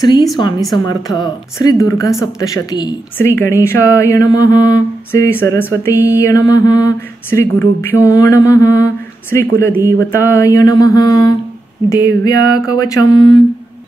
श्री स्वामी समर्थ. श्री दुर्गा सप्तशती. श्री गणेशाय नमः. श्री सरस्वतीय नमः. श्री गुरुभ्यो नमः. श्री कुलदेवताय नमः. देव्या कवचम्.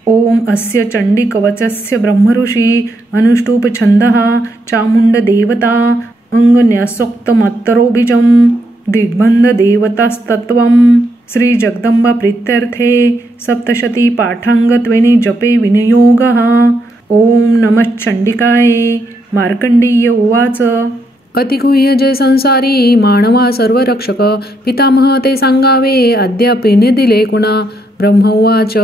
ओम अस्य चंडी कवचस्य ब्रह्मऋषी अनुष्टुप छंदः चामुंड देवता अंगन्यासोक्तमत्तरोबीजं दिग्बंध देवतास्तत्वम्. श्री जगदंबा प्रीत्यर्थे सप्तशती पाठांगत्वेने जपे विनियोगः. ओम नमः चंडिकाय. मार्कंडेय उवाच. अतिगुह्य जय संसारी मानवा सर्व रक्षक पितामह ते सांगावे अद्यापिने दिले कुणा. ब्रह्म उवाच.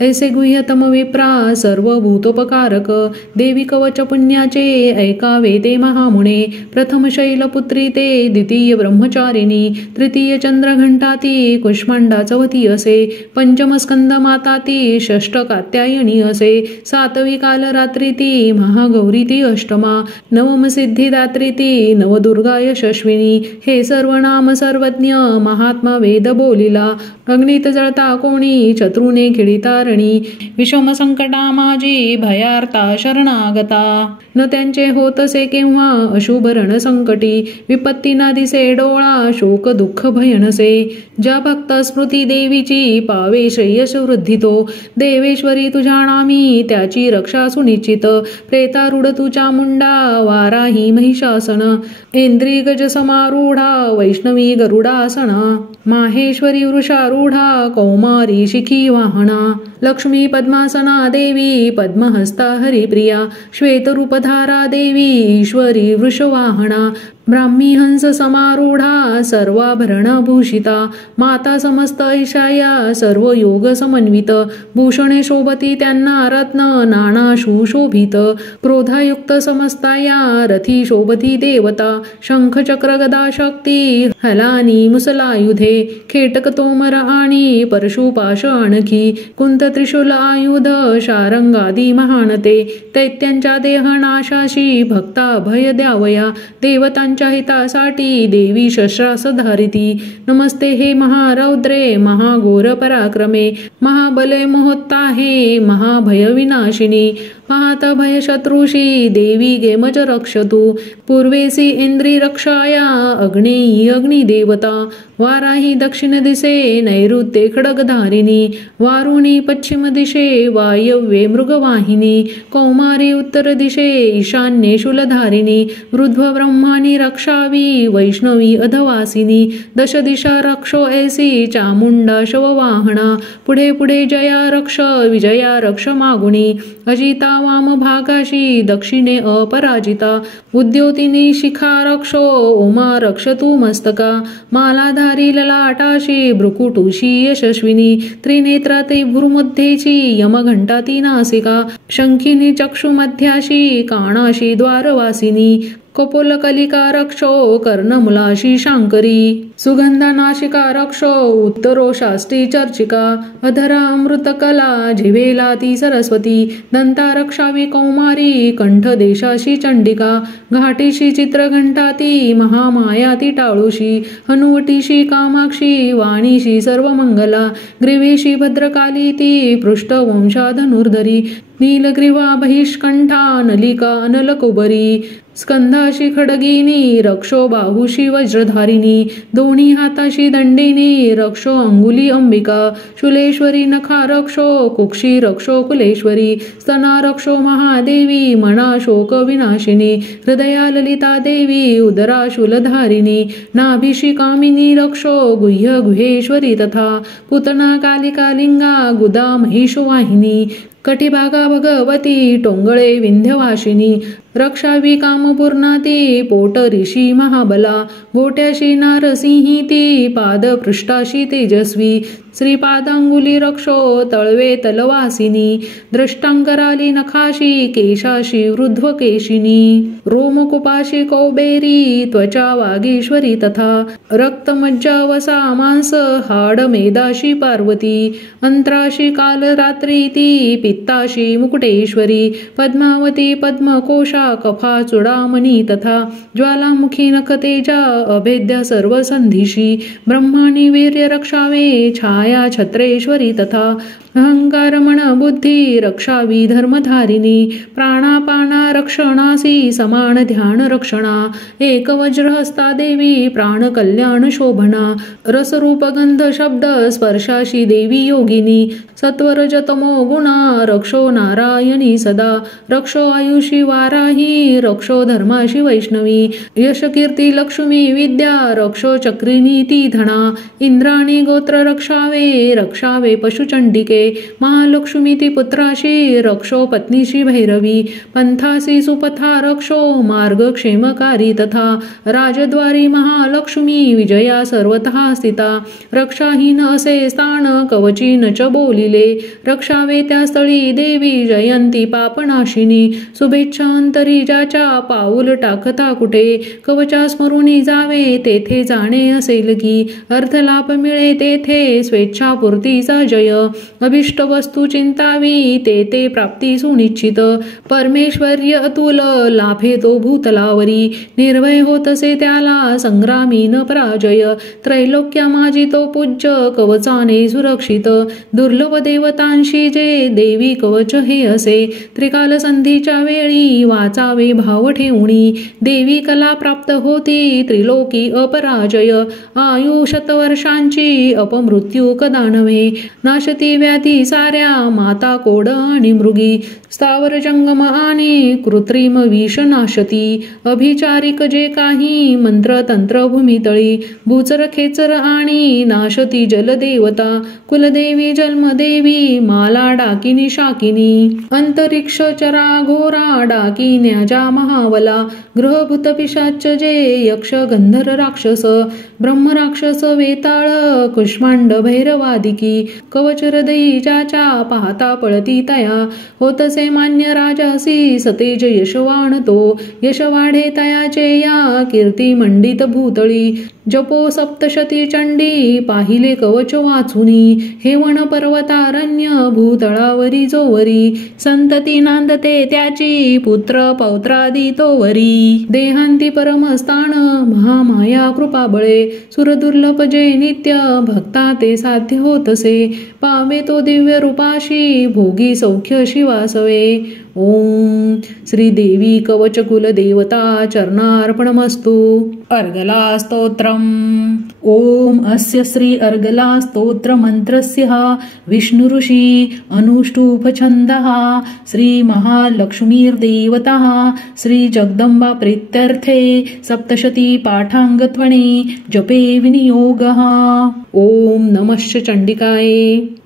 ऐसे गुह्यतम विप्रा सर्व भूतोपकारक देवी कवच पुण्याचे ऐकावे ते महामुने. प्रथम शैलपुत्री ते द्वितीय ब्रह्मचारिणी तृतीय चंद्रघंटा ती कुष्मांडा चौथी असे. पंचम स्कंद माता ती षष्ठ कात्यायनी असे. सातवी काल रात्री ती महागौरी ती अष्टमा. नवम सिद्धिदात्री ती नवदुर्गा यशस्विनी. हे सर्व नाम सर्वज्ञ महात्मा वेद बोलिला. अग्नीत जळता कोणी शत्रूने खिळिता विषम संकटा माझी भयार्ता शरणागता. न त्यांचे होतसे केव्हा अशुभ रण संकटी. विपत्ती ना दिसे डोळा शोक दुःख भयनसे. ज्या भक्त स्मृती देवीची पावे श्रेयस वृद्धितो. देवेश्वरी तुझ्या नामी त्याची रक्षा सुनिश्चित. प्रेतारूढ तुझ्या मुंडा वाराही महिषासन. इंद्री गज समारूढा वैष्णवी गरुडासन. माहेश्वरी वृषारूढा कौमारी शिखी वाहना. लक्ष्मी पद्मासना देवी पद्महस्ता हरिप्रिया. श्वेतरूपधारा देवी ईश्वरी वृषवाहना. ब्राह्मी हंस समारूढा सर्वाभरण भूषिता. माता समस्त ऐशाया सर्व योग समन्वित. भूषणे शोभती त्यांना रत्न नाना सुशोभित. क्रोधायुक्त समस्ताया रथी शोभती देवता. शंख चक्र गदा शक्ती हलानी मुसलायुधे. खेटक तोमर आणि परशुपाश आणखी. कुंत त्रिशूल आयुध शारंगादी महानते. दैत्यांच्या देहनाशाशी भक्ता भय द्यावया. देवतांच्या हितासाठी देवी शस्त्रास धारिती. नमस्ते हे महारौद्रे महाघोर पराक्रमे. महाबले मोहोत्ताहे महाभय विनाशिनी. पाहत भय शत्रुषी देवी गेमज रक्षतु. पूर्वेसी इंद्री रक्षाया अग्नेयी अग्निदेवता. वाराही दक्षिण दिसे नैऋत्ये खड्गधारिणी. वारुणी पश्चिम दिशे वायव्ये मृगवाहिनी. कौमारी उत्तर दिशे ईशान्ये शूलधारिणी. ऊर्ध्व ब्रह्मानी रक्षावी वैष्णवी अधवासिनी. दश दिशा रक्षो ऐसी चामुंडा शववाहना. पुढे पुढे जया रक्ष विजया रक्ष मागुणी. अजिता वाम भागाशी दक्षिणे अपराजिता. उद्योतिनी शिखा रक्षो उमा रक्ष तू मस्तका. मालाधारी ललाटाशी भ्रुकुटुशी यशस्विनी. त्रिनेत्रा ते भ्रुमध्येची यमघंटा ती नासिका. शंखिनी चक्षुमध्याशी काणाशी द्वारवासिनी. कपोलकलिका रक्षो कर्णमुलाशी शांकरी. सुगंधा नाशिका रक्षो उत्तरोशाष्टी चर्चिका. अधरा अमृतकला जिव्हेला ती सरस्वती. दंता रक्षावी कौमारी कंठ देशाशी चंडिका. घाटीशी चित्रघंटा ती महामाया ती टाळूशी. हनुवटीशी कामाक्षी वाणीशी सर्वमंगला. ग्रीवेशी भद्रकाली ती पृष्ठवंशा धनुर्धरी. नीलग्रीवा बहिष्कंठा नलिका नलकुबरी. स्कंधाशी खडगिनी रक्षो बाहुशी वज्रधारिणी. दोन्ही हाताशी दंडिनी रक्षो अंगुली अंबिका. शूलेश्वरी नखा रक्षो कुक्षी रक्षो कुलेश्वरी. स्तना रक्षो महादेवी मना शोक विनाशिनी. हृदया ललिता देवी उदरा शूलधारिणी. नाभिशी कामिनी रक्षो गुह्य गुहेश्वरी तथा. पुतना कालिका लिंगा गुदा महिषवाहिनी. कटिभागा भगवती टोंगळे विंध्यवासिनी. रक्षावी कामपूर्णा ती पोट ऋषी महाबला. गोट्याशी नारसिंही ती पादपृष्ठाशी तेजस्वी. श्रीपादांगुली रक्षो तळवे तलवासिनी. द्रष्टांकराली नखाशी केशाशी वृध्व केशिनी. रोमकुपाशी कौबेरी त्वचा वागीश्वरी तथा. रक्तमज्जा वसा मांस हाड मेदाशी पार्वती. अंतराशी काल रात्री ती पित्ताशी मुकुटेश्वरी. पद्मावती पद्मकोशा कफा चुडामणी तथा. ज्वालामुखी नखतेजा अभेद्य सर्व संधीशी. ब्रह्माणी वीर्य रक्षावे छाया छत्रेश्वरी तथा. अहंकार मन बुद्धी रक्षावी धर्मधारिणी प्राणापाना रक्षणासी समान ध्यान रक्षणा एक वज्रहस्ता देवी प्राण कल्याण शोभना रसरूप गंध शब्द स्पर्शाशी देवी योगिनी सत्वरजतमो गुणा रक्षो नारायणी सदा रक्षो आयुषी वाराही रक्षो धर्माशी वैष्णवी यश कीर्ती लक्ष्मी विद्या रक्षो चक्रिणी ती धना इंद्राणी गोत्र रक्षावे पशुचंडिके महालक्ष्मी ती पुत्राशी रक्षो पत्नीशी भैरवी पंथासी सुपथा रक्षो मार्ग क्षेमकारी तथा राजद्वारी महालक्ष्मी विजया सर्वतः स्थिता रक्षाहीन असे स्थान कवची न च बोलिले रक्षावे त्या स्थळी देवी जयंती पापनाशिनी शुभेच्छा अंतरी ज्याच्या पाऊल टाकता कुठे कवचा स्मरुनी जावे तेथे जाणे असेल की अर्थलाभ मिळे तेथे स्वेच्छापूर्तीचा जय अभिष्ट वस्तू चिंतावी ते प्राप्ती सुनिश्चित परमेश्वर्य अतुल लाभे तो भूतलावरी निर्भय होतसे त्याला संग्रामी न पराजय त्रैलोक्या माझी तो पूज्य कवचाने सुरक्षित दुर्लभ देवतांशी जे देवी कवच हे असे त्रिकाल संधीच्या वेळी वाचावे भाव ठेवणी देवी कला प्राप्त होती त्रिलोकी अपराजय आयु शतवर्षांची अपमृत्यू कदा नव्हे नाशती व्याधी साऱ्या माता कोड आणि मृगी स्थावर जंगम आणि कृत्रिम विष नाशती अभिचारिक जे काही मंत्र तंत्र भूमितळी भूचर खेचर आणि नाशती जलदेवता कुलदेवी जन्मदेवी माला डाकिनी शाकिनी अंतरिक्ष चरा घोरा डाकिन्या ज्या महावला ग्रहभूत पिशाच जे यक्ष गंधर राक्षस ब्रह्म राक्षस वेताळ कुष्मांड भैरवादिकी कवच हृदयी ज्याच्या पाहता पळती तया होतसे मान्य राजासी सतेज यशवान तो यश वाढे तयाचे या कीर्ती मंडित भूतळी जपो सप्तशती चंडी पाहिले कवच वाचुनी हेवण पर्वतारण्य भूतळावरी जोवरी संतती नांदते त्याची पुत्र पौत्रादी तोवरी देहांती परमस्थान महामाया कृपा बळे सुरदुर्लभ जे नित्य भक्ता ते साध्य होतसे पावे तो दिव्य रूपाशी भोगी सौख्य शिवासवे ओम श्री देवी कवच कुल देवता चरणार्पणमस्तु अर्गला स्तोत्रम ओम अस्य श्री अर्गला स्तोत्र मंत्रस्य विष्णु ऋषी अनुष्टुप छंदः श्री महालक्ष्मीर्देवता श्री जगदंबा प्रीत्यर्थे सप्तशती पाठांगत्वणे जपे विनियोगः ओम नमश्च चंडिकाय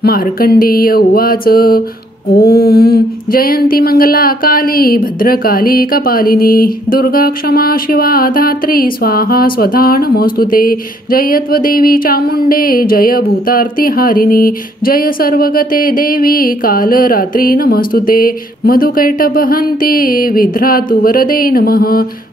मार्कंडेय उवाच ओम जयंती मंगला काली भद्रकाली कपालिनी दुर्गा क्षमा शिवा धात्री स्वाहा स्वधा नमोस्तुते जयत्व देवी चामुंडे जय भूतार्ती हारिणी जय सर्वगते देवी काल रात्री नमोस्तुते मधुकैटभहंती विध्रातु वरदे नमः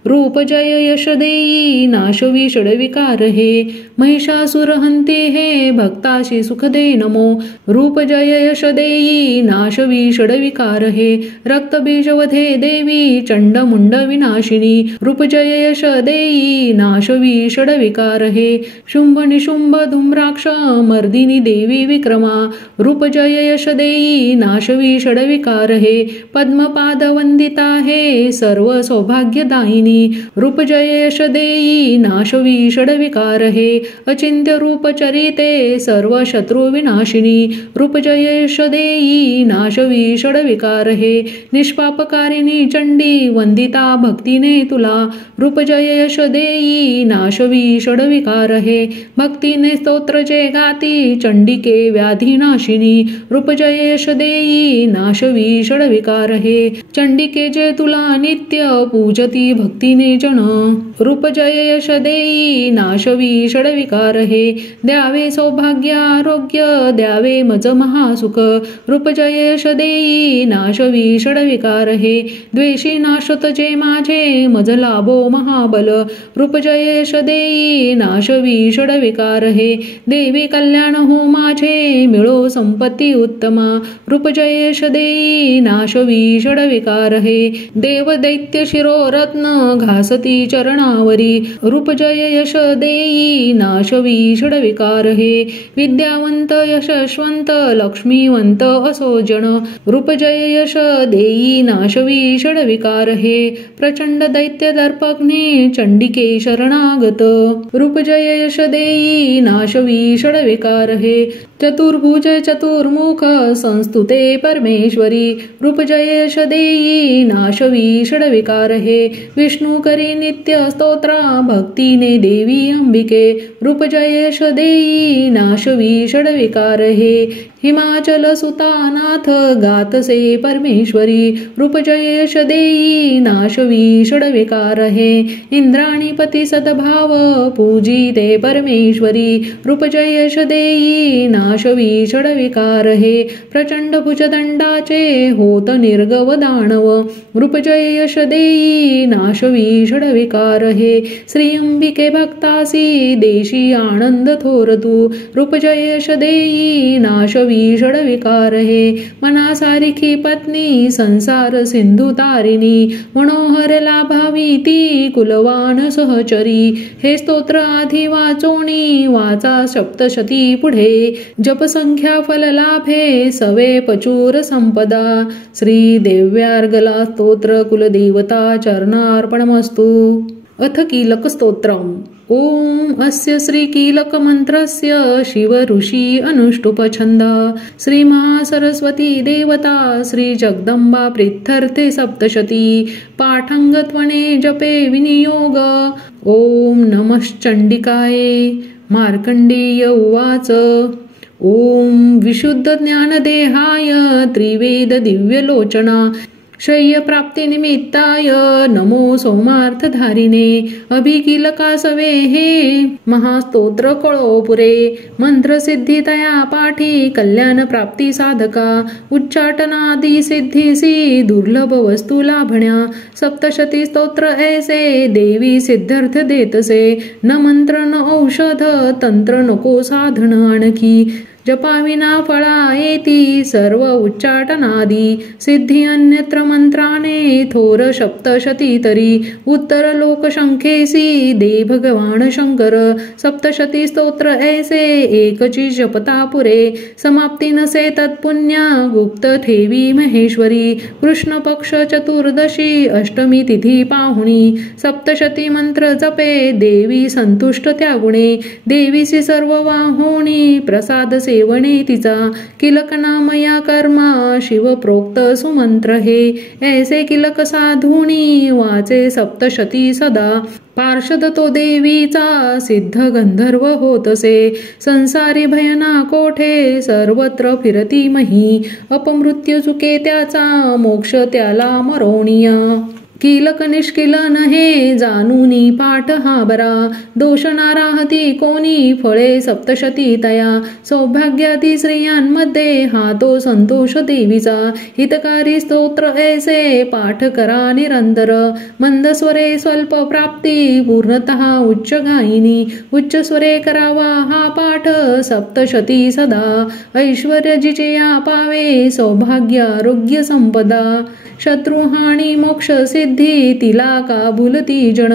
रूप जय यश देई नाशवी षडविकार हे महिषासुरहंती हे भक्ताशी सुख दे नमो रूप जय यश देई नाशवी षडविकार हे रक्तबीजवधे देवी चंड मुंड विनाशिनी रूप जय यश देई नाशवी षडविकार हे शुंभ निशुंभ धूम्राक्ष मर्दिनी देवी विक्रमा रूप जय यश देई नाशवी षडविकार हे पद्मपाद वंदिता हे सर्व सौभाग्यदायिनी रूप जय यश देई नाशवी षडविकार हे अचिंत्य रूप चरिते सर्व शत्रु विनाशिनी रूप जय यश देई नाशवी षडविकार हे निष्पापकारिणी चंडी वंदिता भक्तीने तुला रूप जय यश देई नाशवी षडविकार हे भक्तीने स्तोत्र जे गाती चंडिके व्याधी नाशिनी रूप जय यश देई नाशवी षडविकार हे चंडिके जे तुला नित्य पूजती भक्तीने जन रूप जय यश देई नाशवी षडविकार हे द्यावे सौभाग्य आरोग्य द्यावे मज महासुख रूप जय यश देई नाशवी षडविकार हे द्वेषी नाशत जे माझे मज लाभो महाबल रूपजय यश देई नाशवी षडविकार हे देवी कल्याण हो माझे मिळो संपत्ती उत्तमा रूपजय यश देई नाशवी षडविकार हे देव दैत्य शिरोरत्न घासती चरणावरी रूपजय यश देई नाशवी षडविकार हे विद्यावंत यशस्वंत लक्ष्मीवंत असो जन रूपजय यश देई नाशवी षडविकार हे प्रचंड दैत्य दर्पग्ने चंडिके शरणागत रूपजय यश देई नाशवी षडविकार हे चतुर्भुज चतुर्मुख संस्तुते परमेश्वरी रूपजय यश देई नाशवी षडविकार हे विष्णू करी नित्य स्तोत्रा भक्तीने देवी अंबिके रूपजय यश देई नाशवी षडविकार हे हिमाचल सुतानाथ गातसे परमेश्वरी रूपजय यश देई नाशवी षडविकार हे इंद्राणीपती सद्भाव पूजिते परमेश्वरी रूपजय यश देई नाशवी षडविकार हे प्रचंड भुजदंडाचे होत निर्गव दानव रूपजय यश देई नाशवी षडविकार हे श्री अंबिके भक्तासी देशी आनंद थोर तू रूपजय यश देई नाशवी षडविकार हे मनासारिखी पत्नी संसार सिंधू तारिणी मनोहर लाभावी ती कुलवान सहचरी हे स्तोत्र आधी वाचोणी वाचा सप्तशती पुढे जपसंख्या फल लाभे सवे पचूर संपदा श्री देव्यार्गला स्तोत्र कुलदेवता चरणार्पणमस्तु अथ कीलक स्तोत्रम् ओम अस्य श्री कीलक मंत्रस्य शिव ऋषी अनुष्टुप छंद श्री महासरस्वती देवता श्री जगदंबा प्रीत्यर्थे सप्तशती पाठांगत्वने जपे विनियोग ओम नमश्चंडिकाय मार्कंडेय उवाच ओम विशुद्ध ज्ञानदेहाय त्रिवेद दिव्यलोचना श्रेय प्राप्ती निमित्ताय नमो सोमार्थधारिणे अभिकीलका सवे हे महास्तोत्र कळो पुरे मंत्र सिद्धी तया पाठी कल्याण प्राप्ती साधका उच्चाटनादी सिद्धीसी दुर्लभ वस्तू लाभण्या सप्तशती स्तोत्र ऐसे देवी सिद्धार्थ देतसे न मंत्र न औषध तंत्र नको साधन आणखी जपाविना फळा येती सर्व उच्चाटनादी सिद्धी अन्यत्र मंत्राने थोर सप्तशती तरी उत्तर लोकशंखेसी दे भगवान शंकर सप्तशती स्तोत्र ऐसे एकची जपता पुरे समाप्ती नसे तत्पुण्या गुप्त ठेवी महेश्वरी कृष्ण पक्ष चतुर्दशी अष्टमी तिथी पाहुणी सप्तशती मंत्र जपे देवी संतुष्ट त्या गुणे देवीसी सर्व वाहुणी प्रसाद सेवणे तिचा किलक नामया कर्मा शिव प्रोक्त सुमंत्र हे ऐसे किलक साधुनी वाचे सप्तशती सदा पार्षद तो देवीचा सिद्ध गंधर्व होतसे संसारी भयना कोठे सर्वत्र फिरती मही अपमृत्यू चुके त्याचा मोक्ष त्याला मरोणिया कीलक निष्किलन हे जानुनी पाठ हा बरा दोष नाराहती कोणी फळे सप्तशती तया सौभाग्यादी स्त्रियांमध्ये हा तो संतोष देवीचा हितकारी स्तोत्र ऐसे पाठ करा निरंतर मंद स्वरे स्वल्प प्राप्ती पूर्णतः उच्च गायिनी उच्च स्वरे करावा हा पाठ सप्तशती सदा ऐश्वर्य जिजया पावे सौभाग्य आरोग्य संपदा शत्रुहानी मोक्ष सिद्धी तिला का भुलती जन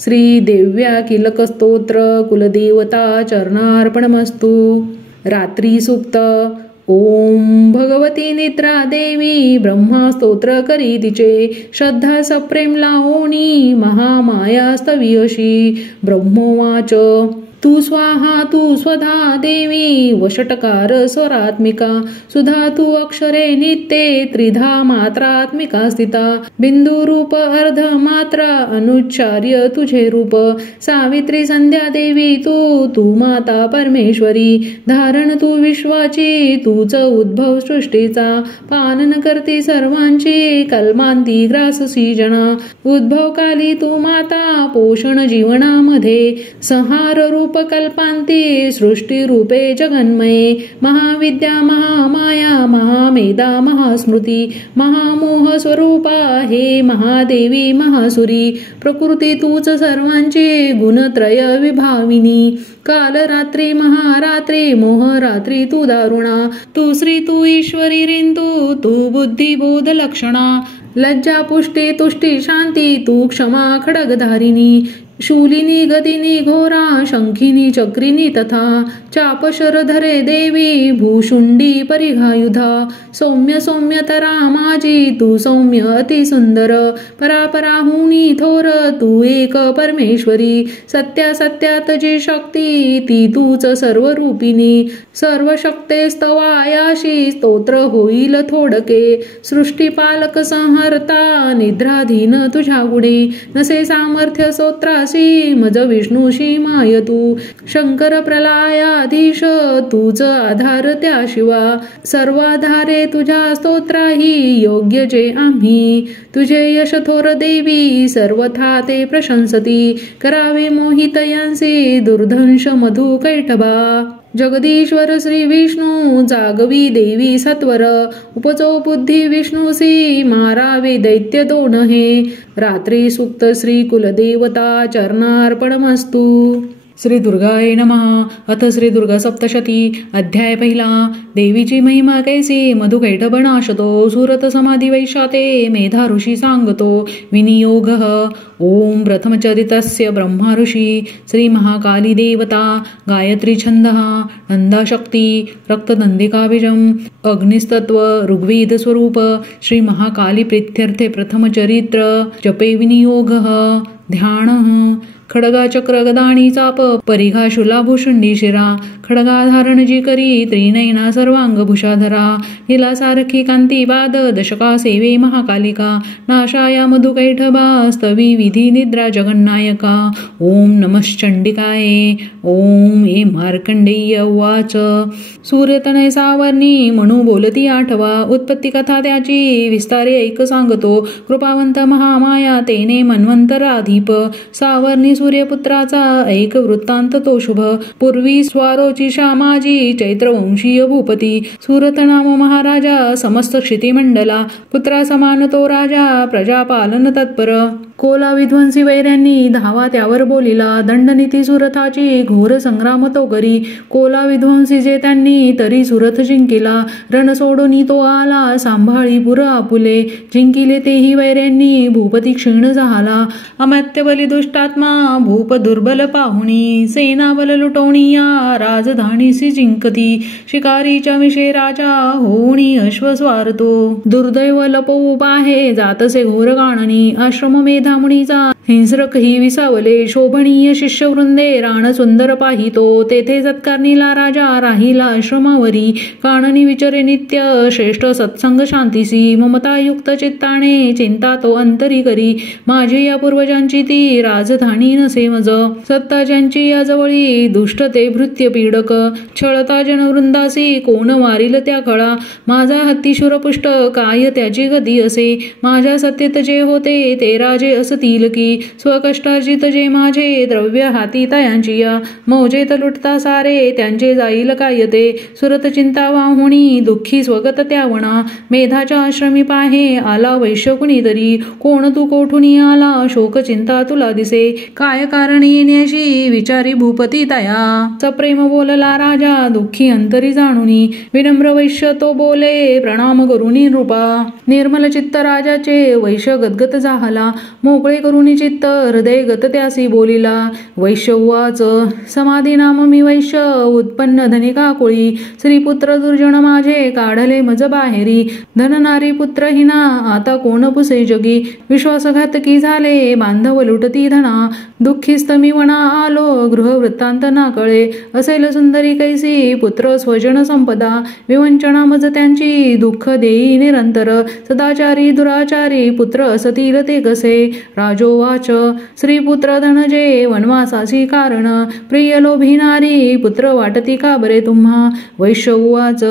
श्री देव्या किलक स्तोत्र कुलदेवता चरणार्पणमस्तु रात्री सुप्त ओम भगवती निद्रा देवी ब्रह्मा स्तोत्र करी तिचे श्रद्धा सप्रेम लावणी महामाया स्तवियशी ब्रह्मोवाच तू स्वाहा तू स्वधा देवी वषटकार स्वरात्मिका सुधा तू अक्षरे नित्ये त्रिधा मात्रात्मिका स्थिता बिंदू रूप अर्ध मात्रा अनुच्चार्य तुझे रूप सावित्री संध्या देवी तू माता परमेश्वरी धारण तू विश्वाची तूच उद्भव सृष्टीचा पालन करती सर्वांची कल्मांती ग्राससी जना उद्भव काली तू माता पोषण जीवनामध्ये संहार रूप रूपकल्पान्ती सृष्टिरूपे जगन्मये महाविद्या महामाया महामेधा महास्मृती महामोह स्वरूपा हे महादेवी महासुरी प्रकृती तूच सर्वांची गुणत्रय विभाविनी काल रात्री महारात्री मोहरात्री तू दारुणा तू श्री तू ईश्वरी रिंदू तू बुद्धी बोध लक्षणा लज्जा पुष्टी तुष्टी शांती तू क्षमा खडगधारिणी शूलिनी गदिनी घोरा शंखिनी चक्रिनी तथा चापशरधरे देवी भूषुंडी परिघायुधा सौम्य सौम्यतरा माझी तू सौम्य अति सुंदर परापराहुनी थोर तू एक परमेश्वरी सत्या सत्यात जी शक्ती ती तूच सर्व रूपिणी सर्व शक्ते स्तवायाशी स्तोत्र होईल थोडके सृष्टीपालक संहर्ता निद्राधीन तुझ्या गुणे नसे सामर्थ्य स्तोत्रासी मज विष्णूशी माय तू शंकर प्रलयाधीश तूच आधार त्या शिवा सर्वाधारे तुझ्या स्तोत्राही योग्य जे आम्ही तुझे यश थोर देवी सर्वथा ते प्रशंसती करावे मोहितयांसी दुर्धंश मधु कैटभा जगदीश्वर श्री विष्णू जागवी देवी सत्वर उपजो बुद्धी विष्णूसी मारावे दैत्य दोन हे रात्री सुक्त श्री कुलदेवता चरणार्पणमस्तु श्री दुर्गाय नमः अथ श्री दुर्गा सप्तशती अध्याय पहिला देवीची महिमा कैसी मधुकैटभनाशतो सुरत समाधी वैशाते मेधा ऋषी सांगतो विनियोग ओम प्रथमचरितस्य ब्रह्मा ऋषी श्री महाकाली देवता गायत्री छंद नंदा शक्ती रक्तदंदिका बीजम अग्निस्तत्व ऋग्वेद स्वरूप श्री महाकाली प्रीत्यर्थे प्रथम चरित्र जपे विनियोग ध्यान खडगा चक्र गदाणी चाप परिघा शुलाभूषुंडी शिरा खडगाधारण जी करी त्रिनयना सर्वांग भूषाधरा हिला सारखी कांती बाद दशका सेवे महाकालिका नाशाया मधुकैटभा स्तवी विधी निद्रा जगन्नायका ओम नमश्चंडिकाय ओम ए मार्कंडेय उवाच सूर्यतनय सावर्णी म्हणू बोलती आठवा उत्पत्ती कथा त्याची विस्तारे ऐक सांगतो कृपावंत महामाया तेने मन्वंतराधीप सावर्णी सूर्यपुत्राचा ऐक वृत्तांत तो शुभ पूर्वी स्वारोची शामाजी चैत्रवंशीय भूपती सुरत नाम महाराजा समस्त क्षितिमंडला पुत्रा समान तो राजा प्रजापालन तत्पर कोला विध्वंसी वैऱ्यांनी धावा त्यावर बोलिला दंडनीती सुरथाची घोर संग्राम तो करी कोला विध्वंसी जे त्यांनी तरी सुरथ जिंकिला रण सोडून तो आला सांभाळी पुर आपुले जिंकिले तेही वैऱ्यांनी भूपती क्षीण झाला अमत्य बली दुष्टात्मा भूप दुर्बल पाहुणी सेनाबल लुटवणीया राजधानीसी जिंकती शिकारीच्या विषय राजा होणी अश्व स्वारतो दुर्दैव लपवू पाहे जातसे घोर गाणनी आश्रम मेधामुनीचा हिंस्रक ही विसावले शोभनीय शिष्यवृंदे राण सुंदर पाहितो तेथे सत्कारणीला राजा राहिला आश्रमावरी काननी विचरे नित्य श्रेष्ठ सत्संग शांतीसी ममतायुक्त चित्ताने चिंता तो अंतरी करी माझी या पूर्वजांची ती राजधानी नसे मज सत्ता ज्यांची या जवळी दुष्ट ते भृत्य पीडक छळता जनवृंदासी कोण मारील त्या कळा माझा हत्ती शूरपुष्ट काय त्याची गती असे माझ्या सत्तेत जे होते ते राजे असतील की स्वकष्टार्जित जे माझे द्रव्य हाती तयांची या मौजेत लुटता सारे त्यांचे जाईल काय ते सुरत चिंता वाहुणी दुःखी स्वगत त्यावणा मेधाच्या आश्रमी पाहे आला वैश्य कुणीतरी कोण तू कोठुनी आला शोक चिंता तुला दिसे काय कारण येण्याची विचारी भूपती तया सप्रेम बोलला राजा दुःखी अंतरी जाणुनी विनम्र वैश्य तो बोले प्रणाम करुनी नृपा निर्मल चित्त राजाचे वैश्य गदगद झाला मोकळे करुनी चित्त हृदय गत त्यासी बोलिला वैश्य उवाच समाधी नाम मी वैश्य उत्पन्न धनिका कुळी श्रीपुत्र दुर्जन माझे काढले मज बाहेरी धननारी पुत्र हिना आता कोण पुसे जगी विश्वासघातकी झाले बांधव लुटती धना दुःखीस्त मी वना आलो गृह वृत्तांत ना कळे असेल सुंदरी कैसी पुत्र स्वजन संपदा विवंचना मज त्यांची दुःख देई निरंतर सदाचारी दुराचारी पुत्र असतील ते कसे राजोवाच उवाच श्रीपुत्र धनजे वनवासाची कारण प्रिय लोभिनारी पुत्र वाटती का बरे तुम्हा. वैश्य उवाच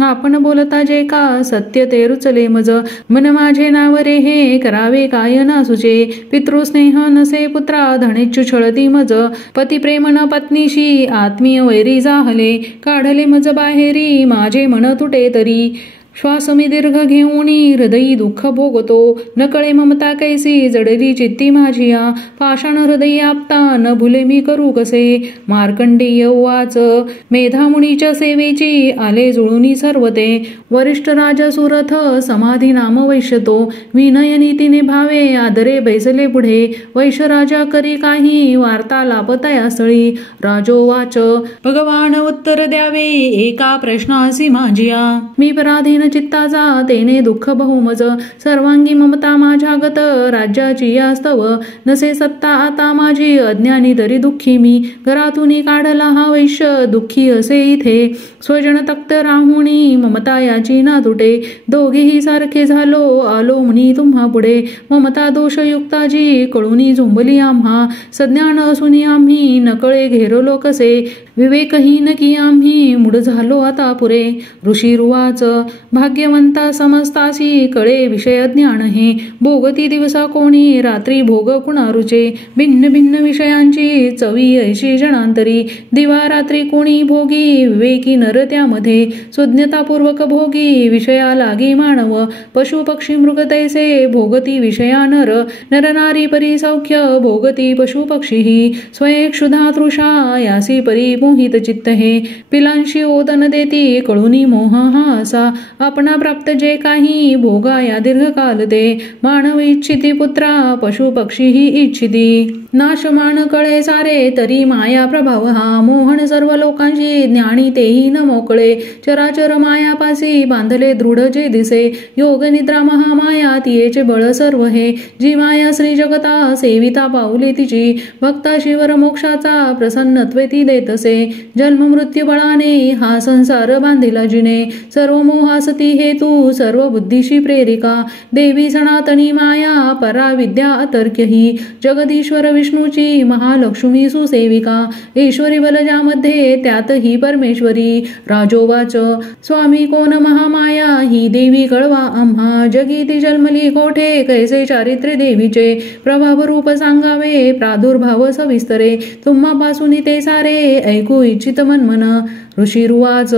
आपण बोलता जे का सत्य ते रुचले मज. मन माझे नाव रे हे करावे काय ना सुचे. पितृस्नेह नसे पुत्रा धनेच्छु छळती मज. पती प्रेम न पत्नीशी आत्मीय वैरी जाहले. काढले मज बाहेरी माझे मन तुटे तरी. श्वास मी दीर्घ घेऊनी हृदयी दुःख भोगतो. नकळे ममता कैसी जडली चित्ती माझिया. पाषाण हृदयी आपता न भुले मी करू कसे. मार्कंडेय उवाच मेधामुनीच्या सेवेची आले जुळुनी सर्व ते. वरिष्ठ राजा सुरथ समाधी नाम वैश्यतो. विनय नीतीने भावे आदरे बैसले पुढे. वैश्य राजा करी काही वार्ता लापतया स्थळी. राजोवाच भगवान उत्तर द्यावे एका प्रश्नासी माझिया. मी पराधीन चित्ताचा तेने दुःख बहुमज. सर्वांगी ममता माझ्यागत राज्याची यास्तव. नसे सत्ता आता माझी अज्ञानी तरी दुःखी मी. घरातून काढला हा वैश्य दुःखी असे इथे. स्वजन तक्त राहुणी ममता याची ना तुटे. दोघेही सारखे झालो आलो म्हणी तुम्हा पुढे. ममता दोषयुक्ताची कळुनी झोंबली आम्हा. सज्ञान असूनी आम्ही नकळे घेरलो कसे. विवेकहीन की आम्ही मूढ झालो आता पुरे. ऋषीरुवाच भाग्यवंता समस्तासी कळे विषय ज्ञान हे. भोगती दिवसा कोणी रात्री भोग कुणा रुचे. भिन्न भिन्न विषयांची चवी ऐशी जणांतरी. दिवा रात्री कोणी भोगी विवेकी नर त्यामध्ये. सुज्ञतापूर्वक भोगी विषया लागी मानव. पशु पक्षी मृग तैसे भोगती विषया नर. नर नारी परी सौख्य भोगती पशु पक्षीही. स्वयं क्षुधा तृषा यासी परी मोहित चित्त हे. पिलांशी ओदन देती कळुनी मोह हा असा. आपणा प्राप्त जे काही भोगा या दीर्घकाल ते. मानव इच्छिती पुत्रा पशु पक्षीही इच्छिती. नाशमान कळे सारे तरी माया प्रभाव हा. मोहन सर्व लोकांशी ज्ञानी तेही न मोकळे. चराचर मायापासी बांधले दृढ जे दिसे. योग निद्रा महामाया तियेचे बळ सर्व हे. जी माया श्री जगता सेविता पाऊली तिची. भक्ता शिवर मोक्षाचा प्रसन्नत्वे ती देतसे. जन्म मृत्यू बळाने हा संसार बांधिला जिने. सर्व मोहासती हेतू सर्व बुद्धीशी प्रेरिका. देवी सनातनी माया परा विद्या अतर्क्य ही. जगदीश्वर विष्णूची महालक्ष्मी सुसेविका. ईश्वरी बलजामध्ये त्यात ही परमेश्वरी. राजोवाच स्वामी कोण महामाया ही देवी कळवा आम्हा. जगीती जन्मली कोठे कैसे चारित्र्य देवीचे. प्रभाव रूप सांगावे प्रादुर्भाव सविस्तरे. तुम्हापासून ते सारे ऐकू इच्छित मनमन. ऋषीरुवाच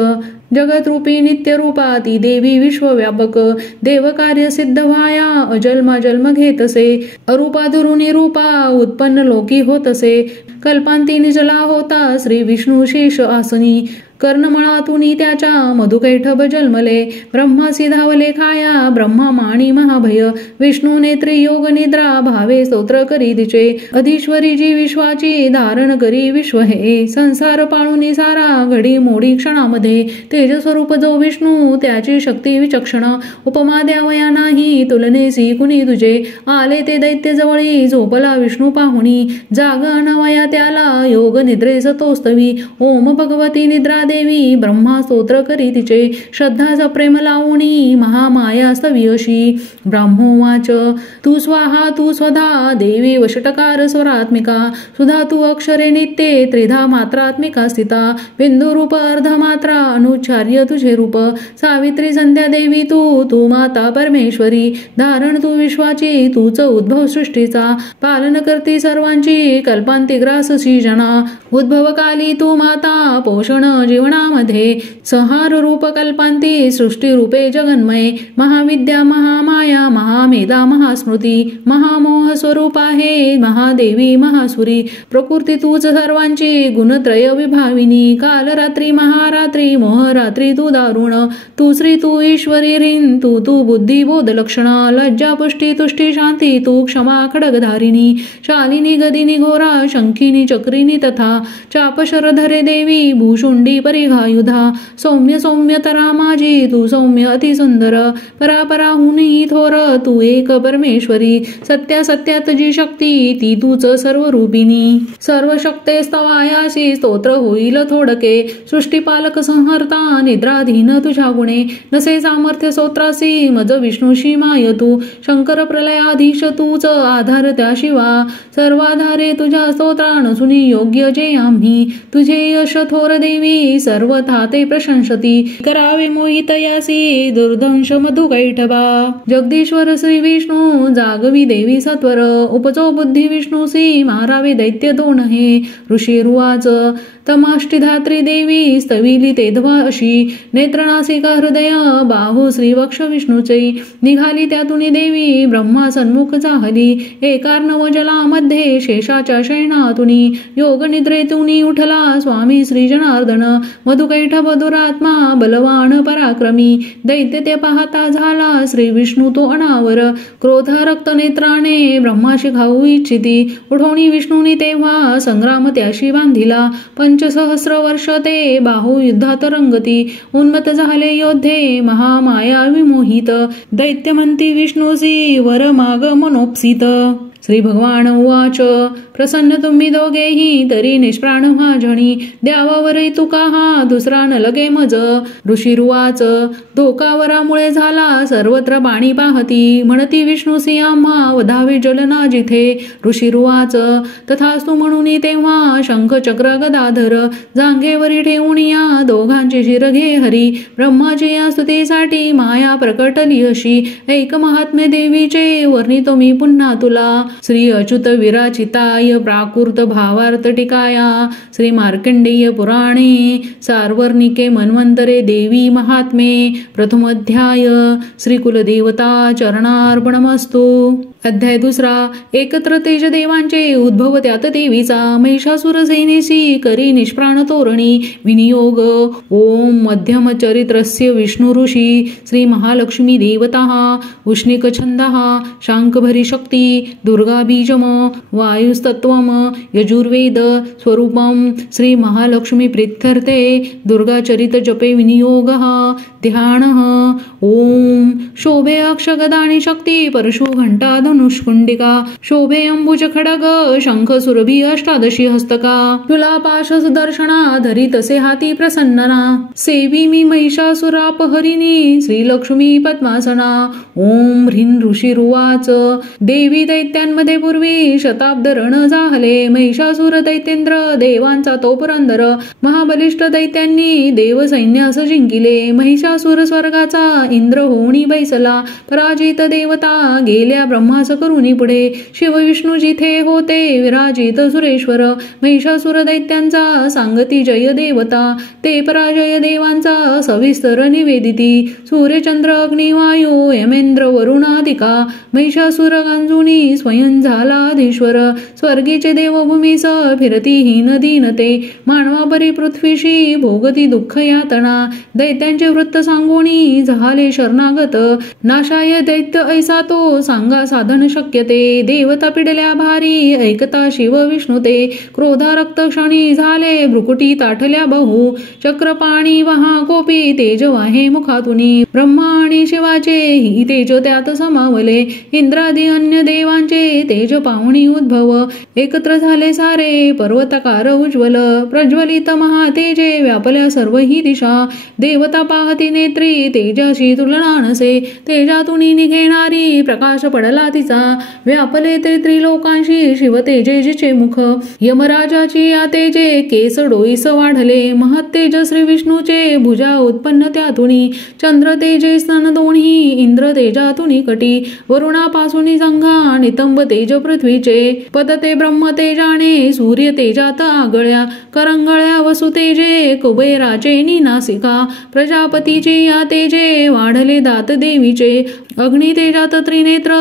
जगतरूपी नित्यरूपा ती देवी विश्वव्यापक. देवकार्य सिद्ध व्हाया अजन्मा जन्म घेतसे. अरूपा दुरुनी रूपा उत्पन्न लोकी होतसे. कल्पांती निजला होता श्री विष्णू शेष आसनी. कर्णमळातूनी त्याच्या मधुकैठभ जन्मले. ब्रह्मासी धावले खाया ब्रह्मा माणी महाभय. विष्णू नेत्री योग निद्रा भावे स्तोत्र करी तिचे. अधीश्वरी जी विश्वाची धारण करी विश्व हे. संसार पाळूनी सारा घडी मोडी क्षणामध्ये. तेजस्वरूप जो विष्णू त्याची शक्ती विचक्षण. उपमा द्यावया नाही तुलनेसी कुणी तुझे. आले ते दैत्य जवळी झोपला विष्णू पाहुणी. जाग अनवया त्याला योग निद्रेस तोस्तवी. ओम भगवती निद्रा देवी ब्रह्मा स्तोत्र करी तिचे. श्रद्धाचा प्रेम लावणी महामाया स्तवी अशी. ब्राह्मोवाच तू स्वाहा तू स्वधा देवी वषटकार स्वरात्मिका. सुधा तू अक्षरे नित्ये त्रिधा मात्रात्मिका स्थिता. बिंदू रूप अर्ध मात्रा अनुच्चार्य तुझे रूप. सावित्री संध्या देवी तू तू माता परमेश्वरी. धारण तू विश्वाची तूच उद्भव सृष्टीचा. पालन करती सर्वांची कल्पांती ग्राससी जना. उद्भव काली तू माता पोषण जीवनामध्ये. संहार रूप कल्पांती सृष्टी रूपे जगन्मय. महाविद्या महामाया महामेधा महास्मृती. महामोह स्वरूप आहे महादेवी महासुरी. प्रकृती तूच सर्वांची गुणत्रय विभाविनी. काल रात्री महारात्री मोहरात्री तू दारुण. तू श्री तू ईश्वरी ह्रीं तू तू बुद्धी बोध लक्षण. लज्जा पुष्टी तुष्टी शांती तू क्षमा खडगधारिणी. शालिनी गदिनी घोरा शंखिनी चक्रिनी तथा. चाप शरधरे देवी भूषुंडी परिघायुधा सौम्य सौम्य तरा माझी तू सौम्य अतिसुंदर परापराहुनी थोर तू एक परमेश्वरी सत्या सत्यात जी शक्ती ती तूच सर्व रूपिणी सर्व शक्ते स्तवायासी स्तोत्र होईल थोडके सृष्टीपालक संहर्ता निद्राधीन तुझ्या गुणे नसे सामर्थ्य स्तोत्रासी मज विष्णूशी माय तू शंकर प्रलयाधीश तूच आधार त्या शिवा सर्वाधारे तुझ्या स्तोत्रान सुनी योग्य जे आम्ही तुझे यश थोर देवी सर्वथा ते प्रशंसती करावे मोहित यासी दुर्दंश मधु कैठबा जगदीश्वर श्री विष्णू जागवी देवी सत्वर उपजो बुद्धी विष्णूसी मारावे दैत्य दोन हे ऋषी रुवाच तमाष्टिधात्री देवी स्तविली तेधवा अशी नेत्रनासिका हृदय बाहू श्रीवक्ष विष्णूचे निघाली त्यातून देवी ब्रह्मा सन्मुख जाहली एकार्णव जलामध्ये शेषाच्या शयनातुनी योग निद्रेतुनी उठला स्वामी श्री जनार्दन मधुकैठभ दुरात्मा बलवान पराक्रमी दैत्य ते पाहता झाला श्री विष्णू तो अनावर क्रोधा रक्त नेत्राने ब्रह्माशी खाऊ इच्छिती उठवणी विष्णूनी तेव्हा संग्राम त्याशी बांधिला 500 वर्ष ते बाहू युद्धात रंगती उन्मत झाले योद्धे महामाया विमोहित दैत्य म्हणती विष्णूसी वर माग मनोपसित श्री भगवान उवाच प्रसन्न तुम्ही दोघेही तरी निष्प्राण माझणी द्यावावरही तुका हा दुसरा न लगे मज ऋषी रुवाच धोकावरामुळे झाला सर्वत्र बाणी पाहती म्हणती विष्णूसी आम्हा वधावे जलना जिथे ऋषी रुवाच तथास्तु म्हणून तेव्हा शंख चक्र गदाधर जांघेवरी ठेवून या दोघांची शिर घे हरी ब्रह्माची या स्तुतीसाठी माया प्रकटली अशी ऐक महात्म्य देवीचे वर्णितो मी पुन्हा तुला श्री अच्युत विराचिताय प्राकृत भावार्थ टीकाया श्री मार्कंडेय पुराणे सार्वर्णिके मन्वंतरे देवी महात्मे प्रथम अध्याय श्री कुलदेवता चरणार्पणमस्तु अध्याय 2 एकत्र तेज देवांचे उद्भव त्यात देवीचा महिषासुर सेनेशी करी निष्प्राण तोरणी विनियोग ओम मध्यम चरित्रस्य विष्णु ऋषी श्री महालक्ष्मी देवता उष्णिक छंद शांकभरी शक्ती दुर्गा बीजम वायुस्तत्वम यजुर्वेद स्वरूपम श्री महालक्ष्मी प्रीत्यर्थे दुर्गा चरित जपे विनियोग ध्यान ओम शोभे अक्षगदानी शक्ती परशु घंटा धनुष्कुंडिका शोभे अंबुज खडग शंख सुरभी अष्टादशी हस्तका तुला पाश सुदर्शना धरी तसे हाती प्रसन्नना सेवी मी महिषासुरापहरिणी श्रीलक्ष्मी पद्मासना ओम ह्रीं ऋषी रुवाच देवी दैत्यांमध्ये पूर्वी शताब्द रण झाले महिषासुर दैत्येंद्र देवांचा तो पुरंदर महाबलिष्ठ दैत्यांनी देव सैन्यास जिंकिले महिषासुर स्वर्गाचा इंद्र होणी बैसला पराजित देवता गेल्या ब्रह्मास करुनी पुढे शिव विष्णू जिथे होते विराजित सुरेश्वर महिषासुर दैत्यांचा सांगती जय देवता ते पराजय देवांचा सविस्तर निवेदिती सूर्यचंद्र अग्निवायू यमेंद्र वरुणादिका महिषासुर गांजुनी स्वयं झाला धीश्वर स्वर्गीचे देवभूमीस फिरती हीन दीनते मानवापरी पृथ्वीशी भोगती दुःख यातना दैत्यांचे वृत्त सांगोणी झाले शरणागत नाशाय दैत्य ऐसा तो सांगा साधन शक्यते देवता पिडल्या भारी ऐकता शिव विष्णू ते क्रोधा रक्त क्षणी झाले भ्रुकुटी ताठल्या बहु चक्रपाणी वहा कोपी तेज वाहे मुखातुनी ब्रह्मा आणि शिवाचे ही तेज त्यात समावले इंद्रादी अन्य देवांचे तेज पाहुणी उद्भव एकत्र झाले सारे पर्वतकार उज्ज्वल प्रज्वलित महातेजे व्यापल्या सर्व ही दिशा देवता पाहती नेत्री तेजाशी तुलना नसे तेजातून निघेणारी प्रकाश पडला तिचा व्यापले ते त्रिलोकांशी शिव तेजे जिचे मुख यमराजाची या तेजे केस डोईस वाढले महत्तेज श्री विष्णूचे भुजा उत्पन्न त्यातुनी चंद्र तेजे स्तन दोन्ही इंद्र तेजातुनी कटी वरुणापासून संघा नितंब तेज पृथ्वीचे पद ते ब्रह्म तेजाने सूर्य तेजात आगळ्या करंगळ्या वसु तेजे कुबेराचे निनासिका प्रजापतीचे या तेजे वाढले दात देवीचे अग्नी तेजात त्रिनेत्र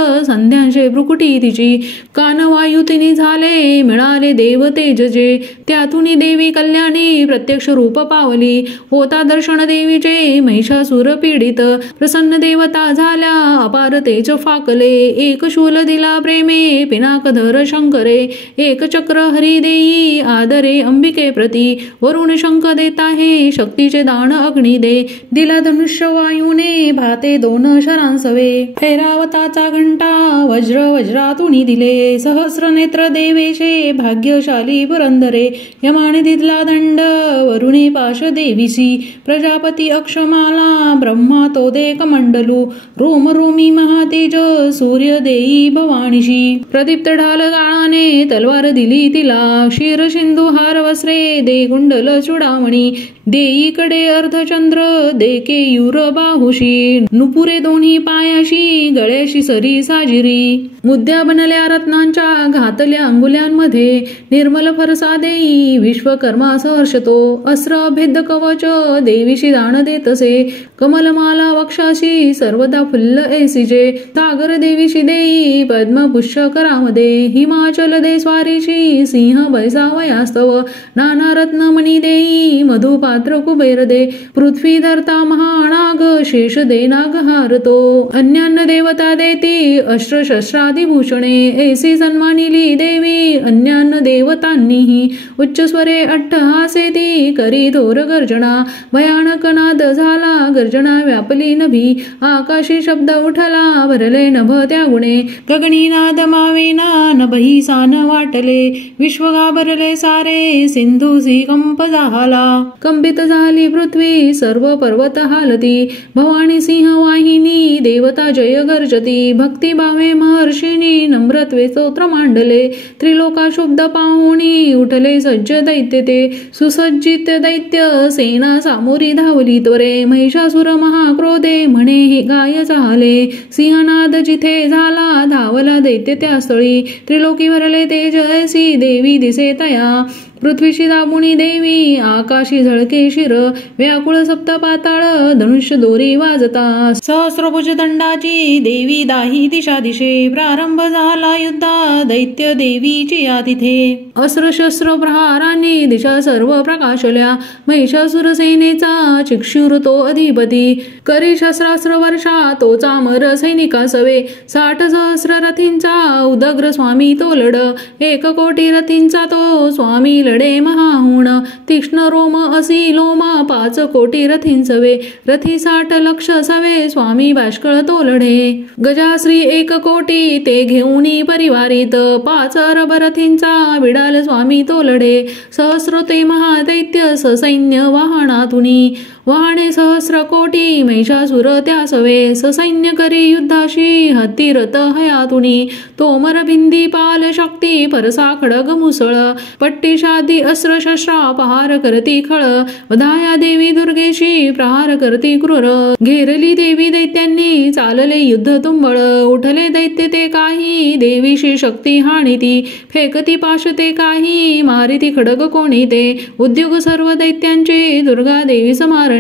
सांध्यांशे भ्रुकुटी तिची कानवायू तिने झाले मिळाले देव तेजजे त्यातून देवी कल्याणी प्रत्यक्ष रूप पावली होता दर्शन देवीचे महिषासुर पीडित प्रसन्न देवता झाल्या अपार तेज फाकले एक शूल दिला प्रेमे पिनाकधर शंकरे एक चक्र हरी देई आदरे अंबिके प्रती वरुण शंख देत आहे शक्तीचे दान अग्नी दे दिला धनुष्य वायूने भाते दोन शरांसवे ऐरावताचा घंटा वज्रातुनी दिले सहस्र नेत्र देवेशे भाग्यशाली पुरंदरे यमाने दिदला दंड वरुणी पाश देवीसी प्रजापती अक्षमाला ब्रह्मा तो दे कमंडलू रोम रोमी महातेज सूर्य देई भवानीशी प्रदीप्त ढाल गाळाने तलवार दिली तिला शिर सिंधू हार वस्त्रे दे कुंडल चुडामणी देईकडे अर्धचंद्र दे केयूर बाहुशी नुपुरे दोन्ही पायाशी गळ्याशी सरी साजिरी मुद्द्या बनल्या रत्नांच्या घातल्या अंगुल्यांमध्ये निर्मल फरसा देई विश्वकर्मा सहर्षतो अस्त्र भेद कवच देवीशी दान देतसे कमलमाला वक्षाशी सर्वदा फुल्ल ऐसिजे सागर देवीशी देई पद्म पुष्य करामध्ये हिमाचल दे स्वारीशी सिंह बैसावयास्तव नाना रत्नमणी देई मधुपात्र कुबेर दे पृथ्वी धरता महानाग शेष दे नागहार तो अन्यान्न देवता देती अस्त्रशस्त्रादिभूषणे ऐसी सन्मानिली देवी अन्यान्न देवतांनीही उच्च स्वरे अट्टहासेती करी थोर गर्जना भयानक नाद झाला गर्जना व्यापली नभी आकाशी शब्द उठला भरले नभ त्या गुणे गगनी नाद मावेना नभही सान वाटले विश्व घाबरले सारे सिंधूसी कंप झाला कंपित झाली पृथ्वी सर्व पर्वत हालती भवानी सिंह वाहिनी देवता जय गर्जती भक्ती भावे महर्षिणी नम्रत्वे स्तोत्र मांडले त्रिलोका शुद्ध पाहुणी उठले सज्ज दैत्य ते सुसज्जित दैत्य सेना सामोरी धावली त्वरे महिषासुर महाक्रोधे म्हणे हे गाय झाले सिंहनाद जिथे झाला धावला दैत्य त्या स्थळी त्रिलोकी भरले तेज ऐसी देवी दिसे तया पृथ्वीशी दाबुणी देवी आकाशी झळके शिर व्याकुळ सप्त पाताळ धनुष्य दोरी वाजता सहस्रभुज दंडाची देवी दाही दिशा दिशे प्रारंभ झाला युद्धा दैत्य देवीची या तिथे अस्त्र शस्त्र प्रहारांनी दिशा सर्व प्रकाशल्या महिषासुर सेनेचा चिक्षुर तो अधिपती करी शस्त्रास्त्र वर्षा तोचा मर सैनिका सवे 60 सहस्र रथींचा उदग्र स्वामी तो लढ 1 कोटी रथींचा तो स्वामी लढे महाहुण तीक्ष्ण रोम असी लोम 5 कोटी रथींसवे रथी 60 लक्ष सवे स्वामी बाष्कळ तो लढे गजाश्री 1 कोटी ते घेऊनी परिवारित 5 अरब रथींचा विडाल स्वामी तो लढे सहस्र ते महादैत्य ससैन्य वाहनातुनी वाहने सहस्र कोटी महिषासुर त्या सवे ससैन्य करी युद्धाशी हत्ती रथ हयातुनी तोमर भिंदी पाल शक्ती परसा खडग मुसळ पट्टी शादी अस्त्र शस्त्रा पहार करती खळ वधाया देवी दुर्गेशी प्रहार करती क्रूर घेरली देवी दैत्यांनी चालले युद्ध तुंबळ उठले दैत्य ते काही देवीशी शक्ती हाणीती फेकती पाश ते काही मारिती खडग कोणी ते उद्योग सर्व दैत्यांचे दुर्गा देवी समार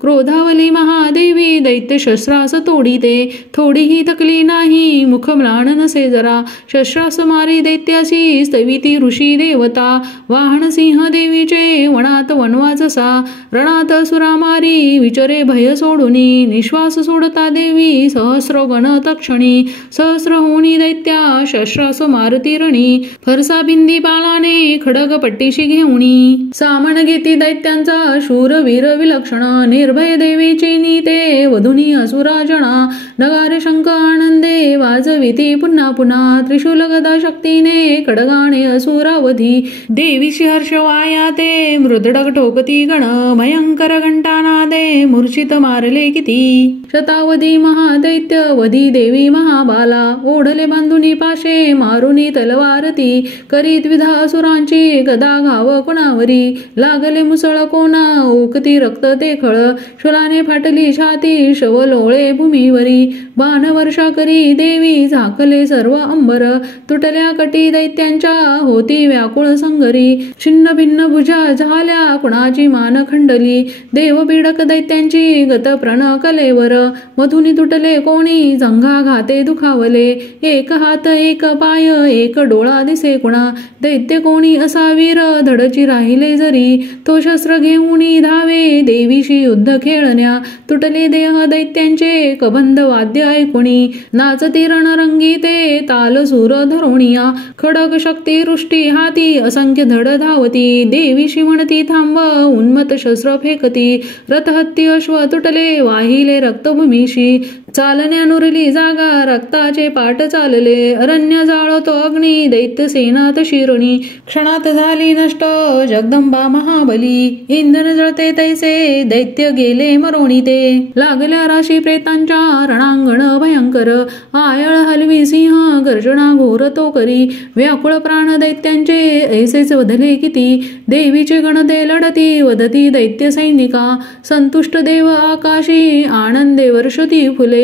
क्रोधावली महादेवी दैत्य शस्त्रास तोडीते थोडीही थकली नाही मुख म्लान नसे जरा शस्त्रास मारी दैत्यासी स्तविती ऋषी देवता वाहन सिंह देवीचे वनात वनवा जसा रणात सुरामारी विचरे भय सोडुनी निश्वास सोडता देवी सहस्र गण तक्षणी सहस्र होणी दैत्या शस्त्रास मारती रणी फरसा बिंदी पालाने खडग पट्टीशी घेऊनी सामन घेती दैत्यांचा शूरवीर विलक्षण निर्भय देवीची नीते वधुनी असुराजना नगारे शंख आनंदे वाजविती पुन्हा पुन्हा त्रिशूल गदा शक्तीने खडगाने असुरावधी देवीशी हर्ष वायाते मृदडक ठोकती गण भयंकर घंटानादे मूर्छित मारले किती शतावधी महादैत्य वधी देवी महाबाला ओढले बांधुनी पाशे मारुनी तलवारती करीत विधा असुरांची गदा घाव कोणावरी लागले मुसळ कोणा ओकती रक्त ते खळ शूलाने फाटली छाती शवलोळे भूमीवरी बाण वर्षा करी देवी झाकले सर्व अंबर तुटल्या कटी दैत्यांच्या होती व्याकुळ संगरी छिन्न भिन्न भुजा झाल्या कुणाची मान खंडली देव बिडक दैत्यांची गत प्रण कलेवर मधुनी तुटले कोणी जंघा घाते दुखावले एक हात एक पाय एक डोळा दिसे कुणा दैत्य कोणी असा वीर धडची राहिले जरी तो शस्त्र घेऊन धावे देवीशी युद्ध खेळण्या तुटले देह दैत्यांचे कबंध वाद्य ऐकुणी नाचती रणरंगी ते ताल सूर धरोणिया खडक शक्ती वृष्टी हाती असंख्य धड धावती देवीशी म्हणती थांब उन्मत शस्त्र फेकती रथहत्ती अश्व तुटले वाहिले रक्तभूमीशी चालण्या नुरली जागा रक्ताचे पाट चालले अरण्य जाळतो अग्नी दैत्य सेनात शिरणी क्षणात झाली नष्ट जगदंबा महाबली इंधन जळते तैसे दैत्य गेले मरोणी ते लागल्या राशी प्रेतांच्या रणांगण भयंकर आयळ हलवी सिंह गर्जना घोर तो करी व्याकुळ प्राण दैत्यांचे ऐसेच वधले किती देवीचे गणते लढती वदती दैत्य सैनिका संतुष्ट देव आकाशी आनंदे वर्षती फुले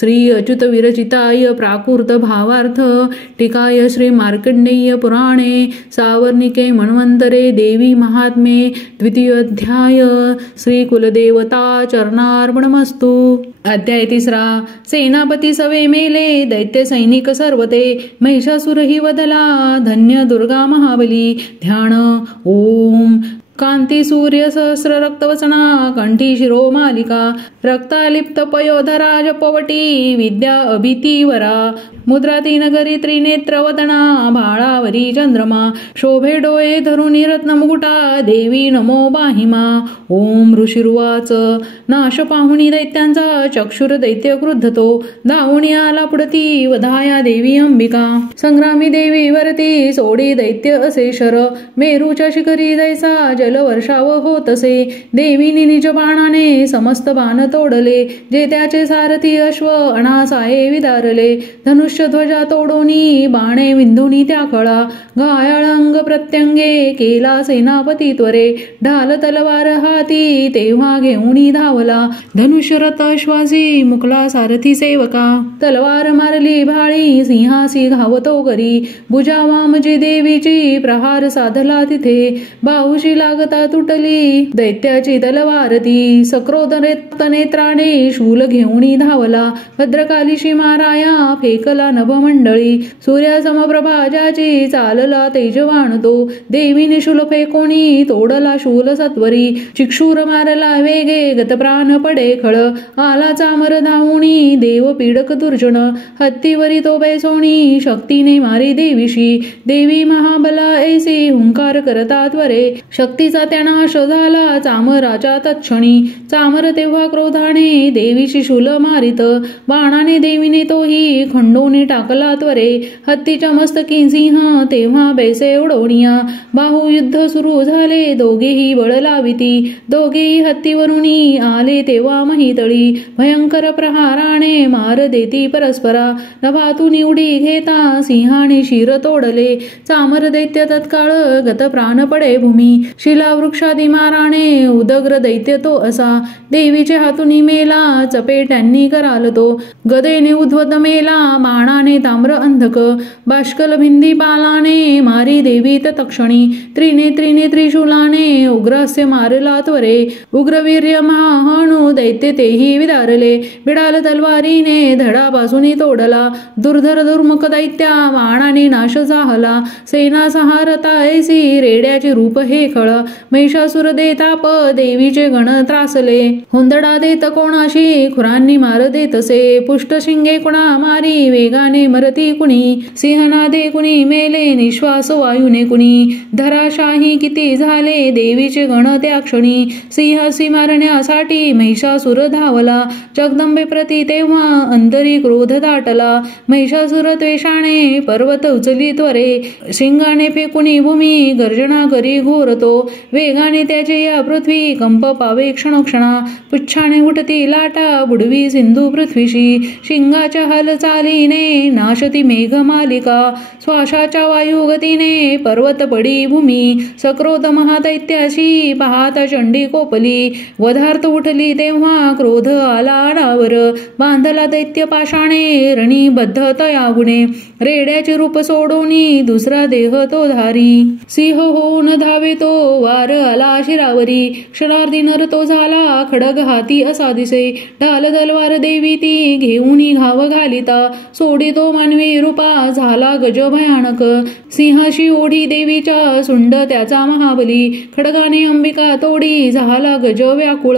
श्री अच्युत विरचिताय प्राकृत भावार्थ टीकाय श्री मार्कंडेय पुराणे सावर्णिके मन्वंतरे देवी महात्मे द्वितीय अध्याय श्री कुलदेवता चरणार्पणमस्तु। अध्याय 3 सेनापती सवे मेले दैत्य सैनिक सर्वते महिषासुरही वधला धन्य दुर्गा महाबली ध्यान ओम कांती सूर्य सहस्र रक्तवसना कंठी शिरो मालिका रक्तालिप्त पयोधरा जपवटी विद्या अभितीवरा मुद्रा तीनगरी त्रिनेत्रवदना भाळावरी चंद्रमा शोभे डोळे धरुणी रत्नमुकुटा देवी नमो बाहिमा ओम ऋषिर्वाच नाश पाहुणी दैत्यांचा चक्षुर दैत्य क्रुद्धतो धावणी आला पुढती वधाया देवी अंबिका संग्रामी देवी वरती सोडी दैत्य असे शर मेरूच्या शिखरी जैसा जलवर्षाव होतसे देवीने निज बाणाने समस्त बाण तोडले जे त्याचे सारथी अश्व अनासाये विदारले धनुष्य ध्वजा तोडोनी बाणे विंधुनी त्या कळा घायाळ अंग प्रत्यंगे केला सेनापती त्वरे ढाल तलवार हाती तेव्हा घेऊनी धावला धनुष्य रथ अश्वासी मुकला सारथी सेवका तलवार मारली भाळी सिंहासी घावतो करी भुजा वामजी देवीची प्रहार साधला तिथे बाहुशी लागता तुटली दैत्याची तलवार ती सक्रोध नेत्राने शूल घेऊनी धावला भद्रकालीशी माराया फेकला नभमंडळी सूर्या समप्रभा ज्याची चालला तेजवान तो देवीने शूल फेकोणी तोडला शूल सत्वरी चिक्षूर मारला वेगे गतप्राण पडे खळ आला चामर धावुणी देव पीडक दुर्जन हत्तीवरी तो बैसोणी शक्तीने मारी देवीशी देवी महाबला ऐसी हुंकार करता त्वरे शक्तीचा त्या नाश झाला चामराच्या तत्क्षणी चामर तेव्हा क्रोधाने देवीशी शूल मारित बाणाने देवीने तोही खंडोनी टाकला त्वरे हत्तीच्या मस्तकी सिंह तेव्हा बैसे उडवणिया बाहू युद्ध सुरू झाले दोघेही बळ लाविती दोघेही हत्तीवरुनी आले तेव्हा महितळी भयंकर प्रहाराने मार देती परस्परा नभातून उडी घेता सिंहाने शिर तोडले चामर दैत्य तत्काळ गत प्राण पडे भूमी शिला वृक्षादी माराने उदग्र दैत्य तो असा देवीचे हातूनी मेला चपेट्यांनी कराल तो गदेने उद्वत मेला बाणाने ताम्र अंधक बाष्कल भिंदी पालाने मारी देवी तत्क्षणी त्रिनेत्रीने त्रिशूलाने उग्रस्य मारला त्वरे उग्रवीर्य महाहणू दैत्य तेही विदारले बिडाल तलवारीने धडापासून तोडला दुर्धर दुर्मुख दैत्या बाणाने नाश झाला सेना सहारता ऐसी रेड्याचे रूप हे खळ महिषासुर देताप देवीचे गण त्रासले हुंदडा देत कोणाशी खुरांनी मार देतसे पुष्ट शिंगे कुणा मारी वेगाने मरती कुणी सिंहनादे कुणी मेले निश्वास वायुने कुणी धराशाही किती झाले देवीचे गण त्या क्षणी सिंहसी मारण्यासाठी महिषासुर धावला जगदंबे प्रती तेव्हा अंतरी क्रोध दाटला महिषासुर त्वेषाने पर्वत उचली त्वरे शिंगाने फेकुणी भूमी गर्जना करी घोरतो वेगाने त्याचे या पृथ्वी कंप पावे क्षणोक्षणा पुच्छाने उठती लाटा बुडवी सिंधू पृथ्वीशी शिंगाच्या हालचालीने नाशती मेघमालिका श्वासाच्या वायुगतीने पर्वत पडी भूमी सक्रोध महादैत्याशी पाहता चंडी कोपली वधार्थ उठली तेव्हा क्रोध आला अनावर बांधला दैत्य पाषाणे रणीबद्ध तयागुणे रेड्याचे रूप सोडोनी दुसरा देह तो धारी सिंह होऊन धावे तो वार आला शिरावरी क्षणार्धी नर तो झाला खडग हाती असा दिसे ढाल तलवार देवी ती घेऊनी घाव घालिता सोडी तो मानवी रूपा झाला गज भयानक सिंहाशी ओढी देवीच्या सुंड त्याचा महाबली खडगाने अंबिका तोडी झाला गज व्याकुळ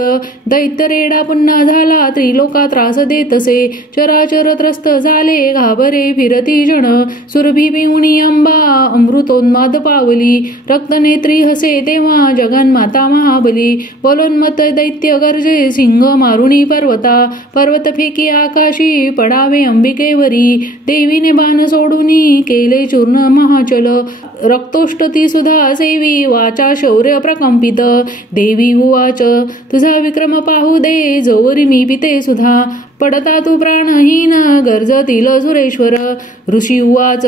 दैत्य रेडा पुन्हा झाला त्रिलोका त्रास देतसे चराचर त्रस्त झाले घाबरे फिरती जण सुरभी पिऊनी अंबा अमृतोन्माद पावली रक्तनेत्री हसे तेव्हा जगन्माता महाबली बलोन्मत दैत्य गर्जे सिंह मारुणी पर्वत फेकी आकाशी पडावे अंबिकेवरी देवीने बाण सोडूनी केले चूर्ण महाचल रक्तोष्टती सुधा सेवी वाचा शौर्य प्रकंपित देवी उवाच तुझा विक्रम पाहू दे जोवरी मी पिते सुधा पडता तू प्राणहीन गर्जतील सुरेश्वर ऋषी उवाच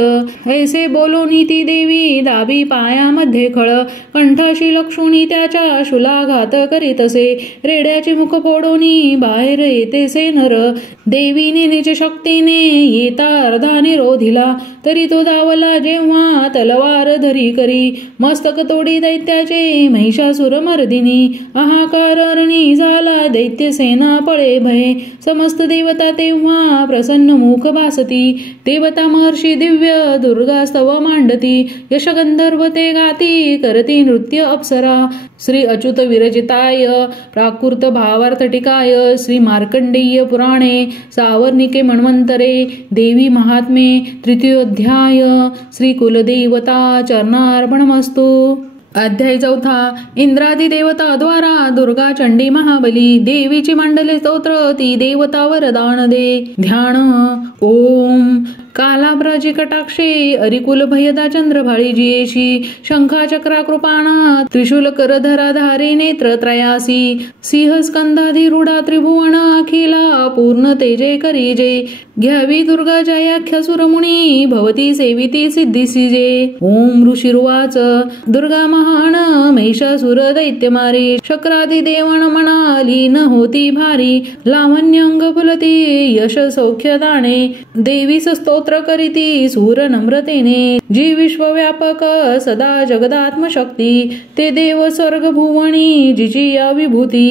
ऐसे बोलोनी ती देवी दाबी पायामध्ये खळ कंठाशी लक्षुणी त्याच्या शुलाघात करीतसे रेड्याचे मुख फोडोनी बाहेर येतेसे नर देवीने निज शक्तीने येता अर्धा निरोधिला तरी तो धावला जेव्हा तलवार धरी करी मस्तक तोडी दैत्याचे महिषासुर मर्दिनी आहाकार अरणी झाला दैत्य सेना पळे भय समस्त देवता तेव्हा प्रसन्न मुख भासती देवता महर्षी दिव्य दुर्गा स्तव मांडती यश गंधर्व ते गाती करती नृत्य अप्सरा श्री अच्युत विरजिताय प्राकृत भावार्थ टीकाय श्री मार्कंडेय पुराणे सावर्णिके मन्वंतरे देवी महात्मे तृतीयोध्याय श्री कुलदेवता चरणार्पणमस्तु। अध्याय 4 इंद्रादी देवता द्वारा दुर्गा चंडी महाबली देवीची मांडले स्तोत्र ती देवता वरदान दे ध्यान ओम कालाभ्राजी कटाक्षे अरिकुल भयदा चंद्रभाळी जियेशी शंखा चक्रा कृपाणा त्रिशूल करधरा धारी नेत्र त्रयासी सिंह स्कंदाधिरूढा त्रिभुवन अखिला पूर्ण तेजे करी जे घ्यावी दुर्गा जयाख्या सुरमुनी भवती सेविती सिद्धिसी जे ओम ऋषिरुवाच दुर्गा महान महिषासुर दैत्य मारी शक्रादी देवण म्हणा लीन होती भारी लावण्यंग फुलती यश सौख्य दाणे देवी स्तोत्र करीती सूर नम्रतेने जी विश्वव्यापक सदा जगदात्मशक्ती ते देव स्वर्ग भुवनी जिची या विभूती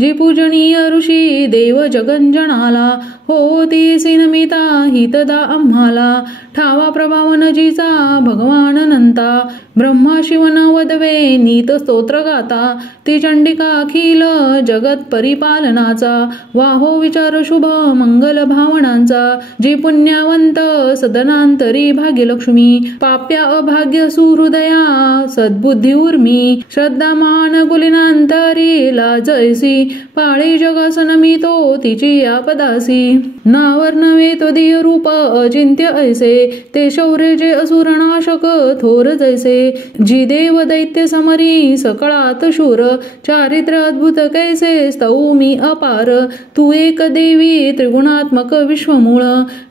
जी पूजनीय ऋषी देव जगंजनाला होती सिनमिता हितदा आम्हाला ठावा प्रभावन जिचा भगवान नंता ब्रह्मा शिवन वदवे नीत स्तोत्र गाता ती चंडिका अखिल जगत परिपालनाचा वाहो विचार शुभ मंगल भावनांचा जी पुण्यवंत सदनांतरी भाग्यलक्ष्मी पाप्या अभाग्य सुहृदया सद्बुद्धी उर्मी श्रद्धा मान कुलिनांतरी लाजैसी पाळी जगासन मी तो तिची या पदासी नावर नवे त्वदीय रूप अचिंत्य ऐसे ते शौर्य जे असुरनाशक थोर जैसे जी देव दैत्य समरी सकळात शूर चारित्र अद्भुत कैसे स्तऊ मी अपार तू एक देवी त्रिगुणात्मक विश्वमूळ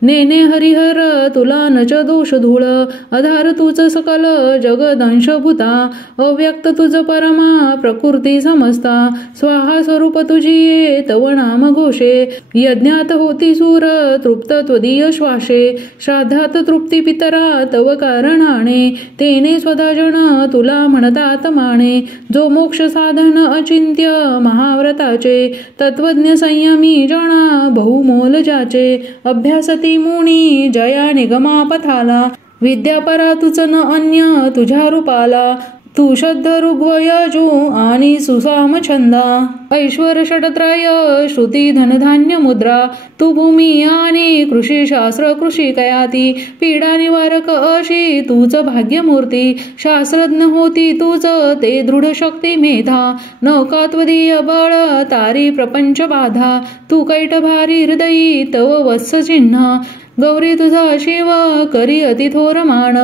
नेने हरिहर तुला नच दोष धूळ आधार तुझ सकल जगदंश भूता अव्यक्त तुझ परमा प्रकृती समजता स्वाहा स्वरूप तुझी ये तव नाम घोषे यज्ञात होती सूर तृप्त त्वदीय श्वासे श्राद्धात तृप्ती पितरा तव कारणाने तेने स्वधा जन तुला म्हणतात माने जो मोक्ष साधन अचिंत्य महाव्रताचे तत्वज्ञ संयमी जना बहुमोल ज्याचे अभ्यासती मुनी जया निगमा पथाला विद्या परा तुझ न अन्य तुझ्या रूपाला तू श्रद्ध ऋग्वयजू आणि सुसाम छंदा ऐश्वर षडत्रय श्रुती धनधान्य मुद्रा तू भूमी आणि कृषी शास्त्र कृषी कयाती पीडा निवारक अशी तूच भाग्यमूर्ती शास्त्रज्ञ होती तूच ते दृढ शक्ती मेधा नौकात्वदीय बळ तारी प्रपंच बाधा तू कैट भारी हृदयी तव वत्स चिन्ह गौरी तुझा शिव करी अतिथोर मान,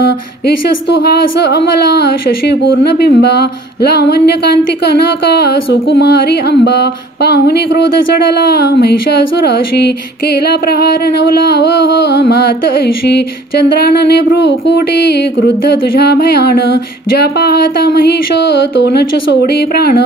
ईशस्तु हास अमला शशी पूर्ण बिंबा, लावण्य कांती कनका सुकुमारी अंबा, पाहुनी क्रोध चढला महिषासुराशी, केला प्रहार नवलावह मात ऐशी, चंद्रानने भ्रुकुटी क्रुद्ध तुझ्या भयान, ज्या पाहता महिष तोनच सोडी प्राण,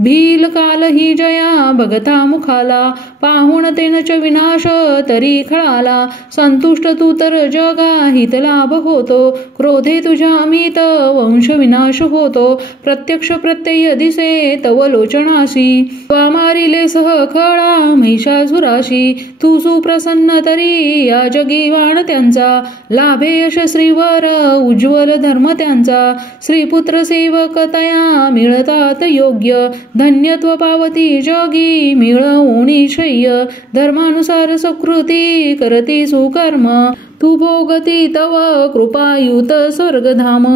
भील काल ही जया भगता मुखाला, पाहुण तेनच विनाश तरी खळाला, संतुष्ट तू तर जगा हित लाभ होतो, क्रोधे तुझ्या अमित वंश विनाश होतो, प्रत्यक्ष प्रत्यय दिसे तव लोचनाशी, वा मारिले सह खळा महिषासुराशी, तू सुप्रसन्न तरी या जगी वाण त्यांचा, लाभे यश श्रीवर उज्ज्वल धर्म त्यांचा, श्रीपुत्र सेवक तया मिळतात योग्य, धन्यत्व पावती जगी मिळवणी शय्य, धर्मानुसार सकृती करती सुकर्म, तू भोगती तव कृपायुत स्वर्गधाम,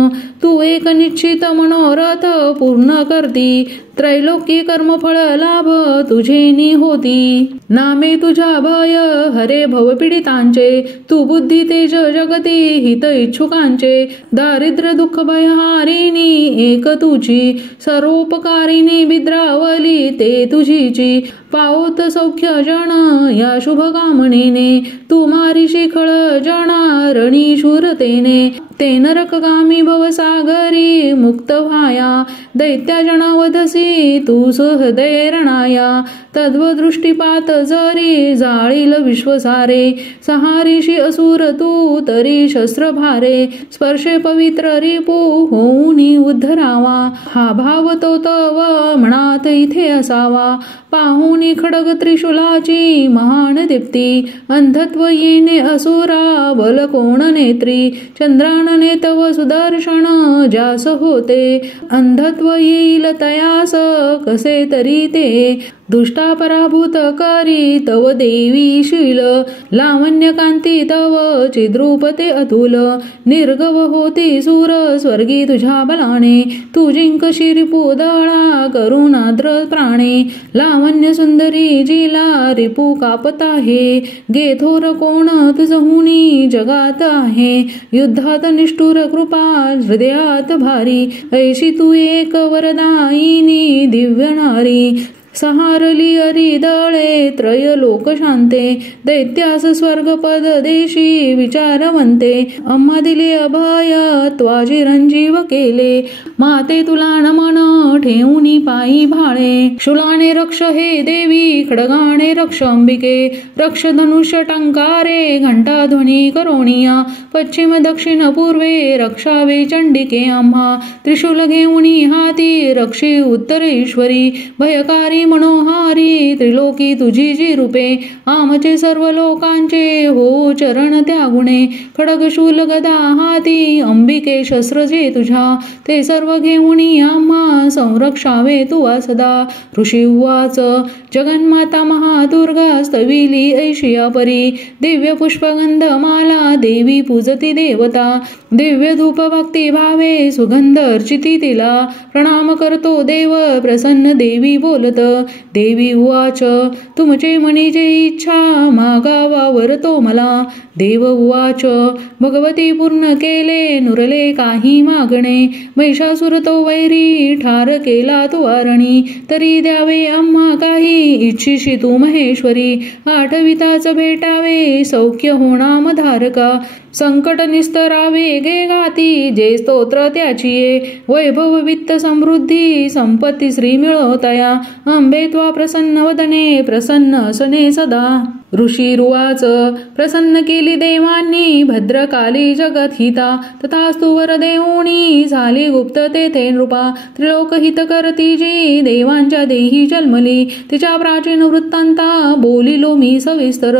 तू एक निश्चित मनोरथ पूर्ण करती, त्रैलोकी कर्मफळ लाभ तुझेनी होती, नामे तुझ्या भय हरे भवपीडितांचे, तू बुद्धी तेज जगती हित इच्छुकांचे, दारिद्र्य दुःख भयहारिणी एक तुझी, सर्वोपकारिणी बिद्रावली ते तुझीची, पावत सौख्य जन या शुभ कामनेने, तू मारिशी खळ जना रणी शूरतेने, ते नरकगामी भवसागरी मुक्त व्हाया, दैत्या जनावधसी तू सहृदय रणाया, तद्वदृष्टीपात जरी जाळील विश्वसारे, सहारिशी असुर तू तरी शस्त्र भारे, स्पर्शे पवित्र रिपू होऊनी उद्धरावा, हा भाव तो तव मनात इथे असावा, पाहुनी खडग त्रिशूलाची महान दीप्ती, अंधत्व येणे असुरा बल कोण नेत्री, चंद्रानने तव सुदर्शन जास होते, अंधत्व येईल तयास कसे तरी ते, दुष्टा पराभूत करी तव देवी शील, लावण्य कांती तव चिद्रूपते अतुल, निर्गव होती सूर स्वर्गी तुझ्या बलाने, तू जिंकशी रिपुदळा करुणाद्र प्राणे, लावण्य सुंदरी जिला रिपू कापत आहे, गेथोर कोण तुझहुनी जगात आहे, युद्धात निष्ठुर कृपा हृदयात भारी, ऐशी तू एक वरदायिनी दिव्य नारी, सहारली अरिदळे त्रय लोक शांते, दैत्यास स्वर्गपद देशी विचारवंते, अम्हा दिले अभय त्वा चिरंजीव केले, माते तुला नमन ठेवूनी पायी भाळे, शूलाने रक्ष हे देवी खडगाने रक्ष अंबिके, रक्ष धनुष्य टंकारे घंटा ध्वनी करोनिया, पश्चिम दक्षिण पूर्वे रक्षावे चंडिके आम्हा, त्रिशूल घेऊनी हाती रक्षी उत्तरेश्वरी, भयकारी मनोहारी त्रिलोकी तुझी जी रूपे, आमचे सर्व लोकांचे हो चरण त्या गुणे, खडगशूल गदा हाती अंबिके शस्त्र जे तुझ्या, ते सर्व घेऊनी आम्हा संरक्षावे तुवा सदा, ऋषी उवाच जगन्माता महादुर्गा स्तविली ऐशिया परी, दिव्य पुष्पगंध माला देवी पूजती देवता, दिव्य धूप भक्ती भावे सुगंध अर्चिती तिला, प्रणाम करतो देव प्रसन्न देवी बोलत, देवी उवाच तुमचे मनीचे इच्छा मागावावर तो मला, देव उवाच भगवती पूर्ण केले नुरले काही मागणे, महिषासुर तो वैरी ठार केला तो आरणी, तरी द्यावे आम्हा काही इच्छिशी तू महेश्वरी, आठविताच भेटावे सौख्य होणाम धारका, संकट निस्तरावे गे गाती जे स्तोत्र त्याची, वैभव वित्त समृद्धी संपत्ती श्री मिळवतया, अंबे त्वा प्रसन्न वदने प्रसन्न असने सदा, ऋषी रुवाच प्रसन्न केली देवांनी भद्रकाली जगत हिता, तथास्तु वर देऊणी झाली गुप्त तेथे नृपा, त्रिलोक हित करती जी देवांच्या देही जन्मली, तिच्या प्राचीन वृत्तांता बोलिलो मी सविस्तर,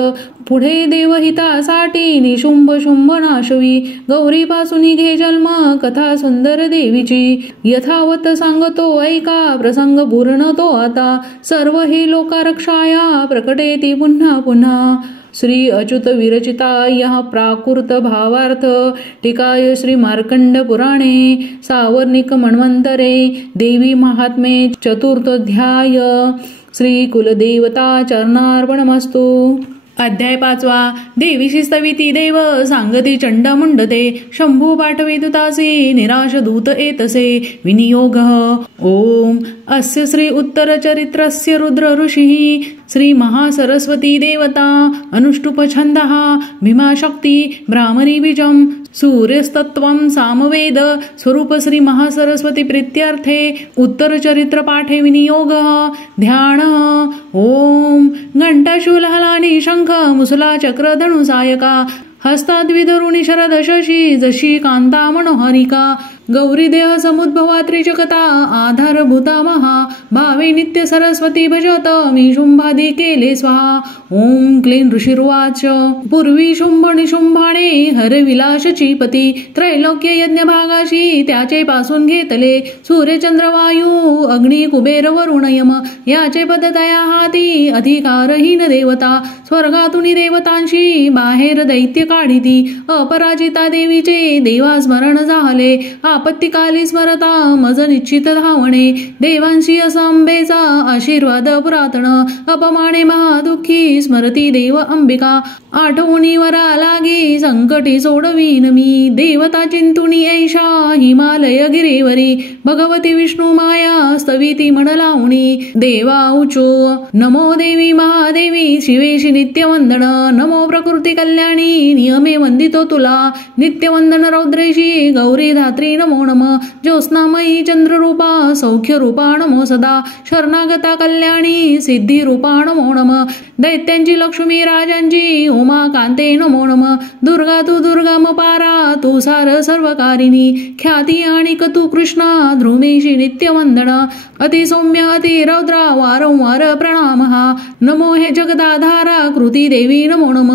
पुढे देवहितासाठी निशुंभ शुंभ नाशवी, गौरीपासून घे जन्म कथा सुंदर देवीची, यथावत सांगतो ऐका प्रसंग पूर्ण तो आता, सर्व हे लोकारक्षाया प्रकटेती पुन्हा पुन्हा, श्री अच्युत विरचिता यः प्राकृत भावार्थ टीकाय श्री मार्कंड पुराणे सावर्णिक मन्वंतरे देवी महात्मे चतुर्थोध्याय, श्री कुलदेवता चरणार्पणमस्तु। अध्याय 5. देवीशी स्तविती देव सांगती चंड मुंडते शंभू पाठवे दुतासी निराश दूत एतसे विनियोग ओम अस्य श्री उत्तर चरित्रस्य रुद्र ऋषी श्री महासरस्वती देवता अनुष्टुप छंदः भीमा शक्ती ब्राह्मणी बीजम सूर्यस्तत्वं सामवेद स्वरूप श्री महासरस्वती प्रीत्यर्थे उत्तर चरित्र पाठे विनियोग ध्यान ओम घंटाशूलहलानी शंख मुसला चक्र धनु सायका हस्ताद्विधरुणी शरद शशी जशी कांता मनोहरिका गौरी देह समुद्भवा त्रिजगता आधारभूता महा भावे नित्य सरस्वती भजत मी शुंभादी केले स्वाहा ओम क्लीन ऋषिर्वाच पूर्वी शुंभ निशुंभाणे हरविलास चीपती त्रैलोक्य यज्ञ भागाशी त्याचे पासून घेतले सूर्यचंद्र वायू अग्नी कुबेर वरुण यम याचे पद तया हाती अधिकारहीन देवता स्वर्गातून देवतांशी बाहेर दैत्य काढिती अपराजिता देवीचे देवा स्मरण झाले आपत्तिकाली स्मरता मज निश्चित धावणे देवांशी असंबेचा आशीर्वाद पुरातन अपमाने महादुःखी स्मरती देव अंबिका आठवणी वरा लागे संकटी सोडवीन मी देवता चिंतुनी ऐशा हिमालय गिरीवरी भगवती विष्णू माया स्तविती मन लावणी देवा उचो नमो देवी महादेवी शिवेशी नित्यवंदन नमो प्रकृती कल्याणी नियमे वंदितो तुला नित्यवंदन रौद्रेशी गौरी धात्री नमो नम ज्योत्स्नामयी चंद्ररूपा सौख्य रूपा नमो सदा शरणागता कल्याणी सिद्धी रूपा नमो नम दैत्यांची लक्ष्मी राजांची उमा कांते नमो नम दुर्गा तू दुर्गम पारा तू सार सर्वकारिणी ख्याती आणि तू कृष्णा ध्रुमेशी नित्यवंदन अति सौम्य अति रौद्रा वारंवार प्रणाम नमो हे जगदाधारा कृती देवी नमो नम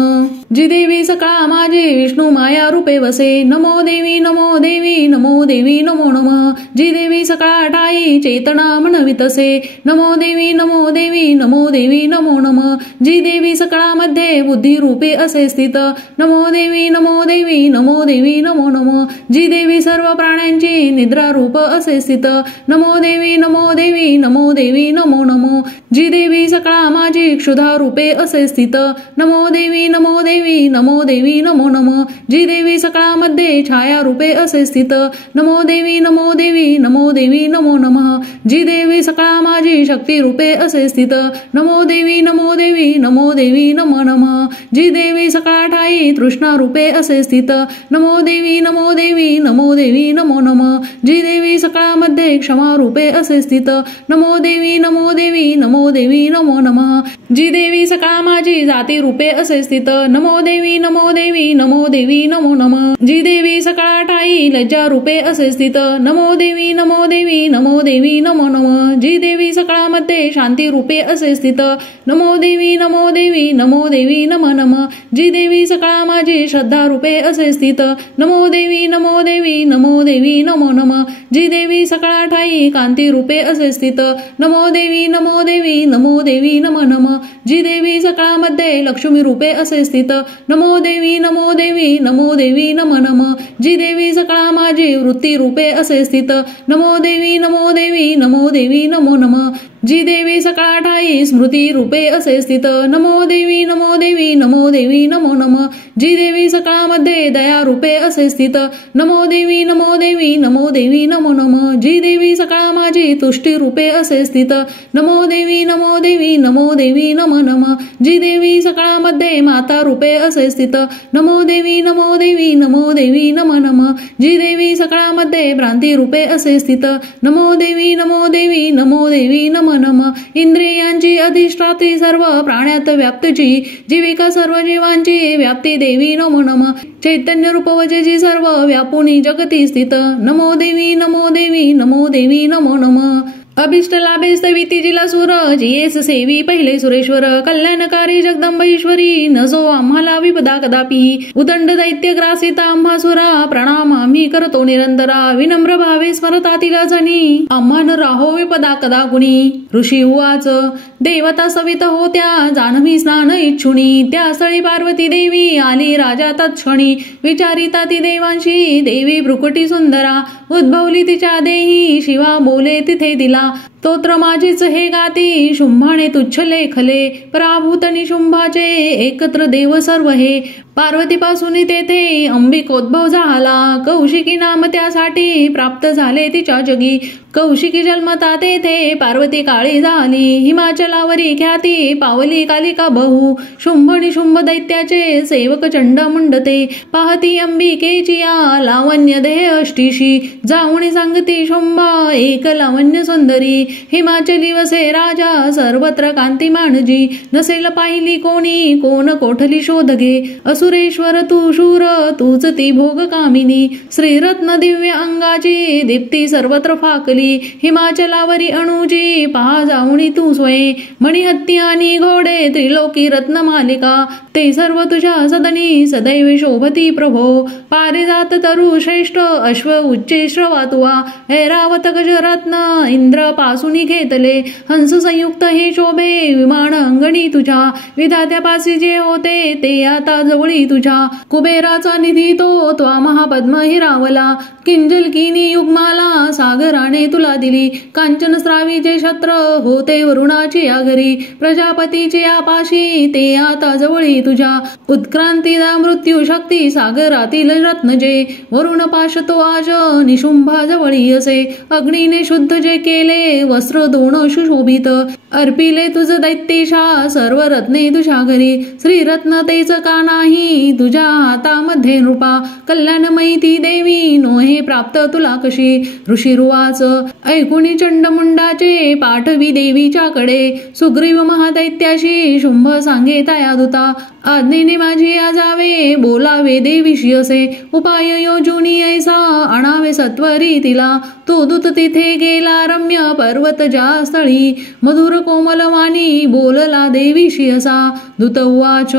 जी देवी सकाळ माझे विष्णू माया रूपे वसे नमो देवी नमो देवी नमो देवी नमो नम जी देवी सकाळ ठाई चेतना म्हणवितसे नमो देवी नमो देवी नमो देवी नमो नम जी देवी सकाळामध्ये बुद्धी रूपे असे स्थित नमो देवी नमो देवी नमो देवी नमो नम जी देवी सर्व प्राण्यांची निद्रा रूप असे स्थित नमो देवी नमो देवी नमो देवी नमो नमो जी देवी सकाळ माझी क्षुधा रूपे असे स्थित नमो देवी नमो देवी नमो देवी नमो नम जी देवी सकाळामध्ये छाया रूपे असे स्थित नमो देवी नमो देवी नमो देवी नमो नमः जी देवी सकाळ माझी शक्ती रूपे असे स्थित नमो देवी नमो देवी नमो देवी नमो नमः जी देवी सकाळ ठाई तृष्णा रूपे असे स्थित नमो देवी नमो देवी नमो देवी नमो नमः जी देवी सकाळामध्ये क्षमा रूपे असे स्थित नमो देवी नमो देवी नमो देवी नमो नमः जी देवी सकाळ माझी जाती रूपे असे स्थित नमो देवी नमो देवी नमो देवी नमो नमः जी देवी सकाळ ठाई लज्जा रूपे असे स्थित नमो देवी नमो देवी नमो देवी नमो नमः जी देवी सकाळामध्ये शांती रूपे असे स्थित नमो देवी नमो देवी नमो देवी नमो नमः जी देवी सकाळ माझी श्रद्धा रूपे असे स्थित नमो देवी नमो देवी नमो देवी नमो नमः जी देवी सकाळ ठाई कांती रूपे असे स्थित नमो देवी नमो देवी नमो देवी नमो नमः जी देवी सकाळामध्ये लक्ष्मी रूपे असे स्थित नमो देवी नमो देवी नमो देवी नमो नमः जी देवी सकाळ माझी वृत्ती रूपे असे स्थित नमो देवी नमो देवी नमो देवी नमो नमः जी देवी सकाळ ठाई स्मृती रूपे असे स्थित नमो देवी नमो देवी नमो देवी नमो नमः जी देवी सकाळामध्ये दया रूपे असे स्थित नमो देवी नमो देवी नमो देवी नमो नमः जी देवी सकाळ माझी तुष्टी रूपे असे स्थित नमो देवी नमो देवी नमो देवी नमो नमः जी देवी सकाळामध्ये माता रूपे असे स्थित नमो देवी नमो देवी नमो देवी नमो नमः जी देवी सकाळामध्ये भ्रांती रूपे असे स्थित नमो देवी नमो देवी नमो देवी नमो नमः इंद्रियांची अधिष्ठाती सर्व प्राण्यात व्याप्तची जीविका सर्व जीवांची व्याप्ती देवी नमो नमः चैतन्य रूपवजेची सर्व व्यापुनी जगती स्थित नमो देवी नमो देवी नमो देवी नमो नमः अभिष्ट लाभे स्तविती जिला सुर जियेस सेवी पहिले सुरेश्वर कल्याणकारी जगदंब ईश्वरी न जो आम्हाला विपदा कदापि उदंड दैत्य ग्रासिता आम्हासुरा प्रणाम आम्ही करतो निरंतरा विनम्र भावे स्मरतातील जनी आम्हा न राहो विपदा कदा गुणी ऋषी उवाच देवता सवित होत्या जान्हवी स्नान इच्छुनी त्या स्थळी पार्वती देवी आली राजा तत्क्षणी विचारिता ती देवांशी देवी भ्रुकुटी सुंदरा उद्भवली तिच्या देही शिवा बोले तिथे दिला स्तोत्र माझेच हे गाती शुंभाने तुच्छ लेखले पराभूत निशुंभाचे एकत्र देव सर्व हे पार्वतीपासून तेथे अंबिकोद्भव झाला कौशिकी नाम त्यासाठी प्राप्त झाले तिच्या जगी कौशिकी जन्मता तेथे पार्वती काळी झाली हिमाचलावरी ख्याती पावली कालिका बहु शुंभ निशुंभ दैत्याचे सेवक चंड मुंडते पाहती अंबिकेची या लावण्य देह अष्टीशी जाऊनी सांगती शुंभा एक लावण्य सुंदरी हिमाचली वसे राजा सर्वत्र कांती मानजी नसेल पाहिली कोणी कोण कोठली शोध घे असुरेश्वर तू शूर तूच ती भोग कामिनी श्रीरत्न दिव्य अंगाची दीप्ती सर्वत्र फाकली हिमाचलावरी अणुजी पहा जाऊनी तू स्वये मणिहत्ती आणि घोडे त्रिलोकी रत्न मालिका ते सर्व तुझ्या सदनी सदैव शोभती प्रभो पारिजात तरु श्रेष्ठ अश्व उच्चे श्रवातुवा ऐरावत गजरत्न इंद्र पासूनी घेतले हंस संयुक्त हे शोभे विमान अंगणी तुझ्या विधात्यापासी जे होते ते आता जवळी तुझ्या कुबेराचा निधी तो त्वा महापद्म हिरावला किंजलकिनी युग्माला सागराने तुला दिली कांचन स्रावीचे छत्र होते वरुणाची या घरी प्रजापतीचे आपाशी ते आता जवळी तुझ्या उत्क्रांतीला मृत्यू शक्ती सागरातील रत्न जे वरुण पाश तो आज निशुंभा जवळी असे अग्नीने शुद्ध जे केले वस्त्र दोन सुशोभित अर्पिले तुझ दैत्येशा सर्व रत्ने तुझ्या घरी श्रीरत्न तेच का नाही तुझ्या हातामध्ये नृपा कल्याणमयी ती देवी नोहे प्राप्त तुला कशी ऋषिरुवाच ऐकुनी चंडमुंडाचे पाठवी देवीच्याकडे सुग्रीव महादैत्याशी शुंभ सांगे तया दूता आज्ञेने माझी आजावे बोलावे देवीशी असे उपाय योजुनी ऐसा आणावे सत्वरी तिला तो दूत तिथे गेला रम्य पर्वत ज्या स्थळी मधुर कोमल वाणी बोलला देवीशी असा दूत उवाच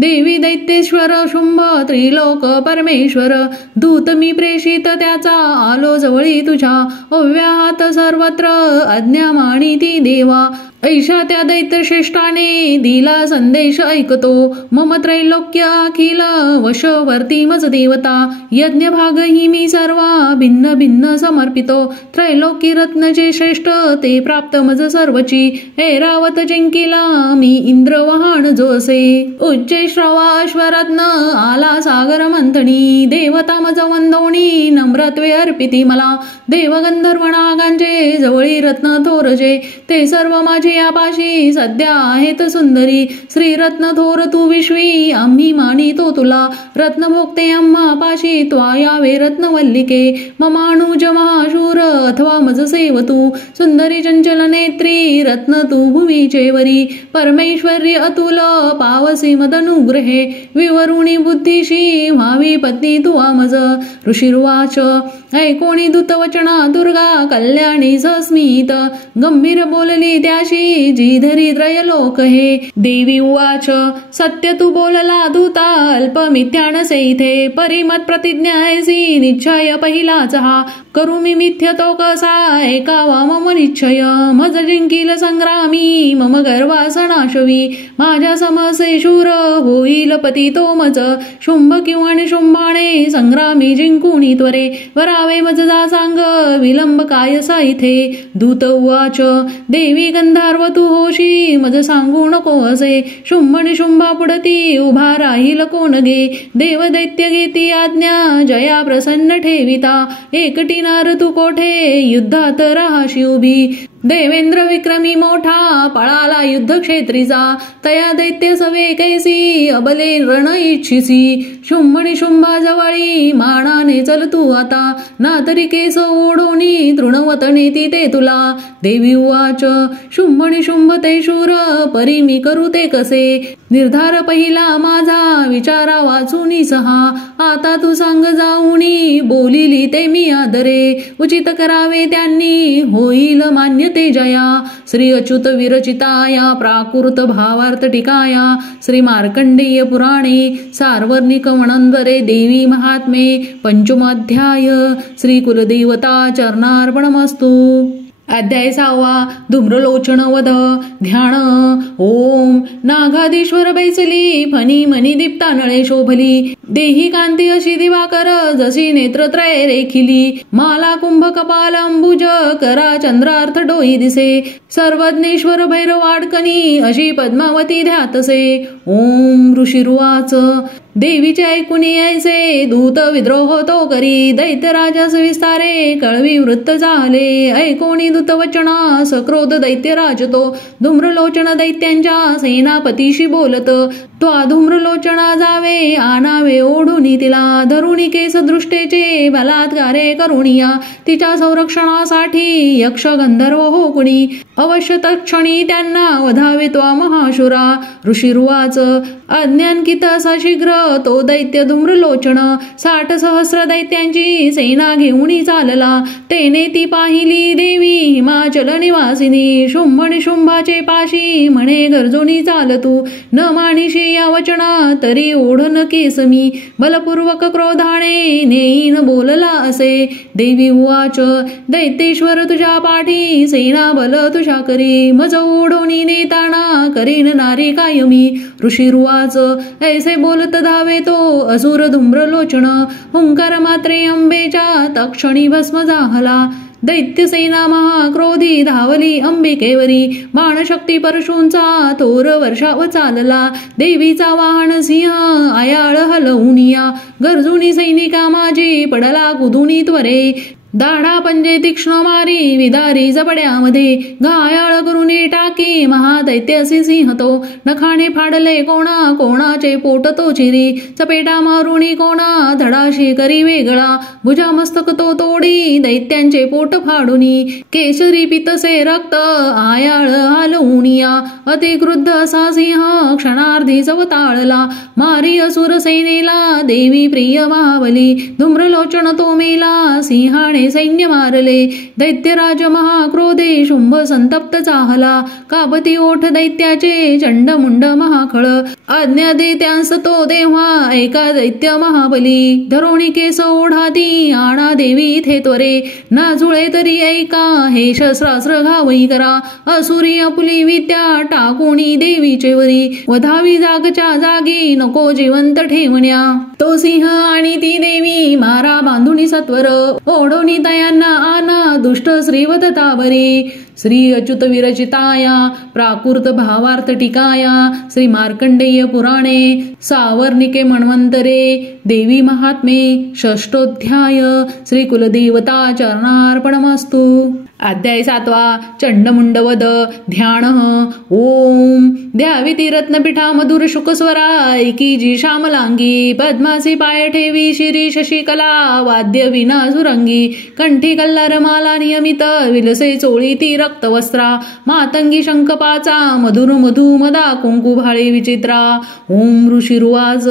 देवी दैत्येश्वर शुंभ त्रिलोक परमेश्वर दूत मी प्रेषित त्याचा आलो जवळी तुझ्या अव्याहात सर्वत्र आज्ञा मानिती देवा ऐशा त्या दैत्यश्रेष्ठाने दिला संदेश ऐकतो मम त्रैलोक्य अखिल वशवर्ती मज देवता यज्ञ भाग ही मी सर्वा भिन्न भिन्न समर्पितो त्रैलोकी रत्न जे श्रेष्ठ ते प्राप्त मज सर्वची ऐरावत जिंकिला मी इंद्र वहाण जो असे उच्चे श्रवा अश्वरत्न आला सागर मंथनी देवता मज वंदोणी नम्रत्वे अर्पिती मला देवगंधर्व नागांचे जवळी रत्न थोरजे ते सर्व माझे आपाशी सध्या आहेत सुंदरी श्रीरत्न थोर तू विश्वी आम्ही मानितो तुला रत्न भोगते आम्हा पाशी त्वायावे रत्नवल्लिके ममानुज महाशूर अथवा मज सेव तू सुंदरी चंचल नेत्री रत्न तू भूमीचे वरी परमेश्वरी अतुल पावसी मदनुग्रहे विवरुणी बुद्धीशी व्हावी पत्नी तुवा मज ऋषिरुवाच ऐकोणी दूतवचना दुर्गा कल्याणी सस्मित गंभीर बोलली त्याशी जी धरी त्रयलोक हे देवी उवाच सत्य तू बोलला दूता अल्प मिथ्या नसे इथे परिमत प्रतिज्ञा ऐसी निश्चय पहिलाच हा करू मी मिथ्य तो कसा ऐकावा मम निश्चय मज जिंकील संग्रामी मम गर्वासनाशवी माझ्या समसे शूर होईल पती तो मज शुंभ किंवा निशुंभाने संग्रामी जिंकुनी त्वरे वरावे मज जा सांग विलंब कायसा इथे दूत उवाच देवी गंधार्व तू होशी मज सांगू नको असे शुंभ निशुंभा पुढती उभा राहील कोण गे देव दैत्य घेती आज्ञा जया प्रसन्न ठेविता एकटी नार तू कोठे युद्धात राहाशी उभी देवेंद्र विक्रमी मोठा पळाला युद्ध क्षेत्रीचा तया दैत्य सवे कैसी अबले रण इच्छिसी शुंभ निशुंभा जवळी मानाने चल तू आता ना तरी केस ओढोनी तृणवत नेती ते तुला देवी उवाच शुंभ निशुंभ ते शूर परी मी करू ते कसे निर्धार पहिला माझा विचारा वाचूनी सहा आता तू सांग जाऊनी बोलिली ते मी आदरे उचित करावे त्यांनी होईल मान्य ते जया श्री अच्युत विरचिताया प्राकृत भावार्थ टीकाया श्री मार्कंडेय पुराणे सार्वर्णिक वनंदरे देवी महात्मे पंचमाध्याय श्री कुलदेवता चरणार्पणमस्तु। अध्याय 6 धूम्रलोचन वध ध्यान ओम नागाधीश्वर बैसली फणी मणी दीप्तानळे शोभली देही कांती अशी दिवाकर जशी नेत्रत्रय रेखिली माला कुंभ कपाल अंबुज करा चंद्रार्थ डोई दिसे सर्वज्ञेश्वर भैरव वाडकनी अशी पद्मावती ध्यातसे ओम ऋषिरुवाच देवीचे ऐकून यायचे दूत विद्रोह तो करी दैत्यराजास विस्तारे कळवी वृत्त झाले ऐकोणी दूतवचना सक्रोध दैत्यराज तो धूम्रलोचन दैत्यांच्या सेनापतीशी बोलत तो धूम्रलोचना जावे आणावे ओढुनी तिला धरुणी केस दृष्टेचे बलात्कारे करुणिया तिच्या संरक्षणासाठी यक्ष गंधर्व हो कुणी अवश्य तत्क्षणी त्यांना वधावे तो महाशुरा ऋषिरुवाच अज्ञानकित असा शीघ्र तो दैत्य धूम्रलोचन 60 सहस्र दैत्यांची सेना घेऊन चालला तेने ती पाहिली देवी हिमाचल निवासिनी शुंभ निशुंभाचे पाशी म्हणे गरजोनी चालतू न मानिशी या वचना तरी ओढन केसमी बलपूर्वक क्रोधाने नेईन बोलला असे देवी उवाच दैत्येश्वर तुझ्या पाठी सेना बल तुझ्या करी मज ओढोनी नेताना करीन नारी कायमी ऋषिरुवाच ऐसे बोलत धावे तो असुर धूम्रलोचन हुंकार मात्रे अंबेच्या तक्षणी भस्म झाला दैत्यसेना महाक्रोधी धावली अंबिकेवरी बाणशक्ती परशूंचा थोर वर्षाव चालला देवीचा वाहन सिंह आयाळ हलवुनिया गरजुनी सैनिका माझी पडला कुदुनी त्वरे दाढा पंजे तीक्ष्ण मारी विदारी जबड्यामध्ये घायाळ करुनी टाकी महादैत्यसी सिंह तो नखाने फाडले कोणा कोणाचे पोट तो चिरी चपेटा मारुनी कोणा धडाशी करी वेगळा भुजा मस्तक तो तोडी दैत्यांचे पोट फाडुनी केशरी पितसे रक्त आयाळ हालवुनिया अतिक्रुद्ध असा सिंह क्षणार्धी जवताळला मारी असुर सेनेला देवी प्रिय महाबली धूम्रलोचन तो मेला सिंहाने सैन्य मारले दैत्यराज महाक्रोधे शुंभ संतप्त चाहला काबती ओठ दैत्याचे चंडमुंड महाखळ आज्ञा दे त्यांस तो देव्हा एका दैत्य महाबली धरोणी केस ओढाती आणा देवी इथे त्वरे नाजुळे तरी ऐका हे शस्त्रास्त्र घावई करा असुरी अपुली विद्या टाकुणी देवीचे वरी वधावी जागच्या जागी नको जिवंत ठेवण्या तो सिंह आणि ती देवी मारा बांधुनी सत्वर ओढोनी तयांना आना दुष्ट श्रीवत तावरी श्री अच्युत विरचिताया प्राकृत भावार्थ टिकाया श्री मार्कंडेय पुराणे सावर्णिके मन्वंतरे देवी महात्मे षष्ठोध्याय श्री कुलदेवता चरणार्पणमस्तु अध्याय 7 चंडमुंडवध ध्यान ओम द्यावी ती रत्नपीठा मधुर शुकस्वरा ऐकी जी श्यामलांगी पद्मासी पाय ठेवी शिरी शशिकला वाद्य विना सुरंगी कंठी कल्लार माला नियमित विलसे चोळी ती रक्तवस्त्रा मातंगी शंखपाचा मधुर मधु मदा कुंकू भाळे विचित्रा ओम ऋषिरुवाच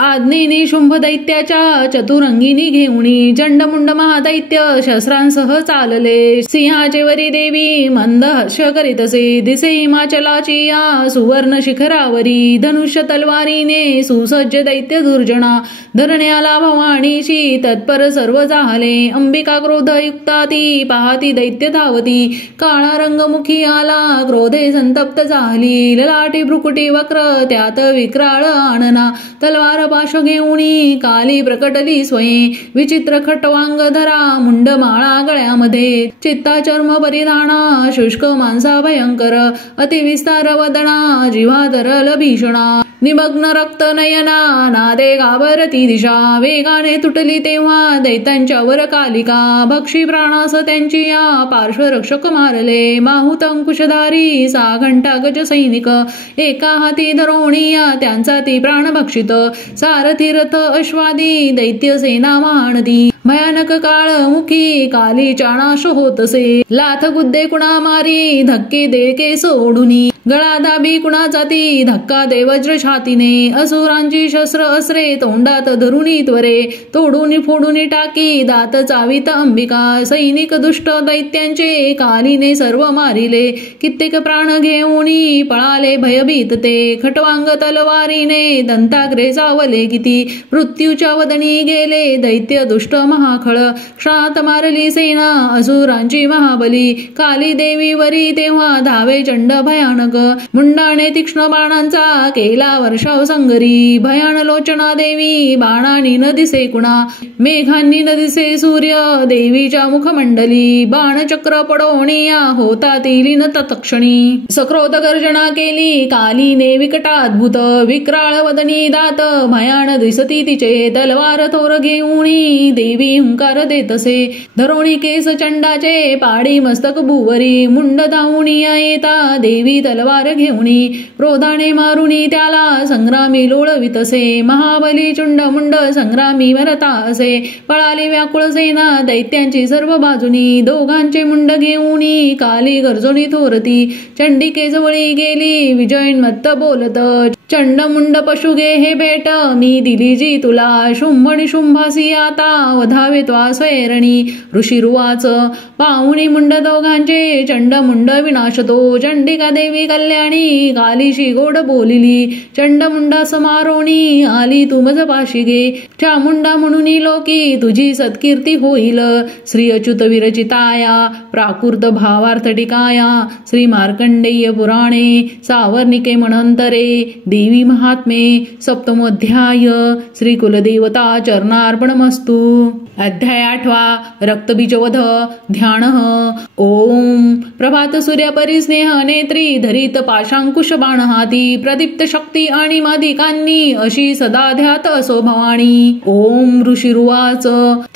आज्ञेने शुंभ दैत्याच्या चतुरंगिनी घेऊनी चंडमुंड महादैत्य शस्त्रांसह चालले सिंहाचे वरी देवी मंद हर्ष करीतसे दिसे हिमाचलाची या सुवर्ण शिखरावरी धनुष्य तलवारीने सुसज्ज दैत्य दुर्जना धरण्याला भवानीशी तत्पर सर्व जाहले अंबिका क्रोधयुक्ता ती पाहती दैत्य धावती काळा रंगमुखी आला क्रोधे संतप्त झाली ललाटी भ्रुकुटी वक्र त्यात विक्राळ आणना तलवार पाश घेऊनी काली प्रकटली स्वये विचित्र खटवांग धरा मुंड माळा गळ्यामध्ये चित्ता चर्म परिधाना शुष्क मांसा भयंकर अतिविस्तार वदना जिव्हा धरल भीषणा निमग्न रक्त नयना नादे घाबरती दिशा वेगाने तुटली तेव्हा दैत्यांच्यावर कालिका भक्षी प्राणास त्यांची या पार्श्वरक्षक मारले माहुत अंकुशधारी 6 घंटा गज सैनिक एका हाती धरोणीया त्यांचा ती प्राण भक्षित सारथी रथ अश्वादी दैत्य सेना माणती भयानक काळ मुखी काली चाणाश होतसे लाथ गुद्दे कुणा मारी धक्के देके सोडुनी गळा दाबी कुणाचा ती धक्का दे वज्र छातीने असुरांची शस्त्र अस्रे तोंडात धरुणी त्वरे तोडून फोडून टाकी दात चावित अंबिका सैनिक दुष्ट दैत्यांचे कालीने सर्व मारिले कित्येक प्राण घेऊनी पळाले भयभीत ते खटवांग तलवारीने दंताग्रे चावले किती मृत्यूच्या वदनी गेले दैत्य दुष्ट महाखळ क्षात मारली सेना असुरांची महाबली काली देवी वरी तेव्हा धावे चंड भयानक मुंडाने तीक्ष्ण बाणांचा केला वर्षाव संगरी भयान लोचना देवी बाणांनी न दिसे कुणा मेघांनी न दिसे सूर्य देवीच्या मुखमंडली बाणचक्र पडोनिया होता तिलीन तत्क्षणी सक्रोध गर्जना केली कालीने विकटाद्भुत विक्राळ वदनी दात भयान दिसती तिचे तलवार थोर घेऊनी देवी हुंकार देतसे धरोणी केस चंडाचे पाडी मस्तक भुवरी मुंड धावूनी येता देवी तलवार घेऊनी क्रोधाने मारुनी त्याला संग्रामी लोळवितसे महाबली चुंड मुंड संग्रामी मरता असे पळाली व्याकुळ सेना दैत्यांची सर्व बाजूनी दोघांचे मुंड घेऊनी काली गर्जोनी थोरती चंडिके जवळी गेली विजयन्मत्त बोलत चंड मुंड पशुगे हे भेट मी दिली जी तुला शुंभणी शुंभासी आता वधावे त्वा स्वैरणी ऋषिरुवाच पाहुणी मुंड दोघांचे चंड मुंड विनाशतो चंडिका देवी कल्याणी कालीशी गोड बोलिली चंड मुंडा समारोणी आली तू मज पाशी गे चामुंडा म्हणून लोकी तुझी सत्कीर्ती होईल श्री अच्युत विरचिताया प्राकृत भावार्थ टिकाया श्री मार्कंडेय पुराणे सावर्णिके मनंतरे देवी महात्मे सप्तमोध्याय श्री कुलदेवता चरणार्पणमस्तु। अध्याय 8 रक्तबीजवध ध्यान ओम प्रभात सूर्य परिस्नेह नेत्री धरित पाशांकुश बाण हाती प्रदीप्त शक्ती आणि मादिकांनी अशी सदा ध्यात असो भवानी। ओम ऋषिरुवाच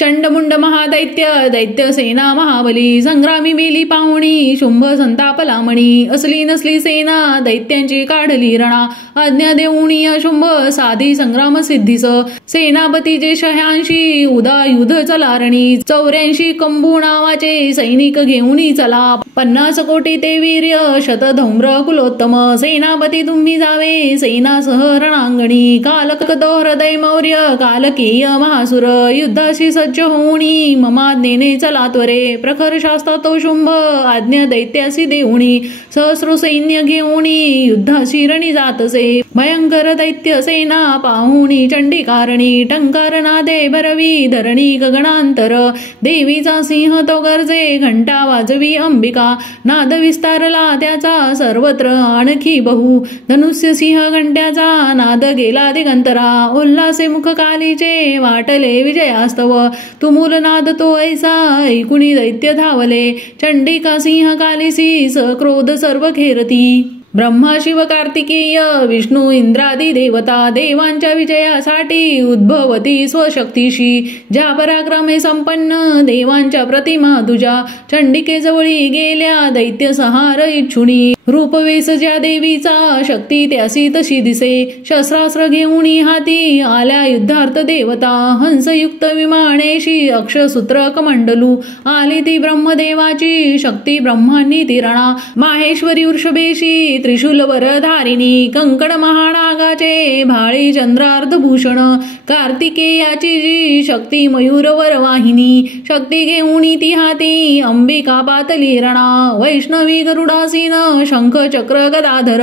चंडमुंड महादैत्य दैत्य सेना महाबली संग्रामी मेली पाहुणी शुंभ संतापला मणी असली नसली सेना दैत्यांची काढली रणा आज्ञा देऊनी शुंभ साधी संग्राम सिद्धीस सेनापती जे शह्यांशी उदा युद्ध चलारणी 84 कंबू नावाचे सैनिक घेऊनी चला 50 कोटी ते वीर्य शतधौम्र कुलोत्तम सेनापती तुम्ही जावे सेनासह रणांगणी कालकदो हृदय मौर्य कालकेय महासुर युद्धाशी सज्ज होऊनी ममाज्ञेने चला त्वरे प्रखर शास्त्र तो शुंभ आज्ञा दैत्यासी देऊनी सहस्र सैन्य घेऊनी युद्धाशी रणी जातसे भयंकर दैत्य सेना पाहुणी चंडिकारणी टंकार नादे भरवी धरणी गगनांतर देवीचा सिंह तो गर्जे घंटा वाजवी अंबिका नाद विस्तारला त्याचा सर्वत्र आणखी बहु धनुष्य सिंह घंट्याचा नाद गेला दिगंतरा उल्हासे मुख कालीचे वाटले विजयास्तव तुमुल नाद तो ऐसा ऐकुणी दैत्य धावले चंडिका सिंह कालीसी सक्रोध सर्व खेरती ब्रह्मा शिव कार्तिकेय विष्णू इंद्रादी देवता देवांच्या विजयासाठी उद्भवती स्वशक्तीशी ज्या पराक्रमे संपन्न देवांच्या प्रतिमा तुझ्या चंडिके जवळी गेल्या दैत्य संहार इच्छुनी रूपवेश ज्या देवीचा शक्ती त्यासी तशी दिसे शस्त्रास्त्र घेऊन हाती आल्या युद्धार्थ देवता हंसयुक्त विमानेशी अक्षसूत्र कमंडलू आली ती ब्रह्मदेवाची शक्ती ब्रह्मांनी तिरणा माहेश्वरी वृषभेशी त्रिशूल वरधारिणी कंकण महानागाचे भाळी चंद्रार्धभूषण कार्तिकेयाची जी शक्ती मयूर वरवाहिनी शक्ती घेऊन ती हाती अंबिका पातली रणा वैष्णवी गरुडासीन शंख चक्र गदाधर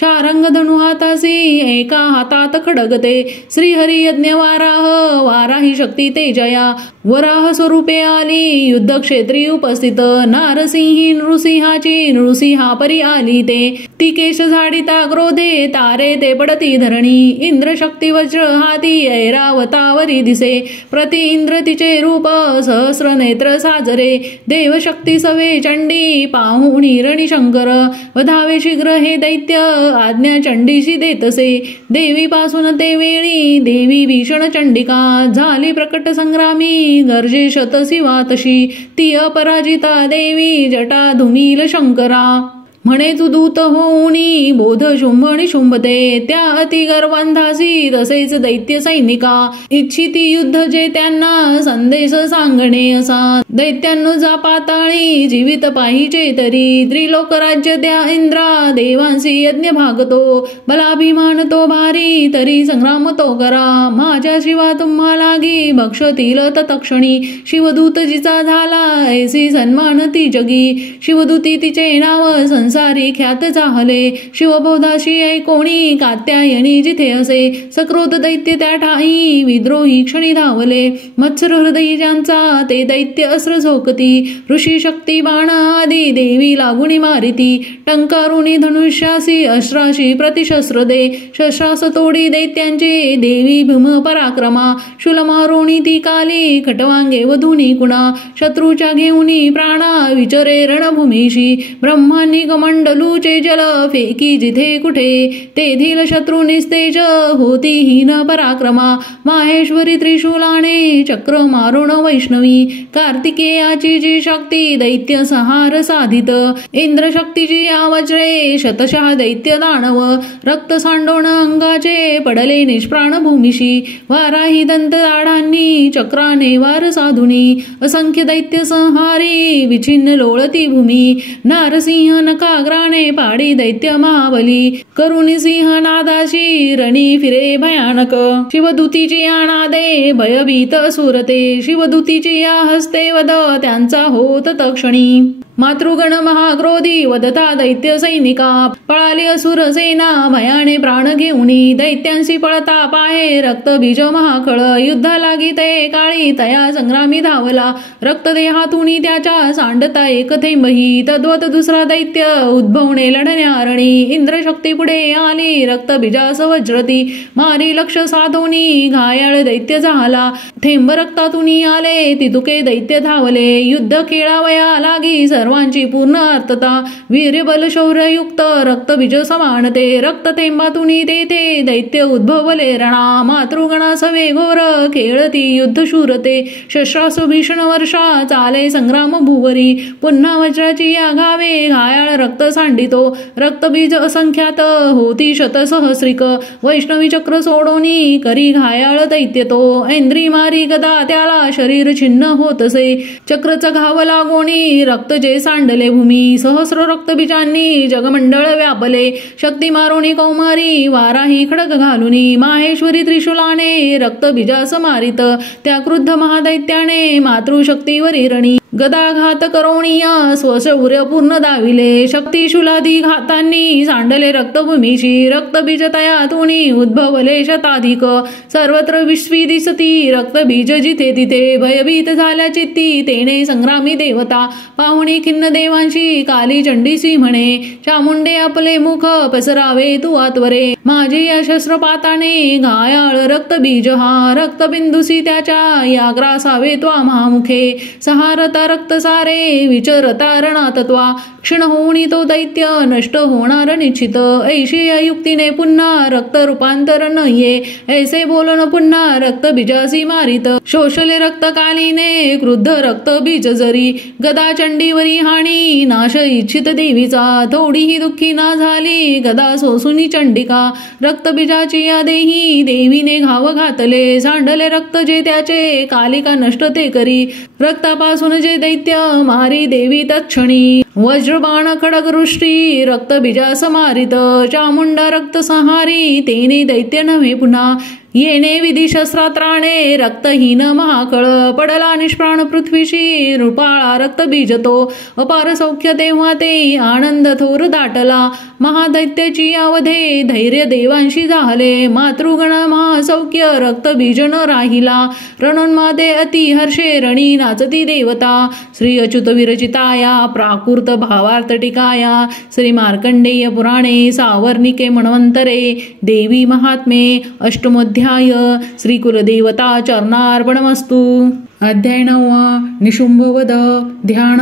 शारंग धनु हातासी एका हातात खडगते श्रीहरी यज्ञ वाराही शक्ती तेजया वराह स्वरूपे आली युद्ध क्षेत्री उपस्थित नारसिंही नृसिंहाची नृसिंहा परी आली ते ती केश झाडिता क्रोधे तारे ते पडती धरणी इंद्र शक्ती वज्र हाती ऐरावतावरी दिसे प्रति इंद्र तिचे रूप सहस्र नेत्र साजरे देवशक्ती सवे चंडी पाहुणी रणि शंकर वधावे शीघ्र हे दैत्य आज्ञा चंडीशी देतसे देवीपासून ते वेळी देवी भीषण चंडिका झाली प्रकट संग्रामी गर्जे शतशिवा तशी ती अपराजिता देवी जटा धुनील शंकरा म्हणे तू दूत होऊनी बोध शुंभ निशुंभते त्या अति गर्वांधासी तसेच दैत्य सैनिका इच्छिती युद्ध जे त्यांना संदेश सांगणे असा दैत्यांनो जा पाताळी जीवित पाहिजे तरी त्रिलोक राज्य द्या इंद्रा देवांसी यज्ञ भागतो बलाभिमान तो भारी तरी संग्राम तो करा माझ्या शिवा तुम्हा लागी भक्षतील तत्क्षणी शिवदूत जिचा झाला ऐसी सन्मान ती जगी शिवदूती तिचे नाव संसारी ख्यात झाले शिवबोधाशी ऐकोणी कात्यायनी जिथे असे सक्रोध दैत्य त्या ठाई विद्रोही क्षणी धावले मत्सर हृदयी ज्यांचा ते दैत्य अस्त्र झोकती ऋषी शक्ती बाण आदी देवी लागुनी मारिती टंकारुणी धनुष्यासी अश्राशी प्रतिशस्त्र दे शस्त्रास तोडी दैत्यांचे देवी भीम पराक्रमा शूल मारोणी ती काली खटवांगे वधुनी कुणा शत्रूच्या घेऊनी प्राणा विचरे रणभूमीशी ब्रह्मांनी कमंडलूचे जल फेकी जिथे कुठे तेथील शत्रू निस्तेज होती हीन पराक्रमा माहेश्वरी त्रिशूलाने चक्र मारुण वैष्णवी कार्तिकेयाची जी शक्ती दैत्य संहार साधित इंद्र शक्तीची आवज्रे शतशः दैत्य दानव रक्त सांडोण अंगाचे पडले निष्प्राण भूमिशी वाराही दंत दाढांनी चक्राने वार साधुनी असंख्य दैत्य संहारी विछिन्न लोळती भूमी नारसिंह नकाग्राने पाडी दैत्य महाबली करुणी सिंह नादाशी रणी फिरे भयानक शिवदूतीची आणादे भयभीत सुरते शिवदूतीची या हस्ते वद त्यांचा होत तक्षणी मातृगण महाक्रोधी वदता दैत्य सैनिका पळाली असुर सेना भयाने प्राण घेऊनी दैत्यांशी पळता पाहे रक्त बीज महाखळ युद्ध लागी ते काळी तया संग्रामी धावला रक्त देहातुनी त्याच्या सांडता एक थेंबही तद्वत दुसरा दैत्य उद्भवणे लढण्यारणी इंद्रशक्ती पुढे आली रक्त बीजास वज्रती मारी लक्ष साधोनी घायाळ दैत्य झाला थेंब रक्तातुनी आले तितुके दैत्य धावले युद्ध खेळावया लागी सर्वांची पूर्ण अर्थता वीर्यबल शौर्ययुक्त रक्तबीज समानते रक्त थेंबातुनी तेथे दैत्य उद्भवले रणा मातृगणा सवे घोर खेळती युद्ध शूरते शस्त्रास भीषण वर्षा चाले संग्राम भुवरी पुन्हा वज्राची या घावे घायाळ रक्त सांडितो रक्तबीज असंख्यात होती शतसहस्रिक वैष्णवी चक्र सोडोनी करी घायाळ दैत्य तो ऐंद्री मारी गदा त्याला शरीर छिन्न होतसे चक्रचा घाव लागोनी रक्त जे सांडले भूमी सहस्र रक्तबीजांनी जगमंडळ व्यापले शक्ती मारोणी कौमारी वाराही खडक घालुनी माहेश्वरी त्रिशूलाने रक्तबीजास मारित त्या क्रुद्ध महादैत्याने मातृशक्तीवरी रणी गदाघात करोणिया स्वशौर्य पूर्ण दाविले शक्तिशूलादी घातांनी सांडले रक्तभूमीशी रक्तबीज तयातुनी उद्भवले शताधिक सर्वत्र विश्वी दिसती रक्तबीज जिथे तिथे भयभीत झाल्या चित्ती तेने संग्रामी देवता पाहुणी खिन्न देवांशी काली चंडीसी म्हणे चामुंडे आपले मुख पसरावे तू आत्वरे माझे या शस्त्रपाताने घायाळ रक्तबीज हा रक्तबिंदुसी त्याच्या या ग्रासावे त्वा महामुखे सहारता रक्त सारे विचरता रणातत्वा क्षण होणी तो दैत्य नष्ट होणार निश्चित ऐशी या युक्तीने पुन्हा रक्त रूपांतर नये ऐसे बोलन पुन्हा रक्त बीजासी मारित शोषले रक्त कालीने क्रुद्ध रक्त बीज जरी गदा चंडीवरी हाणी नाश इच्छित देवीचा थोडीही दुःखी ना झाली गदा सोसुनी चंडिका रक्तबीजाची या देही देवीने घाव घातले सांडले रक्त जे त्याचे कालिका नष्ट ते करी रक्तापासून जे दैत्य मारी देवी तत्क्षणी वज्रबाण खडगवृष्टी रक्तबीजास मारित चामुंडा रक्त संहारी तेने दैत्य नव्हे पुन्हा येणे विधी शस्त्रात्राणे रक्तहीन महाकळ पडला निष्प्राण पृथ्वीशी रूपाळा रक्तबीज तो अपार सौख्य तेव्हा ते आनंद थोर दाटला महादैत्याची अवधे धैर्य देवांशी झाले मातृगण महासौख्य रक्तबीज न राहिला रणोन्मादे अति हर्षे रणी नाचती देवता श्री अच्युत विरचिताया प्राकृत भावार्थ टीकाया श्री मार्कंडेय पुराणे सावर्णिके मन्वंतरे देवी महात्मे अष्टमोध्याय श्री कुलदेवता चरणार्पणमस्तु। अध्याय 9 निशुंभवध ध्यान।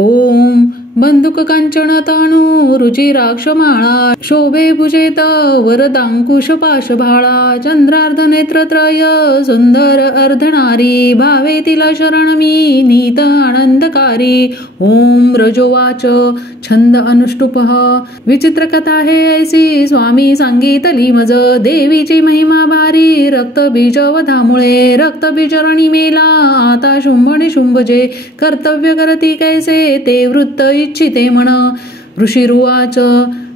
ओम बंदुक कांचन ताणू रुचिराक्ष माळा शोभे भुजेत वरदांकुश पाशभाळा चंद्रार्ध नेत्रत्रय सुंदर अर्धनारी भावे तिला शरण मी नीत आनंदकारी. ओम रजोवाच छंद अनुष्टुपः विचित्र कथा हे ऐसी स्वामी सांगितली मज. देवीची महिमा भारी रक्तबीज वधामुळे रक्तबीजरणी मेला आता शुंभ निशुंभ जे कर्तव्य करती कैसे ते वृत्त इच्छिते म्हण. ऋषिरुवाच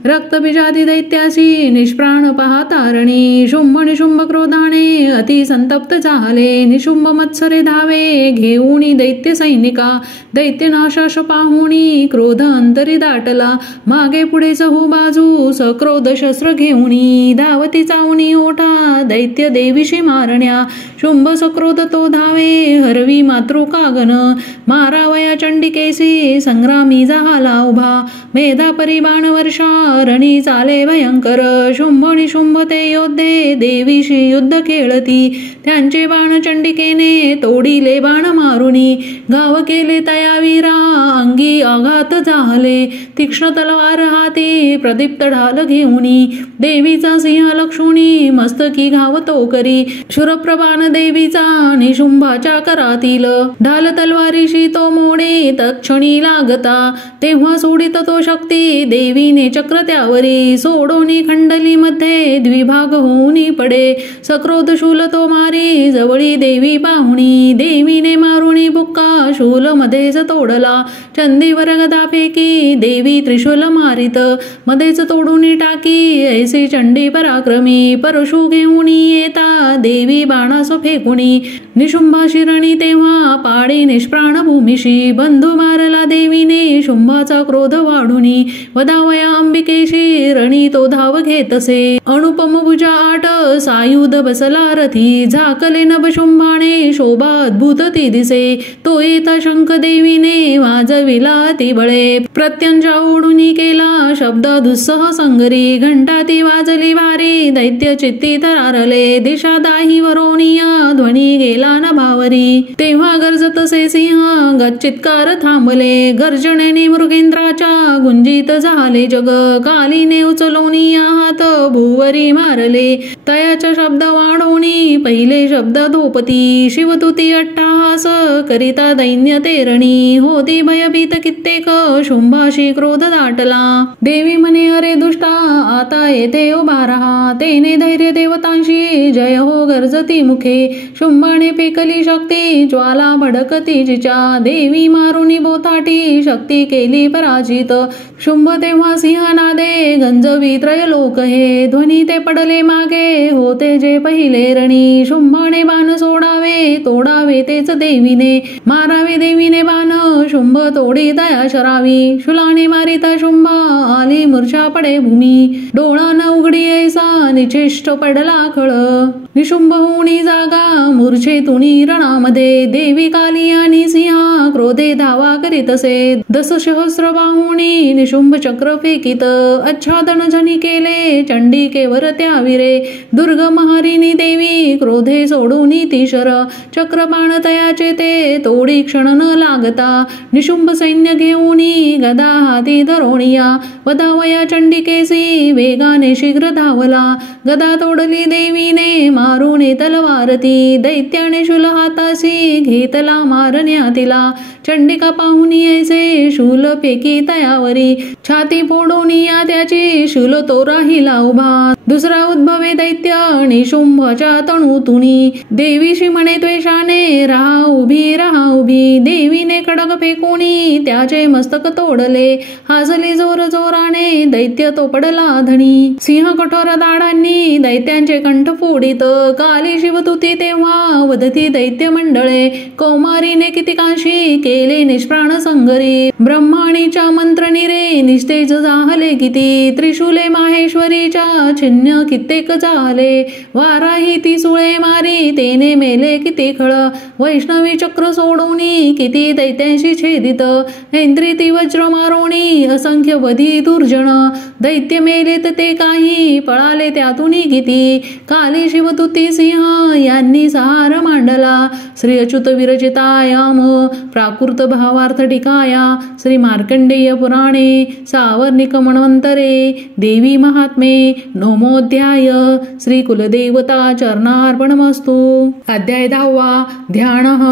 रक्तबीजादी दैत्यासी निष्प्राण पाहतारणी शुंभ निशुंभ क्रोधाने अति संतप्त झाले. निशुंभ मत्सरे धावे घेऊनी दैत्य सैनिका दैत्यनाशाश पाहुणी क्रोध अंतरी दाटला. मागे पुढे चहू बाजू सक्रोध शस्त्र घेऊनी धावती चावणी ओठा दैत्य देवीशी मारण्या. शुंभ सक्रोध तो धावे हरवी मातृकागन मारावया चंडिकेसी संग्रामी झाला उभा. मेधा परिबाण वर्षा रणी चाले भयंकर शुंभ निशुंभ ते योद्धे देवीशी युद्ध खेळती. त्यांचे बाण चंडिकेने तोडिले बाण मारुनी गाव केले तया वीरा अंगी आघात झाले. तीक्ष्ण तलवार हाती प्रदीप्त ढाल घेऊनी देवीचा सिंह लक्ष्मणी मस्तकी घावतो करी. शूरप्रभान देवीचा निशुंभाच्या करातील ढाल तलवारीशी तो मोडे तत्क्षणी लागता. तेव्हा सोडित तो शक्ती देवीने चक्र त्यावरी सोडोनी खंडली मध्ये द्विभाग होऊनी पडे. सक्रोध शूल तो मारी जवळी देवी पाहुणी देवीने मारुणी बुक्का शूल मध्येच तोडला. चंदीवर गदा फेकी देवी त्रिशूल मारित मध्येच तोडूनी टाकी. ऐसे चंडी पराक्रमी परशु घेऊनी येता देवी बाणास फेकुणी. निशुंभा शिरणी तेव्हा पाडी निष्प्राण भूमिशी बंधू मारला देवीने शुंभाचा क्रोध वाढुनी. वधावया अंबिकेशी रणी तो धाव घेतसे अनुपम भुजा आट सायुध बसला रथी. झाकले नभ शुंभाने शोभा अद्भुत ती दिसे तो येता शंख देवीने वाजविला ती बळे. प्रत्यंचा ओढुनी केला शब्द दुस्सह संगरी घंटा ती वाजली भारी दैत्य चित्ती थरारले. दिशा दाही वरोनिया ध्वनी गेला न भावरी. तेव्हा गरजतसे सिंह गच्चित्कार थांबले गर्जनेने मृगेंद्राच्या गुंजित झाले जग. कालीने उचलोनिया हात भुवरी मारले तयाच्या शब्द वाढवणी पहिले शब्द धोपती. शिवतुती अट्टाहास करिता दैन्य तेरणी होती भयभीत कित्येक शुंभाशी क्रोध दाटला. देवी म्हणे अरे दुष्टा आता येथे उभा राहा. तेने धैर्य देवतांशी जय हो गर्जती मुखे. शुंभाने फेकली शक्ती ज्वाला भडकती जिच्या देवी मारुनी बोथाटी शक्ती केली पराजित. शुंभ तेव्हा सिंहनादे गंजवी त्रयलोक हे ध्वनी ते पडले मागे होते जे पहिले रणी. शुंभाने बाण सोडावे तोडावे तेच देवीने मारावे देवीने बाण शुंभ तोडी दया शरावी. शुलाने मारिता शुंभ आली मूर्छा पडे भूमी डोळा न उघडी ऐसा निचेष्ट पडला खळ. निशुंभ होणी जागा मूर्छेतुनी रणामध्ये देवी काली आणि सिंहा क्रोधे धावा करीतसे. दशसहस्र बाहुनी निशुंभ चक्र फेकित आच्छादन जनी केले चंडिकेवर त्या विरे. दुर्गम हरिणी देवी क्रोधे सोडूनी तीशर चक्रबाण तयाचे ते तोडी क्षण न लागता. निशुंभ सैन्य घेऊनी गदा हाती धरोणिया वधावया चंडिकेसी वेगाने शीघ्र धावला. गदा तोडली देवीने मारुने तलवारती दैत्याने शूल हातासी घेतला मारण्या तिला. चंडिका पाहुनी ऐसे शूल फेकी तयावरी छाती फोडूनिया त्याची शूल तो राहिला उभा. दुसरा उद्भवे दैत्य निशुंभच्या तणूतुनी देवीशी म्हणे त्वेषाने राहा उभी. देवीने खडग फेकुनी त्याचे मस्तक तोडले. हाजली जोर जोराने दैत्य तो पडला धनी. सिंह कठोर दाडांनी दैत्यांचे कंठ फोडित काली शिवतुती तेव्हा वदती दैत्य मंडळे. कौमारीने कितीकांशी केले निष्प्राण संगरी. ब्रह्माणीच्या मंत्रनिरे निस्तेज झाले किती. त्रिशूले माहेश्वरीच्या छिन्न कित्येक झाले. वाराही ती सुळे मारी तेने मेले किती खळ. वैष्णवी चक्र सोडूनी किती दैत्यांशी छेदित. ऐंद्री ती वज्र मारोणी असंख्य वधी दुर्जन. दैत्य मेलेत ते काही पळाले त्यातून किती. काली शिवतुती सिंह यांनी सहार मांडला. श्री अच्युत विरचितायाम प्राकृत भावार्थ टीकाया श्री मार्कंडेय पुराणे सावर्णिक मन्वंतरे देवी महात्मे नवमोऽध्याय श्री कुलदेवता चरणार्पणमस्तु। अध्याय 10 ध्यानः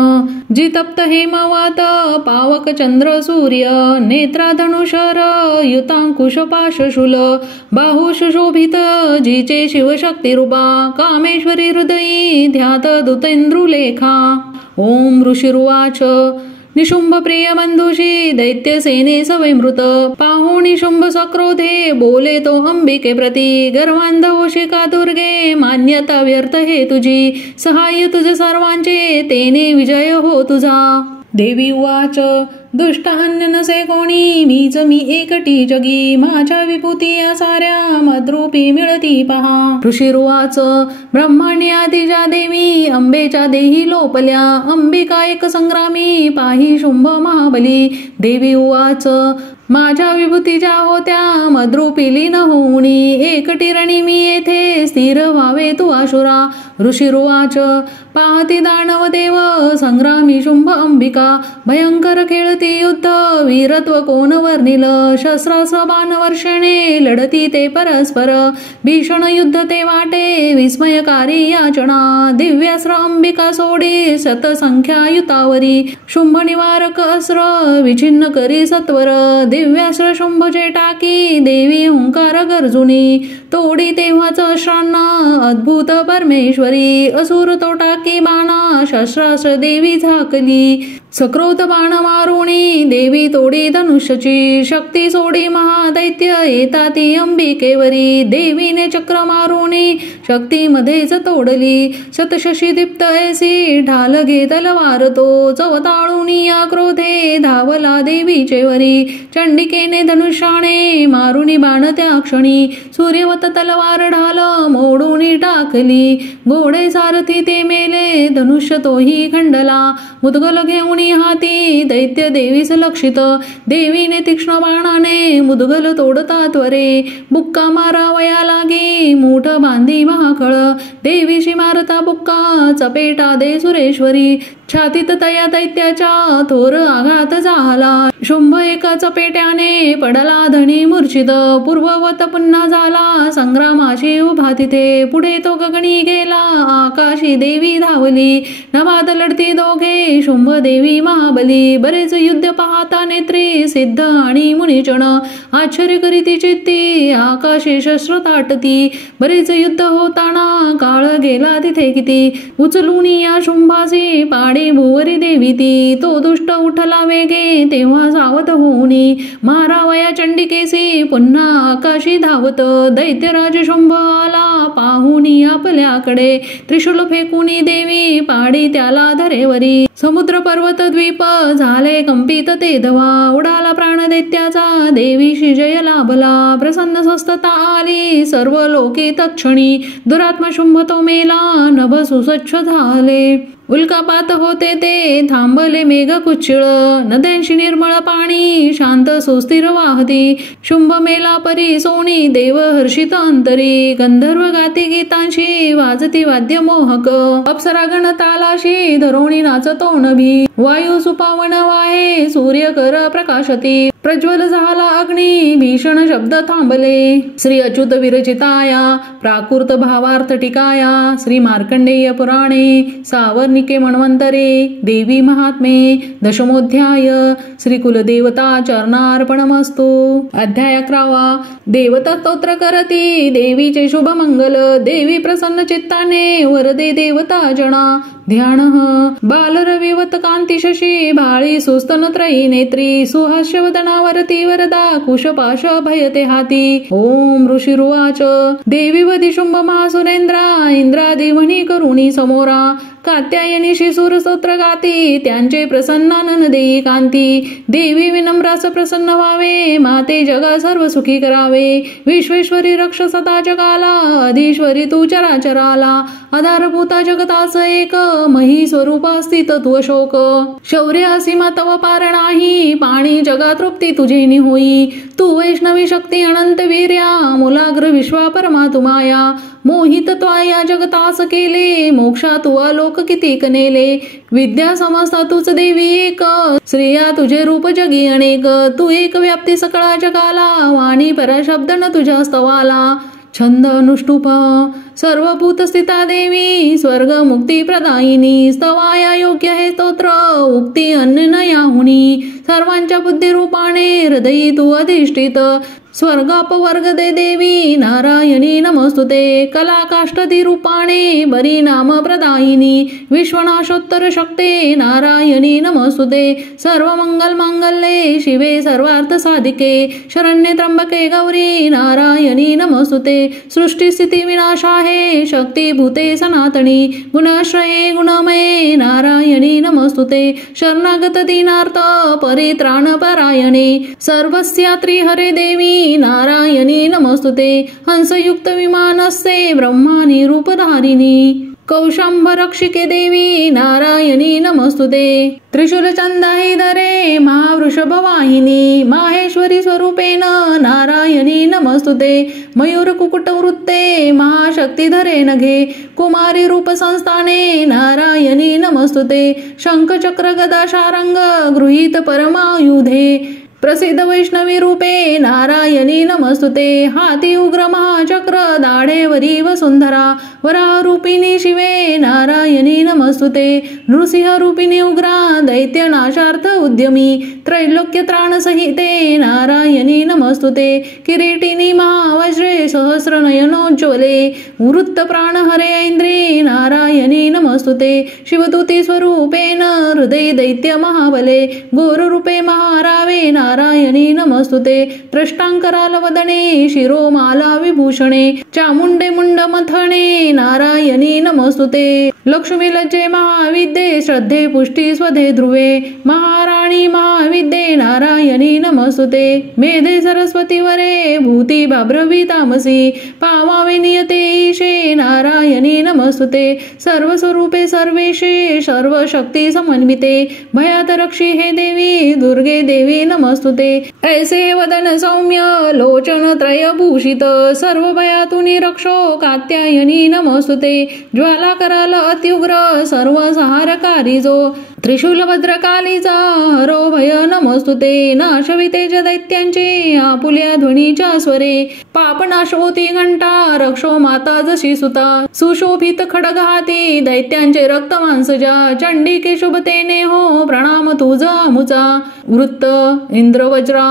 जितप्त हेमवात पावक चंद्र सूर्य नेत्रा धनुषर युतांकुश पाशशूल बाहु सुशोभित जिचे शिवशक्ती रूपा कामेश्वरी हृदयी ध्यात दूतेंद्रुलेखा। ओम ऋषिरुवाच निशुंभ प्रिय बंधुषी दैत्य सेने सवैमृत पाहू निशुंभ सक्रोधे बोले तो अंबिके प्रती गर्वांध होशी का दुर्गे मान्यता व्यर्थ हे तुझी सहाय्य तुझ सर्वांचे तेने विजय हो तुझा। देवी उवाच दुष्ट अन्य नसे कोणी मीच मी एकटी जगी माझ्या विभूती या साऱ्या मद्रूपी मिळती पहा। ऋषिरुवाच ब्रह्मांडी आदिजा देवी अंबेच्या देही लोपल्या अंबिका एक संग्रामी पाही शुंभ महाबली। देवी उवाच माझ्या विभूतीच्या होत्या मद्रूपी लीन होऊनी एकटी रणी मी येथे स्थिर व्हावे तू आशुरा। ऋषिरुवाच पाहती दानव देव संग्रामी शुंभ अंबिका भयंकर खेळती युद्ध वीरत्व कोण वर्णिल शस्त्रास्त्र बाण वर्षणे लढती ते परस्पर भीषण युद्ध ते वाटे विस्मयकारी याचना दिव्यास्त्र अंबिका सोडी शतसंख्या युतावरी शुंभ निवारक अस्त्र विछिन्न करी सत्वर दिव्यास्त्र शुंभचे टाकी देवी हुंकार गर्जुनी तोडी तेव्हाच अश्रांना अद्भुत परमेश्वरी असुर तो टाकी बाणा शस्त्रास्त्र देवी झाकली सक्रोध बाण मारुणी देवी तोडी धनुष्यची शक्ती सोडी महादैत्य येताती अंबिकेवरी देवीने चक्र मारुणी शक्ती मध्येच तोडली शतशशी दीप्त ऐसी ढाल घे तलवार तो चवताळुनी या क्रोधे धावला देवीचे वरी चंडिकेने धनुष्याने मारुनी बाण त्या क्षणी सूर्यवत तलवार ढाल मोडूनी टाकली घोडे सारथी ते मेले धनुष्य तोही खंडला मुदगल घेऊन हाती दैत्य देवीस लक्षित देवीने तीक्ष्ण बाणाने मुदगल तोडता त्वरे बुक्का मारावया लागी मूठ बांधी महाखळ देवीशी मारता बुक्का चपेटा दे सुरेश्वरी छातीत तया दैत्याच्या थोर आघात झाला शुंभ एका चपेट्याने पडला धनी मूर्छित पूर्ववत पुन्हा झाला संग्रामाशी उभा तिथे पुढे तो गगनी गेला आकाशी देवी धावली नवाद लढती दोघे शुंभ देवी महाबली बरेच युद्ध पाहता नेत्री सिद्ध आणि मुनिचण आश्चर्य करीती चित्ती आकाशी शस्त्र ताटती बरेच युद्ध होताना काळ गेला तिथे किती उचलून या शुंभासी पाडी भुवरी देवी ती तो दुष्ट उठला वेगे तेव्हा सावध होऊनी मारावया चंडिकेसी पुन्हा आकाशी धावत दैत्यराज शुंभ आला पाहुनी आपल्याकडे त्रिशूल फेकुनी देवी पाडी त्याला धरेवरी समुद्र पर्वत द्वीप झाले कंपित ते धवा उडाला प्राण दैत्याचा देवीशी जय लाभला प्रसन्न स्वस्थता आली सर्व लोके तत्क्षणी दुरात्मा शुंभ तो मेला नभ सुस्वच्छ झाले उल्कापात होते ते थांबले मेघ कुच्चिळ नद्यांशी निर्मळ पाणी शांत सुस्थिर वाहती शुंभ मेला परी सोनी देव हर्षित अंतरी गंधर्व गाती गीतांशी वाजती वाद्य मोहक अप्सरागण तालाशी धरोणी नाचतो नभी वायू सुपावन वाहे सूर्य कर प्रकाशती प्रज्वल झाला अग्नी भीषण शब्द थांबले। श्री अच्युत विरचिताया प्राकृत भावार्थ टीकाया श्री मार्कंडेय पुराणे सावर्णिके मन्वंतरे देवी महात्मे दशमोऽध्याय श्री कुलदेवता चरणार्पणमस्तु। अध्याय 11 देवता स्तोत्र करती देवीचे शुभ मंगल देवी प्रसन्न चित्ताने वरदे देवता जना। ध्यान बालरविवत कांती शशी भाळी सुस्तन त्रयी नेत्री सुहास्य वदनावरती वरदा कुशपाश भयते हाती। ओम ऋषिरुवाच देवी वदी शुंभ महासुरेंद्रा इंद्रादी म्हणी करुणी समोरा कात्यायनी शिसूर स्तोत्र गाती त्यांचे प्रसन्नानन देई कांती देवी विनम्रास प्रसन्न व्हावे माते जगा सर्व सुखी करावे विश्वेश्वरी रक्ष सदा जगाला अधीश्वरी तू चराचराला आधारभूता जगताच एक मही स्वरूप अस्ति तत्व शोक शौर्य असीमा तव पार नाही पाणी जगा तृप्ती तुझे नि होई तू वैष्णवी शक्ती अनंत वीर्या मूलाग्र विश्वा परमा तुमाया मोहित त्वाया जगतास केले मोक्षा तू आलोक किती कनेले विद्या समस्ता तूच देवी एक श्रेया तुझे रूप जगी अनेक तू एक व्याप्ती सकळा जगाला वाणी पराशब्द न तुझ्या स्तवाला छंद अनुष्टुप सर्वभूत स्थिता देवी स्वर्ग मुक्ती प्रदायिनी स्तवाया योग्य हे स्तोत्र उक्ती अन्नयाहुनी सर्वांच्या बुद्धी रूपाने हृदयी तू अधिष्ठित स्वर्गापवर्ग दे देवी नारायणी नमस्तुते कलाकाष्ठदी रूपाने बरी नाम प्रदायिनी विश्वनाशोत्तर शक्ते नारायणी नमस्तुते सर्व मंगल मांगल्ये शिवे सर्वार्थ साधिके शरण्ये त्र्यंबके गौरी नारायणी नमस्तुते सृष्टी स्थिती विनाशाहे शक्ती भूते सनातनी गुणाश्रये गुणमये नारायणी नमस्तुते शरणागत दीनार्थ परित्राण परायणे सर्वस्यात्री हरे देवी नारायणी नमस्तुते हंसयुक्त विमानस्ते ब्रह्मानी रूपधारिणी कौशांभ रक्षिके देवी नारायणी नमस्तुते त्रिशूल चंदाही धरे महावृषभ वाहिनी माहेश्वरी स्वरूपेन नारायणी नमस्तुते मयूर कुकुट वृत्ते महाशक्ती धरे नघे कुमारी रूप संस्थाने नारायणी नमस्तुते शंख चक्र गदा शारंग गृहीत परमायुधे प्रसिद्ध वैष्णवी रूपे नारायणी नमस्तुते हाती उग्र महाचक्र दाढेवरी वसुंधरा वरारूपिणी शिवे नारायणी नमस्तुते नृसिंह रूपिणी उग्रा दैत्य नाशार्थ उद्यमी त्रैलोक्य त्राण सहिते नारायणी नमस्तुते किरीटिनी महावज्रे सहस्र नयनोज्ज्वले वृत्त प्राण हरे ऐंद्री नारायणी नमस्तुते शिवदूती स्वरूपेन हृदय दैत्य महाबले घोर रूपे महारावे नारायणी नमस्तुते त्रष्टांकराल वदने शिरोमाला विभूषणे चामुंडे मुंड मथणे नारायणी नमस्तुते लक्ष्मी लज्जे महाविद्ये श्रद्धे पुष्टी स्वधे ध्रुवे महाराणी महाविद्ये नारायणी नमस्तुते मेधे सरस्वती वरे भूती भाब्रवी तामसी पावावे नियते ईशे नारायणी नमस्तुते सर्व स्वरूपे सर्वेशे सर्व शक्ती समन्विते भयात रक्षी हे देवी दुर्गे देवी नमस्तुते ऐसे वदन सौम्य लोचन त्रयभूषित सर्व भयातून रक्षो कात्यायनी नमस्तुते ज्वाला कराल अत्युग्र सर्व सहारकारी जो त्रिशूल भद्रकालीचा हरो भय नमस्तुते नाशवितेज दैत्यांचे आपुल्या ध्वनीच्या स्वरे पापनाश होती घंटा रक्षो माता जशी सुता सुशोभित खडग हाती दैत्यांचे रक्त मांसजा चंडिके शुभतेने हो प्रणाम तुझा मुचा वृत्त इंद्रवज्रा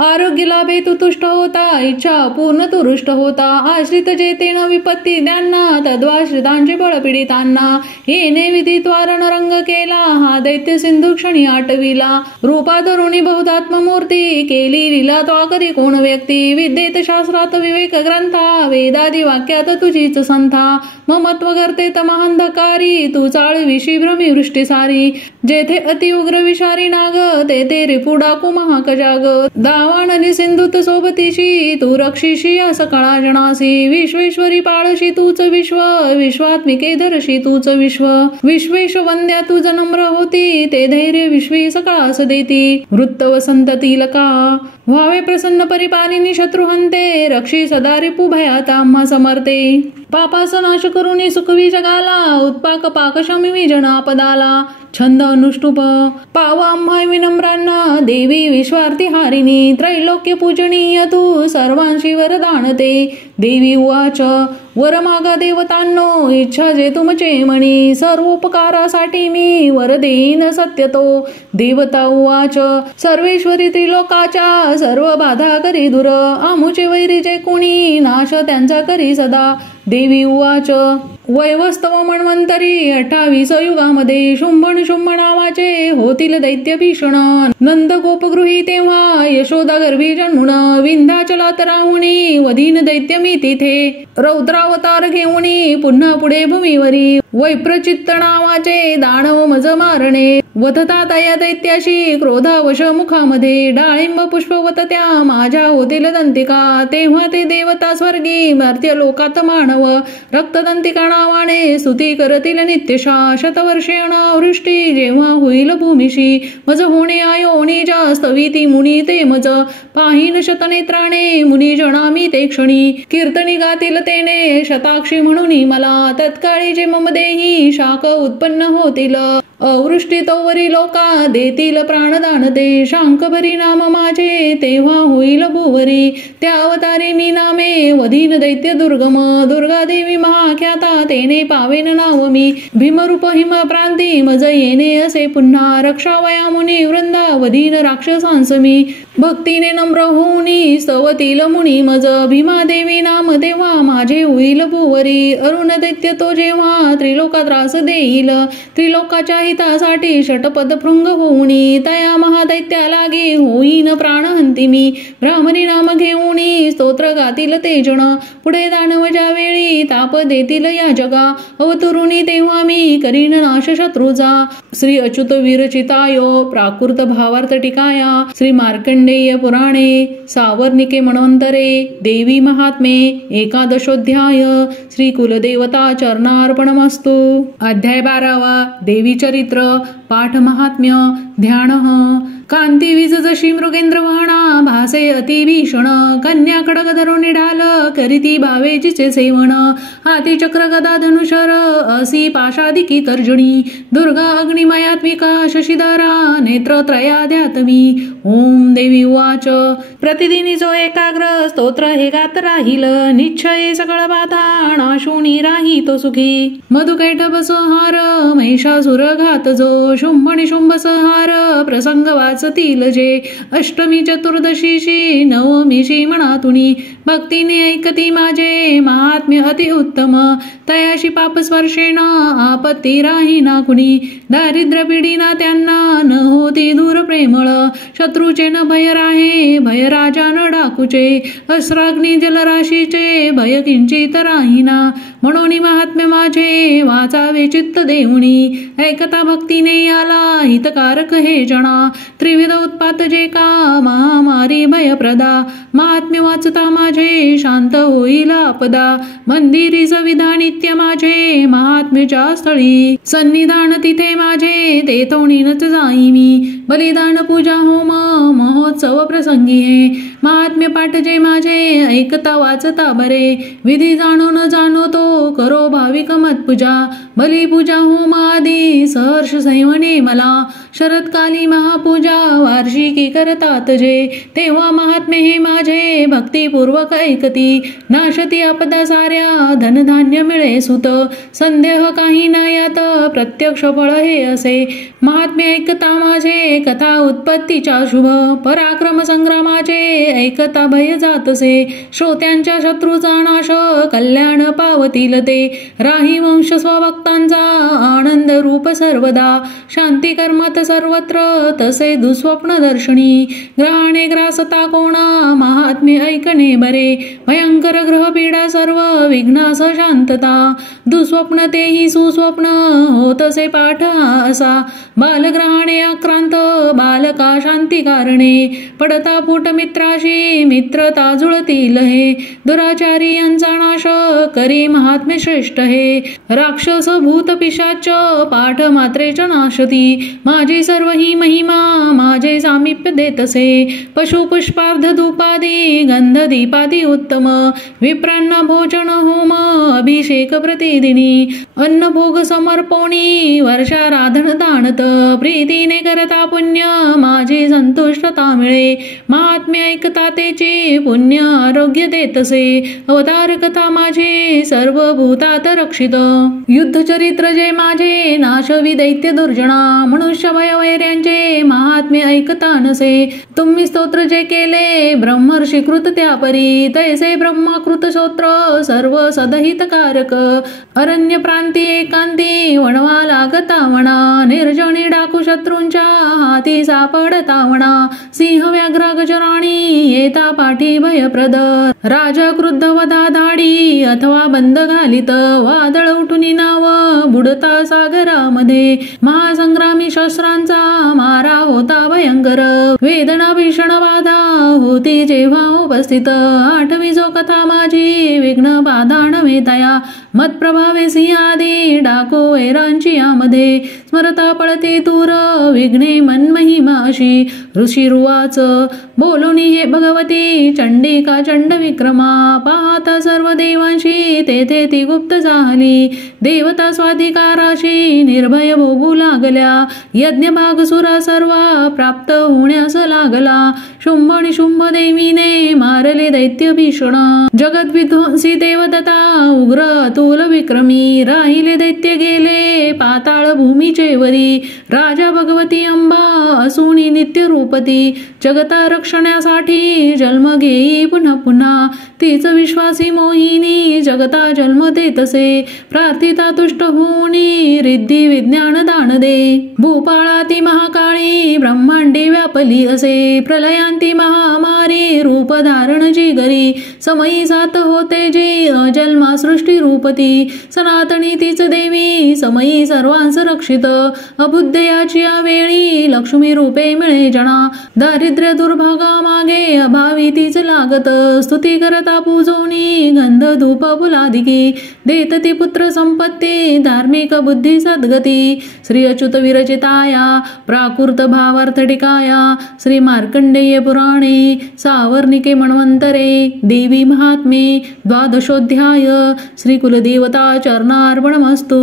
आरोग्य लाभे तू तुष्ट होता इच्छा पूर्ण तू रुष्ट होता आश्रित जेतेन विपत्ती द्यांना तद्वाश्रितांचे बळ पीडितांना येणे विधी त्वारण रंग केला हा दैत्य सिंधू क्षणी आटविला रूपा धरुणी बहुधात्ममूर्ती केली लीला त्वा करी कोण व्यक्ती विद्येत शास्त्रात विवेक ग्रंथा वेदादी वाक्यात तुझीच संथा ममत्व करते तमहंधकारी तू चाळविशी भ्रमी वृष्टी सारी जेथे अतिउग्र विषारी नाग तेथे रिपुडाकू महाकजाग दावाननी सिंधुत सोबतीशी तू रक्षिशी सकळा जणासी विश्वेश्वरी पाळशी तूच विश्व विश्वात्मिके धरशी तूच विश्व विश्वेश वंद्या तुझ नम्र होती ते धैर्य विश्वी सकळास देती वृत्त वसंत तिलका व्हावे प्रसन्न परिपालिनी शत्रुहंते रक्षी सदा रिपू भयात आम्हा समर्थे पापास नाश करुनी सुखवी जगाला उत्पाक पाक शमी जनापदाला छंद अनुष्टुप पाव आम्हा विनम्रांना देवी विश्वार्थी हारिणी त्रैलोक्य पूजनीय तू सर्वांशी वरदानते देवी उवाच वर मागा देवतांनो इच्छा जे तुमचे मणी सर्वोपकारासाठी मी वर देईन सत्यतो देवता उवाच सर्वेश्वरी त्रिलोकाच्या सर्व बाधा करी दूर आमुचे वैरी जे कुणी नाश त्यांचा करी सदा देवी उवाच वैवस्तव मन्वंतरी 28 युगामध्ये शुंभ नावाचे होतील दैत्य भीषण नंद गोपगृही तेव्हा यशोदा गर्भी जन्मुन विंध्याचलात राहुणी वधीन दैत्य मी तिथे रौद्रावतार घेऊनी पुन्हा पुढे भूमीवरी वैप्रचित्त नावाचे दानव मज मारणे वधता या दैत्याशी क्रोधावश मुखामध्ये डाळिंब पुष्पवत त्या माझ्या होतील दंतिका तेव्हा ते देवता स्वर्गी मर्त्य लोकात मानव रक्तदंतिका नावाने स्तुती करतील नित्यशा शतवर्षेण वृष्टी जेव्हा होईल भूमिशी मज होणे आयोनी जास्त वीती मुनी ते मज पाहीन शतनेत्राने मुनी जणामी ते क्षणी कीर्तनी गातील तेने शताक्षी म्हणून मला तत्काळी जे मम देही शाक उत्पन्न होतील अवृष्टी तोवरी लोका देतील प्राणदान ते शांक भरी नाम माझे तेव्हा होईल भुवरी त्या अवतारी मी नामे वधीन दैत्य दुर्गम दुर्गा देवी महाख्याता तेने पावेन नाव मी भीमरूप हिम प्रांती मज येणे असे पुन्हा रक्षावया मुनी वृंदा वधीन राक्षसांस मी भक्तीने नम्र होऊनी स्तवतील मुनी मज भीमा देवी नाम तेव्हा माझे होईल भुवरी अरुण दैत्य तो जेव्हा त्रिलोका त्रास देईल त्रिलोकाच्या हितासाठी षटपद भृंग होऊनी तया महादैत्या लागे होईन प्राणहंती मी ब्राह्मणी नाम घेऊनी स्तोत्र गातील ते जण पुढे दानव ज्या वेळी ताप देतील या जगा अवतरुणी तेव्हा मी करीन नाश शत्रूचा श्री अच्युत विरचितायो प्राकृत भावार्थ टीकाया श्री मार्कंडेय पुराणे सावर्णिके मनवंतरे देवी महात्मे एकादशोध्याय श्री कुलदेवता चरणार्पणमस्तु। अध्याय 12 देवी चरित्र पाठ महात्म्य ध्यान कांती वीज जशी मृगेंद्र वाहना भासे अति भीषण कन्या खडग धरून ढाल करीती भावेजीचे सेवण हाती चक्र गदा धनुषर असी पाशादिकी तर्जनी दुर्गा अग्निमयात्मिका शशिधरा नेत्र त्रयाध्यात्मी ओम देवी उवाच प्रतिदिनी जो एकाग्र स्तोत्र हे गात राहील निश्चये सकळ बाधा नाशुनी राही तो सुखी मधुकैटभ संहार महिषासुर घात जो शुंभ निशुंभ संहार प्रसंग वाचतील जे अष्टमी चतुर्दशीशी नवमीशी मनातुनी भक्तीने ऐकती माझे महात्म्य अति उत्तम तयाशी पाप स्पर्शेन आपत्ती राही ना कुणी दारिद्र्य पिढीना त्यांना न होती दूर प्रेमळ शत्रूचे न भय राहे भय राजा न डाकूचे अस्राग्नी जलराशीचे भय किंचित राहीना म्हणून महात्म्य माझे वाचावे चित्त देऊनी ऐकता भक्तीने आला हितकारक हे जना त्रिविध उत्पात जे का महामारी भयप्रदा महात्म्य वाचता माझे शांत होईल आपदा मंदिरी सविधा नित्य माझे महात्म्याच्या स्थळी सन्निधान तिथे माझे तेथोणीनच जाई मी बलिदान पूजा होम महोत्सव प्रसंगी हे महात्म्य पाठ जे माझे ऐकता वाचता बरे विधी जाणो न जाणो तो करो भाविक मतपूजा बलिपूजा होम आदी सहर्ष सैवने मला शरदकाली महापूजा वार्षिकी करतात जे तेव्हा महात्म्य हे माझे भक्तिपूर्वक ऐकती नाशती आपदा साऱ्या धनधान्य मिळे सुत संदेह काही नायात प्रत्यक्ष फळ हे असे महात्म्य ऐकता माझे कथा उत्पत्तीच्या शुभ पराक्रम संग्रामाचे ऐकता भय जातसे श्रोत्यांच्या शत्रूचा नाश कल्याण पावतील ते राही वंश स्वभक्तांचा आनंद रूप सर्वदा शांती कर्मात सर्वत्र तसे दुस्वप्न दर्शनी ग्रहाणे ग्रासता कोणा महात्म्य ऐकणे बरे भयंकर ग्रह पीडा सर्व विघ्नास शांतता दुस्वप्न तेही सुस्वप्न होतसे पाठ असा बालग्रहाणे आक्रांत बालका शांती कारणे पडता फूट मित्राशी मित्रता जुळतील हे दुराचारी यांचा नाश करी महात्म्य श्रेष्ठ हे राक्षस भूत पिशाच पाठ मात्रेच नाशती माझी सर्व ही महिमा माझे सामिप्य देतसे पशु पुष्पार्ध धूपादी गंध दीपादी उत्तम विप्रांना भोजन होम अभिषेक प्रतिदिनी अन्न भोग समर्पणी वर्षाराधन दानत प्रीतीने करता पुण्य माझे संतुष्टता मिळे महात्म्य ऐकता तेचे पुण्य आरोग्य देतसे अवतार कथा माझे सर्व भूतात रक्षित युद्ध चरित्र जे माझे नाशवी दैत्य दुर्जना मनुष्य भयवैर्यांचे महात्म्य ऐकता नसे तुम्ही स्तोत्र जे केले ब्रह्मर्षी कृत त्यापरी तैसे ब्रह्मकृत स्तोत्र सर्व सदहितकारक अरण्य प्रांती एकांती वणवा लागता वणा निर्जनी डाकू शत्रूंच्या हाती सापडता वणा सिंह व्याघ्र गजराणी येता पाठी भयप्रद राजा क्रुद्ध वधा धाडी अथवा बंद घालित वादळ उठुनी नाव बुडता सागरामध्ये महासंग्रामी शस्त्रांचा मारा होता होता भयंकर. वेदना भीषण बाधा होती जेव्हा उपस्थित. आठवी जो कथा माझी विघ्न बाधा नव्हे तया. मत प्रभावे सिंहादी डाको वैरांची यामध्ये. स्मरता पळते दूर विघ्ने मन महिमा अशी. ऋषी रुवाच बोलुनी हे भगवती चंडिका चंड विक्रमा. पाहता सर्व देवांशी तेथे ती गुप्त झाली. देवता स्वाधिकाराशी निर्भय भोगू लागल्या. यज्ञ भाग सुरा सर्वा प्राप्त होण्यास लागला. शुंभ आणि शुंभ देवीने मारले दैत्य भीषण. जगत विध्वंसी देवदत्ता उग्र अतुल विक्रमी. राहिले दैत्य गेले पाताळ भूमीचे वरी. राजा भगवती अंबा असुनी नित्य रूपती. जगता रक्षणासाठी जन्म घेई पुन्हा पुन्हा. तीच विश्वासी मोहिनी जगता जन्म देतसे. प्रार्थिता तुष्ट होऊनी रिद्धी विज्ञान दान दे. भूपाळाती महाकाळी ब्रह्मांडी व्यापली असे. प्रलयांती महामारी रूप धारण जी गरी. समयी सात होते जी अजन्मा सृष्टी रूपती. सनातनी तीच देवी समयी सर्वांस रक्षित. अबुद्धयाची वेळी लक्ष्मी रूपे मिळे जना. दारिद्र्य दुर्भागा मागे अभावी तीच लागत. स्तुती करता पूजोनी गंध धूप फुलादिकी. देतती पुत्र संपत्ती धार्मिक बुद्धी सद्गती. श्री अच्युत विरचिताया प्राकृत भावार्थ टिकाया. श्री मार्कंडेय पुराणे सावर्णिके मन्वंतरे देवी महात्मे द्वादशोऽध्याय. श्री कुलदेवता चरणार्पणमस्तु.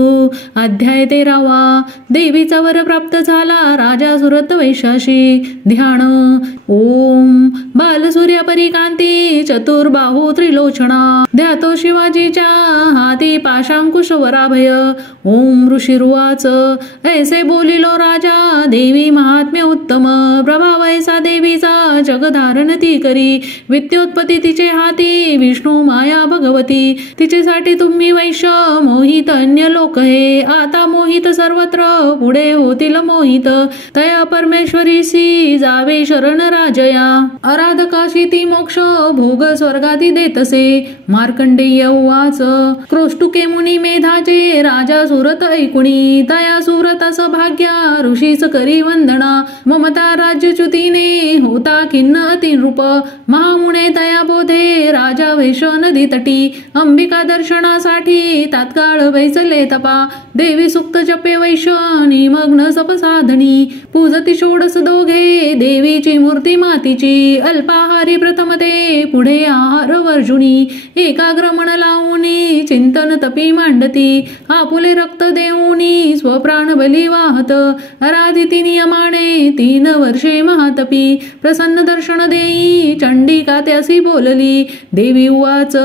अध्याय 13. देवीचा वर प्राप्त झाला राजा सुरत वैशाशी. ध्यान. ओम बालसूर्य परिकांती चतुर्बाहू त्रिलोचना. ध्यातो शिवाजीच्या हाती पाशांकुश वराभय. ओम ऋषिरुवाच ऐसे बोलिलो राजा देवी महात्म्य उत्तम. प्रभाव ऐसा देवीचा जगधारण ती करी. विद्योत्पत्ती तिचे हाती विष्णू माया भगवती. तिचेसाठी तुम्ही वैश्य मोहित अन्य लोक हे. आता मोहित सर्वत्र पुढे होतील मोहित. तया परमेश्वरीसी जावे शरण राजया. आराधकाशी ती मोक्ष भोग स्वर्गाती देतसे. मार्कंडेय उवाच क्रोष्टुके मुनी मेधाचे राजा सुरत ऐकुणी. तया सुरतास भाग्या ऋषीच करी वंदना. ममता राज्यच्युतीने होता खिन्न अतिनृप. महामुने तया बोधे राजा वैश नदी तटी. अंबिका दर्शनासाठी तात्काळ वैचले तपा. देवी सुक्त जपे वैश निमग्न सपसाधनी. पूजती षोडस दोघे देवीची मूर्ती मातीची. अल्पाहारी प्रथम ते पुढे आहार वर्जुनी. एकाग्र मन लावूनी चिंतन तपी मांडती. आपुले रक्त देऊनी स्वप्राण बली वाहत. आराधिती नियमाने 3 वर्षे महातपी. प्रसन्न दर्शन देई चंडिका त्यासी बोलली. देवी उवाच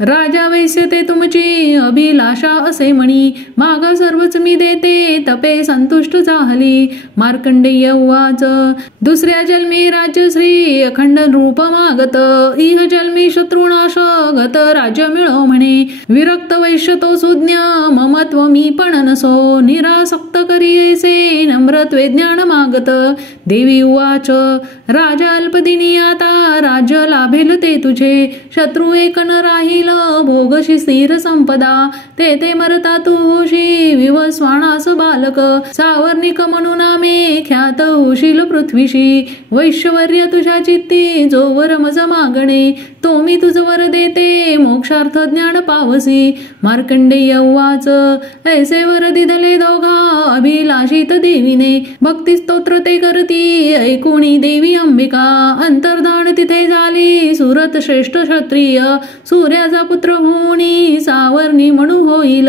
राजा वैश्य ते तुमची अभिलाषा असे म्हणी. मागा सर्वच मी देते तपे संतुष्ट झाली. मार्कंडेय उवाच दुसऱ्या जन्मी राज्यश्री अखंड रूप मागत. इह जन्मी शत्रुनाश गत राज्य मिळो म्हणे. विरक्त वैश्य तो सुज्ञ ममत्व मी पण नसो. निरासक्त करी ऐसे नम्रत्वे ज्ञान मागत. देवी उवाच राजा अल्पदिनी आता राज्य लाभेल ते तुझे. शत्रू एक न राहील भोगशी स्थिर संपदा. ते मरता तू होशी विवस्वानास बालक. सावर्णिक म्हणून नामे ख्यात होशील पृथ्वीशी. वैश्यवर्य तुझ्या चित्ती जोवर मज मागणे. तो मी तुझ वर देते मोक्षार्थ ज्ञान पावसी. मार्कंडेय उवाच ऐसे वर दिधले दोघा अभिलाषित देवीने. भक्ती स्तोत्र ते करती ऐकुणी देवी अंबिका. अंतर्धान तिथे झाली सुरत श्रेष्ठ क्षत्रिय. सूर्याचा पुत्र होऊनी सावर्णी म्हणू होईल.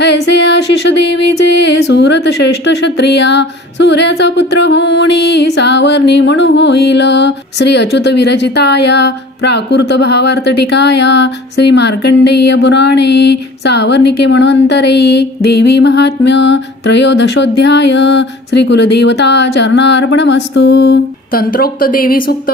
ऐसे आशिष देवीचे सुरत श्रेष्ठ क्षत्रिया. सूर्याचा पुत्र होऊनी सावर्णी म्हणू होईल. श्री अच्युत विरचिताया प्राकृत भावार्थ टिकाया. श्री मार्कंडेय पुराणे सावर्णिके मन्वंतरे देवी महात्म्य त्रयोदशोऽध्याय. श्री कुलदेवता चरणार्पणमस्तु. तंत्रोक्त देवी सुक्त.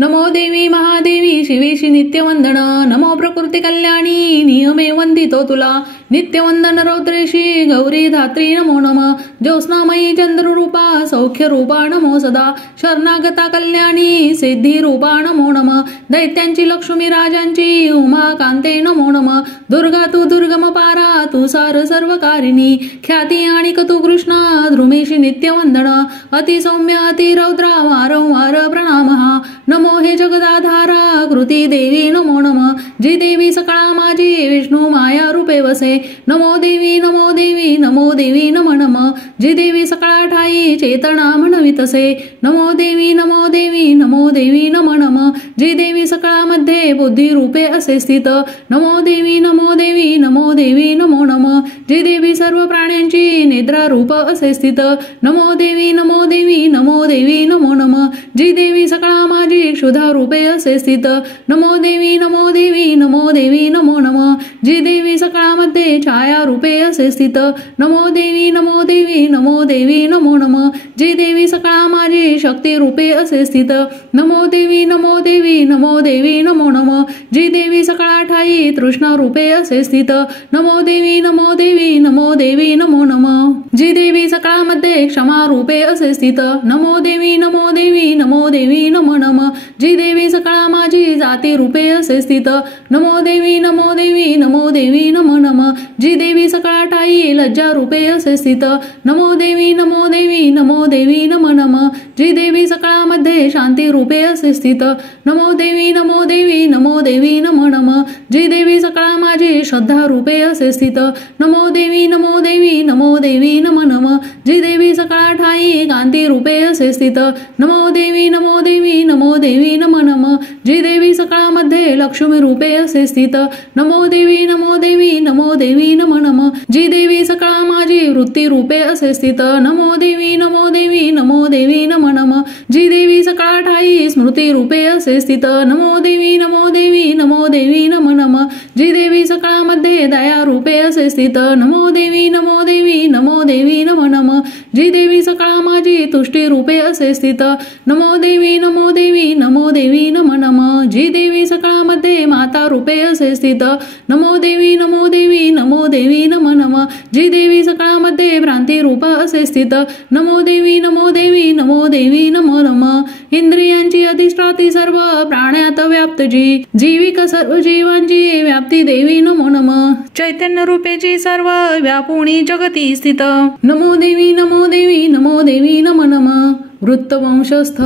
नमो देवी महादेवी शिवेशी नित्यवंदन. नमो प्रकृती कल्याणी नियमे वंदितो तुला. नित्यवंदन रौद्रेशी गौरी धात्री नमो नम. ज्योत्स्नामयी चंद्ररूपा सौख्य रूपा नमो सदा. शरणागता कल्याणी सिद्धी रूपा नमो नम, दैत्यांची लक्ष्मी राजांची उमा कांते नमो नम, दुर्गा तू दुर्गम पारा तू सार सर्वकारिणी, ख्याती आणि तू कृष्णा ध्रुमेशी नित्य वंदन, अति सौम्य अति रौद्रा वारंवार प्रणाम, नमो हे जगदाधारा कृती देवी नमो नम, जी देवी सकळा माझी विष्णू माया रूपे वसे, नमो देवी नमो देवी नमो देवी नम नम, जी देवी सकळा ठाई चेतना म्हणवितसे, नमो देवी नमो देवी नमो देवी नम नम, जी देवी सकळा मध्ये बुद्धी रूपे असे स्थित, नमो देवी नमो देवी नमो देवी नमो नम, जी देवी सर्व प्राण्यांची निद्रा रूप असे स्थित, नमो देवी नमो देवी नमो देवी नमो नम, जी देवी सकळा माझी क्षुधा रूपे असे स्थित, नमो देवी नमो देवी नमो देवी नमो नम, जी देवी सकळा मध्ये छाया रूपे असे स्थित, नमो देवी नमो देवी नमो देवी नमो नम, जी देवी सकळा माझी शक्ती रूपे असे स्थित, नमो देवी नमो देवी नमो देवी नमो नम, जी देवी सकळा ठाई तृष्णा रूपे असे स्थित, नमो देवी नमो देवी नमो देवी नमो नम, जी देवी सकळा मध्ये क्षमा रूपे असे स्थित, नमो देवी नमो देवी नमो देवी नमो नम, जी देवी सकळा माझी जाती रूपे असे स्थित, नमो देवी नमो देवी नमो देवी नमो नम, जी देवी सकळा ठाई लज्जा रूपे असे स्थित, नमो देवी नमो देवी नमो देवी नमो नम, जी देवी सकळा मध्ये शांती रूपे असे स्थित, नमो देवी नमो देवी नमो देवी नमो नम, जी देवी सकळा माझी श्रद्धा रूपे असे स्थित, नमो देवी नमो देवी नमो देवी नमो नम, जी देवी सकळा ठाई कांती रूपे असे स्थित, नमो देवी नमो देवी नमो देवी नमो नम, जी देवी सकळा मध्ये लक्ष्मी रूपे असे स्थित, नमो देवी नमो देवी नमो देवी नमो नम, जी देवी सकळा माझी वृत्ती रूपे असे स्थित, नमो देवी नमो देवी नमो देवी नमो नम, जी देवी सकळा ठाई स्मृती रूपे असे स्थित, नमो देवी नमो देवी नमो देवी नमो नम, जी देवी सकळा मध्ये दया रूपे असे स्थित, नमो देवी नमो देवी नमो देवी नमो नम, जी देवी सकळा माझी तुष्टी रूपे असे स्थित, नमो देवी नमो देवी नमो देवी नमो नम, जी देवी सकळा मध्ये माता रूपे असे स्थित, नमो देवी नमो देवी नमो देवी नमो नम, जी देवी सकळा मध्ये भ्रांती रूप असे स्थित, नमो देवी नमो देवी नमो देवी नमो नम, इंद्रियांची अधिष्ठाती सर्व प्राण्यात व्याप्त जी जीविक सर्व जीवांची व्याप्ती देवी नमो नम, चैतन्य रूपेची सर्व व्यापुणी जगती स्थित, नमो देवी नमो देवी नमो देवी नमो नम, वृत्तवंशस्थ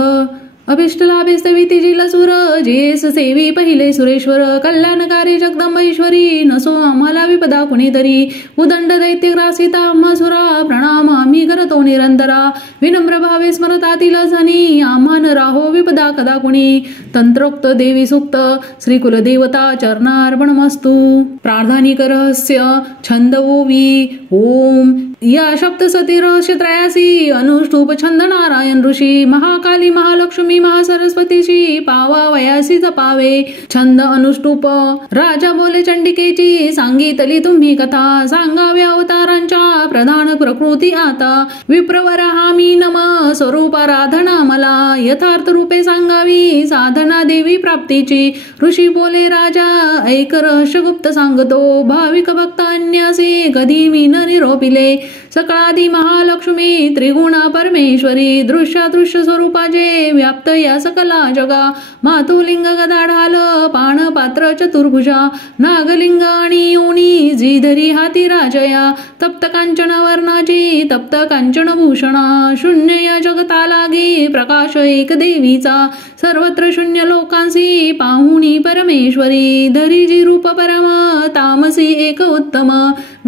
अभिष्टलाभिस्तविती जिलसुर जेस सेवी पहिले सुरेश्वर, कल्याणकारी जगदंबेश्वरी नसो आम्हाला विपदा कुणीतरी, उदंड दैत्य ग्रासिता आम्हासुरा प्रणाम आम्ही करतो निरंतरा, विनम्र भावे स्मरतातील जनी आम्हा न राहो विपदा कदा कुणी, तंत्रोक्त देवी सुक्त श्री कुलदेवता चरणार्पणमस्तु, प्रार्थनिक रहस्य छंद ओवी ओम या सप्तसती रहस्य त्रयासी अनुष्टुप छंद नारायण ऋषी, महाकाली महालक्ष्मी महासरस्वतीशी पावा वयासी जपावे, छंद अनुष्टुप राजा बोले चंडिकेची सांगितली तुम्ही कथा, सांगाव्या अवतारांच्या प्रधान प्रकृती आता, विप्रवर हामी नम स्वरूप आराधना मला, यथार्थ रूपे सांगावी साधना देवी प्राप्तीची, ऋषी बोले राजा ऐक रहस्य गुप्त सांगतो, भाविक भक्त अन्यासी कधी मी न निरोपिले, सकळादी महालक्ष्मी त्रिगुणा परमेश्वरी, दृश्यादृश्य स्वरूपाचे व्याप्त या सकला जगा, मातुलिंग गदा ढाल पान पात्र चतुर्भुजा, नागलिंग आणि योनी जीधरी हाती राजया, तप्त कांचन वर्णाची तप्त कांचन भूषणा, शून्य या जगता लागी प्रकाश एक देवीचा, सर्वत्र शून्य लोकांसी पाहुणी परमेश्वरी, धरी जी रूप परम तामसी एक उत्तम,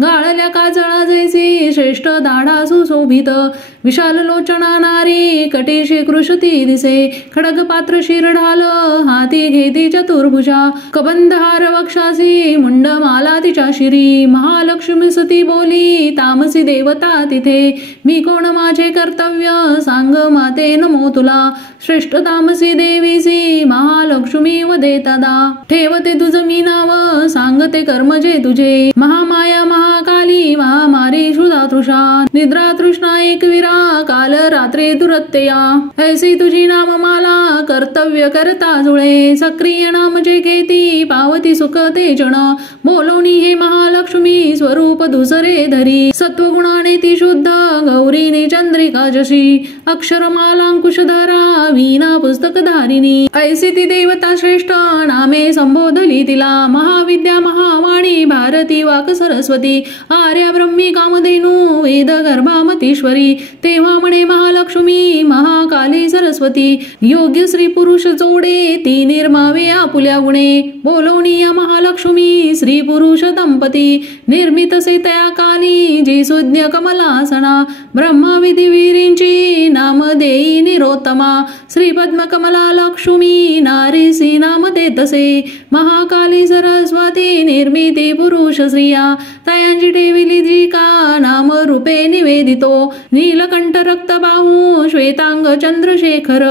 गाळल्या काजळा जैसी श्रेष्ठ दाढा सुशोभित, विशाल लोचना नारी कटेशी कृषती दिसे, खडग पात्र शिरढाल हाती घेती चतुर्भुजा, कबंध हार वक्षासी मुंड माला तिच्या शिरी, महालक्ष्मी सती बोली तामसी देवता तिथे, मी कोण माझे कर्तव्य सांग माते नमो तुला, श्रेष्ठ तामसी देवीसी महालक्ष्मी वदे तदा, ठेवते तुझ मी नाव सांगते कर्म जे तुझे, महामाया महाकाली महामारी क्षुधा तृषा निद्रा तृष्णा एकवीरा काल रात्री दुरत्यया ऐसी तुझी नाममाला कर्तव्य करता जुळे सक्रिय नाम जे घेती पावती सुख ते जण बोलवणी हे महालक्ष्मी स्वरूप दुसरे धरी सत्वगुणाने ती शुद्ध गौरीने चंद्रिका जशी अक्षरमालांकुशधरा वीणा पुस्तक धारिणी ऐसी ती देवता श्रेष्ठ नामे संबोधली तिला महाविद्या महावाणी भारती वाक सरस्वती आर्या ब्रह्मी कामधेनू वेद गर्भामतीश्वरी तेव्हा म्हणे महालक्ष्मी महाकाली सरस्वती योग्य स्त्री पुरुष जोडे ती निर्मावे आपुल्या गुणे बोलवणी या महालक्ष्मी स्त्री पुरुष दंपती निर्मित से तया काली जी सुज्ञ कमलासना ब्रह्मा विधी वीरींची नाम देई निरोत्तमा श्री पद्म कमला लक्ष्मी नारीसी नाम देतसे महाकाली सरस्वती निर्मिती पुरुष स्त्रिया तयांची ठेविली जी का नाम रूपे निवेदितो नीलकंठ रक्तबाहू श्वेतांग चंद्रशेखर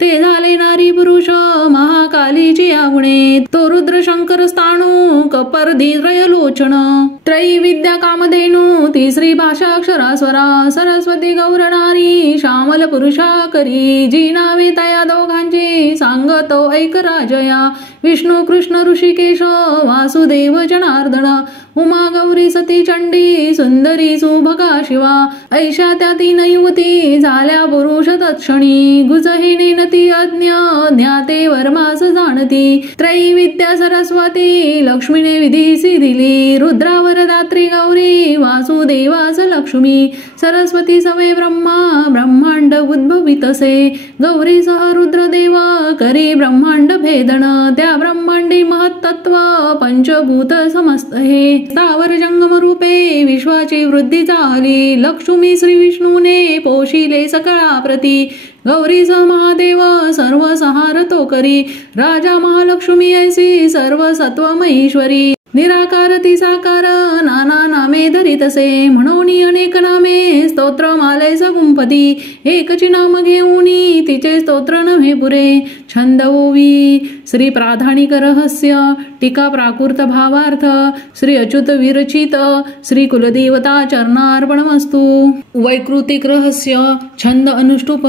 ते झाले नारी पुरुष महाकालीची आगुणे तो रुद्र शंकर स्थाणू कपर्दी त्रयलोचन त्रैविद्या कामधेनू तिसरी भाषा अक्षरास्वरा सरस्वती गौर नारी श्यामल पुरुषा करी जी नावे तया दोघांची सांगतो ऐक राजया विष्णू कृष्ण ऋषिकेश वासुदेव जनार्दन उमा गौरी सती चंडी सुंदरी सुभगा शिवा ऐशा त्या तीन युवती झाल्या पुरुष तत्क्षणी गुजहिनी नती अज्ञ ज्ञाते वर्मास जाणती त्रैविद्या सरस्वती लक्ष्मीने विधीसी दिली रुद्रावर दात्री गौरी वासुदेवास लक्ष्मी सरस्वती सवे ब्रह्मा ब्रह्मांड उद्भवितसे गौरी सह रुद्रदेव करी ब्रह्मांड भेदन त्या ब्रह्मांडी महत्तत्व पंचभूत समस्त हे स्थावर जंगम रूपे विश्वाची वृद्धी झाली लक्ष्मी श्री विष्णूने पोशिले सकळा प्रती गौरी स महादेव सर्व सहार तो करी राजा महालक्ष्मी ऐसी सर्व सत्वमईश्वरी निराकार ती साकार नाना नामे धरितसे म्हणून अनेक नामे स्तोत्र माले सगुंपती एकची नाम घेऊनी तिचे स्तोत्र नव्हे पुरे छंद ओवी श्री प्राधानिक रहस्य टीका प्राकृत भावार्थ श्री अच्युत विरचित श्री कुलदेवता चरणार्पणमस्तु वैकृतिक रहस्य छंद अनुष्टुप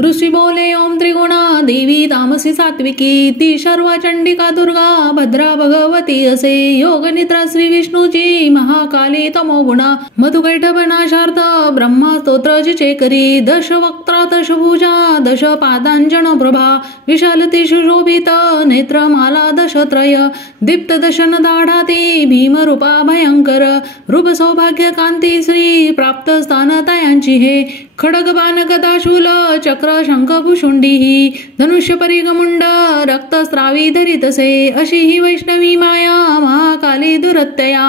ऋषी बोले ओम त्रिगुणा देवी तामसी सात्विकी ती शर्वा चंडिका दुर्गा भद्रा भगवती असे योग निद्रा श्री विष्णूची महाकाली तमोगुणा मधुकैटभनाशार्थ ब्रह्मा स्तोत्र जिचे करी दश वक्त्रा दशभुजा दश पादांजन प्रभा विशालती सुशोभित नेत्रमाला दशत्रय दीप्त दशन दाढाती भीमरूपा भयंकर रूप सौभाग्य कांती श्री प्राप्त स्थान तयांची हे खडग बाण गदा शूल चक्र शंख भुषुंडी ही धनुष्य परिगमुंड रक्त स्त्रावी धरितसे अशी ही वैष्णवी माया महाकाली दुरत्यया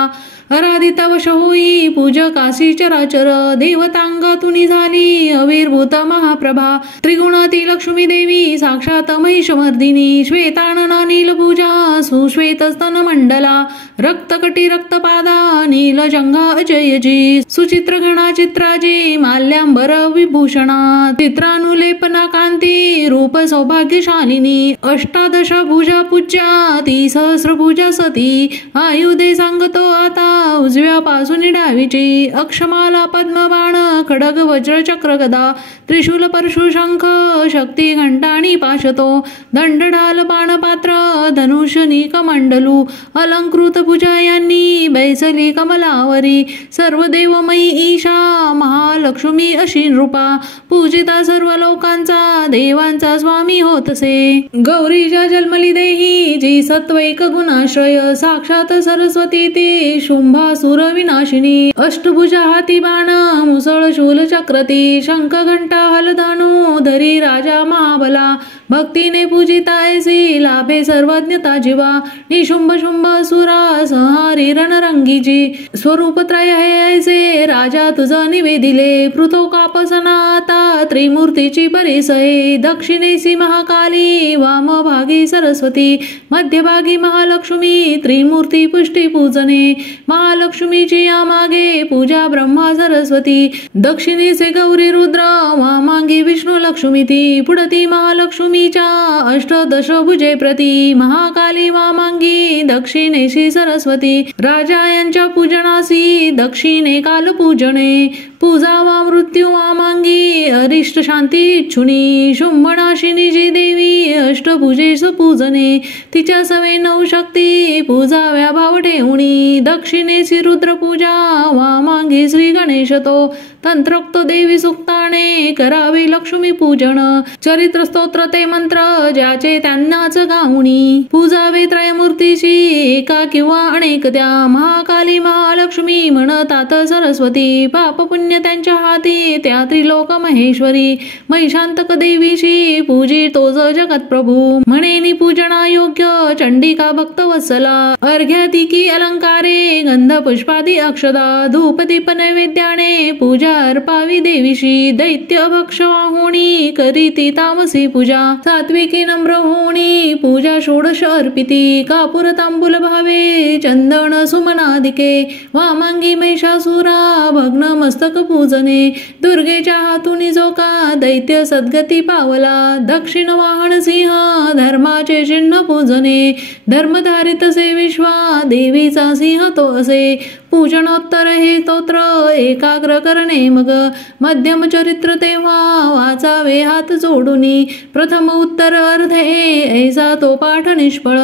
अराधित वश होई पूजकाशी चराचर देवतांग तुनी झाली अविर्भूत महाप्रभा त्रिगुणाती लक्ष्मी देवी साक्षात महिषमर्दिनी श्वेतानना नीलभुजा सुश्वेत स्तन मंडला रक्तकटी रक्तपादा नीलजंघा अजयजी सुचित्र घना चित्राजी माल्यांबर विभूषणा चित्रानुलेपना कांती रूप सौभाग्यशालिनी अष्टादश भुजा पूज्या ती सहस्रभुजा सती आयुधे सांगतो आता उजव्या पासून डावीची अक्षमाला पद्मबाण खडग वज्र चक्र गदा त्रिशूल परशु शंख शक्ती घंटाणी पाशतो दंड ढाल पाणपात्र धनुष्यनी कमंडलू अलंकृत भुजा यांनी बैसली कमलावरी सर्व देवमयी ईशा महालक्ष्मी अशी नृपा पूजिता सर्व लोकांचा देवांचा स्वामी होतसे गौरीच्या जन्मली देही जी सत्वैक गुणाश्रय साक्षात सरस्वती ती शुंभासुर विनाशिनी अष्टभुजा हाती बाण मुसळ शूल चक्रती शंख घंटा हलधनु धरी राजा महाबला भक्तीने पूजिता ऐसी लाभे सर्वज्ञता जीवा निशुंभ शुंभ सुरा संहारी रणरंगीची स्वरूप त्रय हे ऐसे राजा तुझा निवेदिले पृथो कापसना आता त्रिमूर्तीची परिसये दक्षिणेसी महाकाली वामभागी सरस्वती मध्यभागी महालक्ष्मी त्रिमूर्ती पुष्टी पूजने महालक्ष्मीची यामागे पूजा ब्रह्मा सरस्वती दक्षिणेसे गौरी रुद्र वामांगी विष्णू लक्ष्मी ती पुढती महालक्ष्मी वाहिनीच्या अष्टदश भुजे प्रती महाकाली वामांगी दक्षिणेशी सरस्वती राजा यांच्या पूजनासी दक्षिणे काल पूजने पूजावा मृत्यू वामांगी अरिष्ट शांती इच्छुनी शुंभनाशिनी जी देवी अष्टभुजेस पूजने तिच्या सवे 9 शक्ती पूजाव्या भाव ठेवणी दक्षिणेची रुद्र पूजा वामांगी श्री गणेश तो तंत्रोक्त देवी सुक्ताने करावे लक्ष्मी पूजन चरित्र स्तोत्र ते मंत्र ज्याचे त्यांनाच गाऊणी पूजावे त्रयमूर्तीची एका किंवा अनेक त्या महाकाली महालक्ष्मी म्हणतात सरस्वती पाप पुण्य त्यांच्या हाती त्या त्रिलोक महेश्वरी महिषांतक देवीशी पूजी तोज जगत प्रभू म्हणेनी पूजना योग्य चंडिका भक्त वत्सला अर्घ्यातिकी अलंकारे गंध पुष्पादी अक्षदा धूप दीप नैवेद्याने पूजा अर्पावी देवीशी दैत्य भक्ष वाहुणी करीती तामसी पूजा सात्विकी नम्र होणी पूजा षोडश अर्पिती कापूर तांबूल भावे चंदन सुमनादिके वामांगी महिषासुरा भग्न मस्तक पूजने दुर्गेच्या हातूनी जोका दैत्य सद्गती पावला दक्षिण वाहन सिंह धर्माचे चिन्ह पूजने धर्मधारित से विश्वा देवीचा सिंह तो असे पूजनोत्तर हे स्तोत्र एकाग्र करणे मग मध्यम चरित्र तेव्हा वाचावे हात जोडूनी प्रथम उत्तर अर्धे ऐसा तो पाठ निष्फळ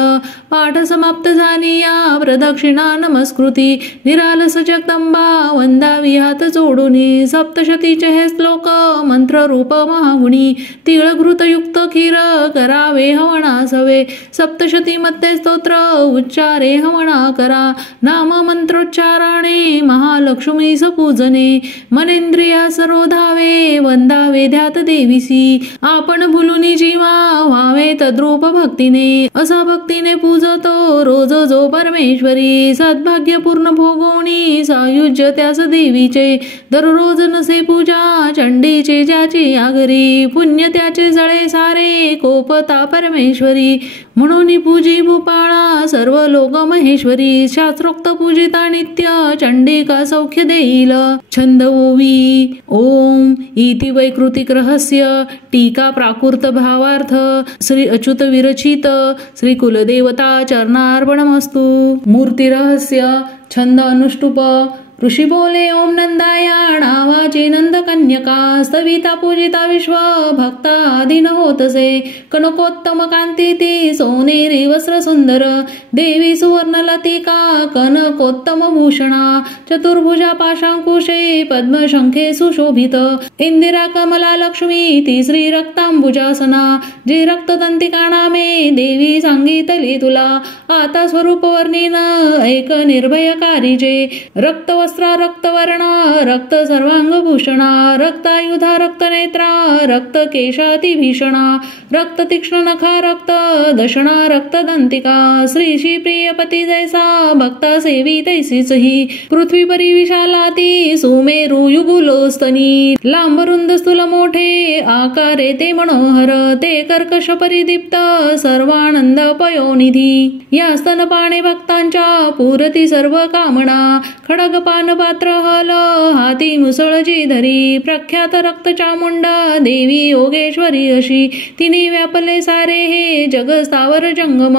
पाठ समाप्त झाली या प्रदक्षिणा नमस्कृती निरालस जगदंबा वंदावी हात जोडूनी सप्तशतीचे हे श्लोक मंत्र रूप महागुणी तिळघृतयुक्त खीर करावे हवनास हवे सप्तशती मध्ये स्तोत्र उच्चारे हवना करा नाम मंत्रोच्चाराने महालक्ष्मीस पूजने मनेंद्रिया सरोधावे वंदावे ध्यात देवीसी आपण भुलुनी जीवा व्हावे तद्रूप भक्तीने असा भक्तीने पूजतो रोज जो परमेश्वरी सद्भाग्य पूर्ण भोगोणी सायुज्य त्यास देवीचे दररोज नसे पूजा चंडीचे ज्याची या घरी पुण्य त्याचे जळे सारे कोपता परमेश्वरी म्हणून पूजी भूपाळा सर्व लोक महेश्वरी शास्त्रोक्त पूजिता नित्य चंडिका सौख्य देईल छंद ओवी ओम इति वैकृतिक रहस्य टीका प्राकृत भावार्थ श्री अच्युत विरचित श्री कुलदेवता चरणार्पणमस्तु मूर्ती रहस्य छंद अनुष्टुप ऋषी बोले ओम नंदाया नावाची नंद कन्यका स्तविता पूजिता विश्व भक्ता आदिन होतसे कनकोत्तम कांती ती सोनेरी वस्त्र सुंदर देवी सुवर्ण लतिका कनकोत्तम भूषणा चतुर्भुजा पाशांकुशे पद्मशंखे सुशोभित इंदिरा कमला लक्ष्मी ती श्री रक्तांबुजासना जी रक्तदंतिका नामे देवी सांगितली तुला आता स्वरूप वर्णिन ऐक निर्भयकारीचे रक्त वस्त्रा रक्तवर्णा रक्त सर्वांगभूषणा रक्तायुधा रक्तनेत्रा रक्त केशाती भीषणा रक्त तीक्ष्ण नखा रक्त दशना रक्तदंतिका श्रीशी प्रियपती जैसा भक्ता सेवी तैसीच ही पृथ्वी परी विशालाती सुमेरु युगुलोस्तनी लांबरुंद स्थूल मोठे आकारे ते मनोहर ते कर्कश परिदीप्त सर्वानंद पयोनिधी या स्तनपाने भक्तांच्या पुरती सर्व कामना खडग पानपात्र हल हाती मुसळजी धरी प्रख्यात रक्त चामुंडा देवी योगेश्वरी अशी तिने व्यापले सारे हे जग स्थावर जंगम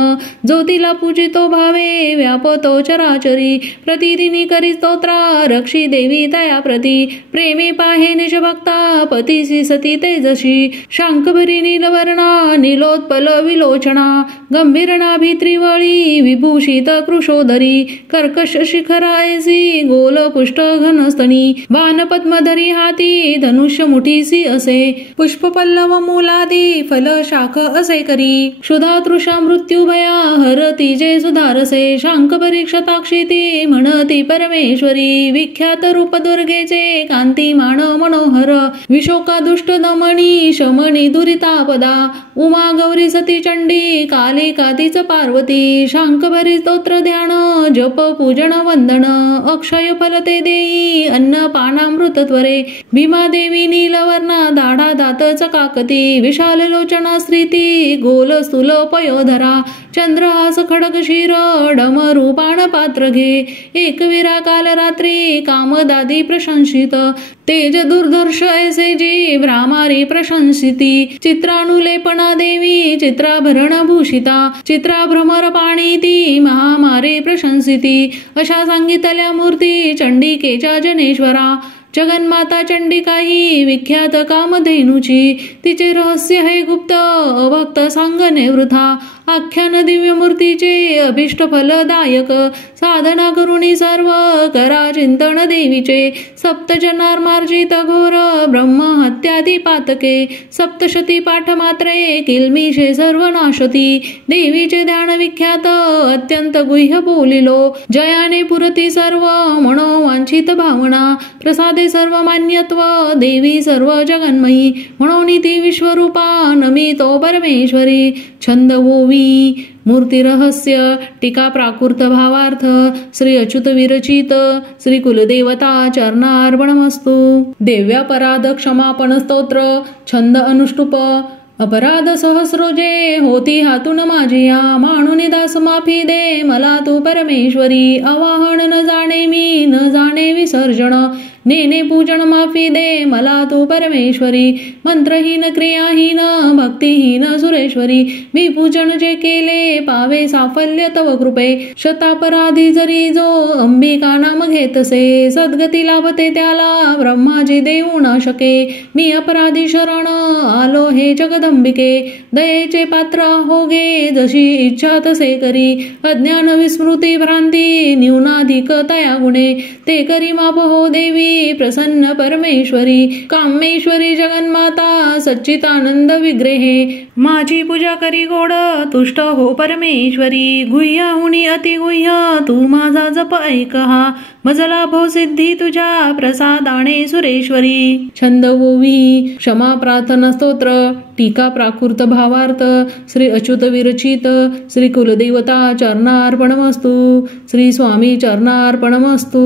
जो तिला पूजितो भावे व्यापतो चराचरी प्रतिदिनी करी स्तोत्रा रक्षी देवी तया प्रती प्रेमे पाहे निज भक्ता पतीसी सती तेजशी शांकभरी नीलवर्णा नीलोत्पल विलोचना गंभीर नाभी त्रिवळी विभूषित कृशोदरी कर्कश शिखरायसी गोल पुष्ट घनस्तनी बाण पद्मधरी हाती धनुष्य मुठीसी असे पुष्प पल्लव मूलादी फल शाख असे करी क्षुधा तृषा मृत्यू भया हरती जे सुधारसे शांक परीक्षताक्षी ती म्हणती परमेश्वरी विख्यात रूप दुर्गेचे कांती मान मनोहर विशोका दुष्ट दमणी शमणी दुरितापदा उमा गौरी सती चंडी कालिका तीच पार्वती शांकभरी स्तोत्र ध्यान जप पूजन वंदन अक्षय फल ते देई अन्न पानामृत त्वरे भीमा देवी नीलवर्णा दाढा दात चकाकती विशाल लोचना स्त्रीती गोल स्थूल पयोधरा चंद्रहास खडग शिर डमरू पान पात्र घे एकविरा काल रात्री कामदादी प्रशंसित तेज दुर्धर्ष ऐसे जी भ्रामारी प्रशंसिती चित्रानुलेपना देवी चित्राभरण भूषिता चित्राभ्रमर पाणी ती महामारी प्रशंसिती अशा सांगितल्या मूर्ती चंडिकेच्या जनेश्वरा जगन्माता चंडिका ही विख्यात कामधेनूची तिचे रहस्य हे गुप्त अभक्त सांगणे वृथा आख्यान दिव्य मूर्तीचे अभिष्ट फलदायक साधना करुणी सर्व करा चिंतन देवीचे सप्तजनार मार्जित घोर ब्रह्म हत्यादी पातके सप्तशती पाठ मात्रे किल्मिषे सर्व नाशती देवीचे ध्यान विख्यात अत्यंत गुह्य बोलिलो जयाने पुरती सर्व मनोवांछित भावना प्रसादे सर्व मान्यत्व देवी सर्व जगन्मयी म्हणून ती विश्वरूपा नमितो परमेश्वरी छंद ओवी मूर्ती रहस्य टीका प्राकृत भावार्थ श्री अच्युत विरचित श्री कुलदेवता चरणार्पणमस्तु देव्यापराध क्षमापण स्तोत्र छंद अनुष्टुप अपराध सहस्रोजे होती हातून माझिया माणून दास माफी दे मला तू परमेश्वरी अवाहन न जाणे मी न जाणे विसर्जन नेने पूजन माफी दे मला तू परमेश्वरी मंत्रहीन क्रियाहीन भक्तिहीन सुरेश्वरी मी पूजन जे केले पावे साफल्य तव कृपे शतापराधी जरी जो अंबिका नाम घेतसे सद्गती लाभते त्याला ब्रह्माजी देऊ न शके मी अपराधी शरण आलो हे जगदंबिके दयेचे पात्र होगे जशी इच्छा तसे करी अज्ञान विस्मृती भ्रांती न्यूनाधिक तया गुणे ते करी माप हो देवी प्रसन्न परमेश्वरी कामेश्वरी जगन्माता सच्चिदानंद विग्रहे माझी पूजा करी गोड तुष्ट हो परमेश्वरी गुह्याहुनी अतिगुह्य तू माझा जप ऐकहा मजला भो सिद्धी तुझ्या प्रसादाने सुरेश्वरी छंद ओवी क्षमा प्रार्थना स्तोत्र टीका प्राकृत भावार्थ श्री अच्युत विरचित श्री कुलदेवता चरणार्पणमस्तु श्री स्वामी चरणार्पणमस्तु।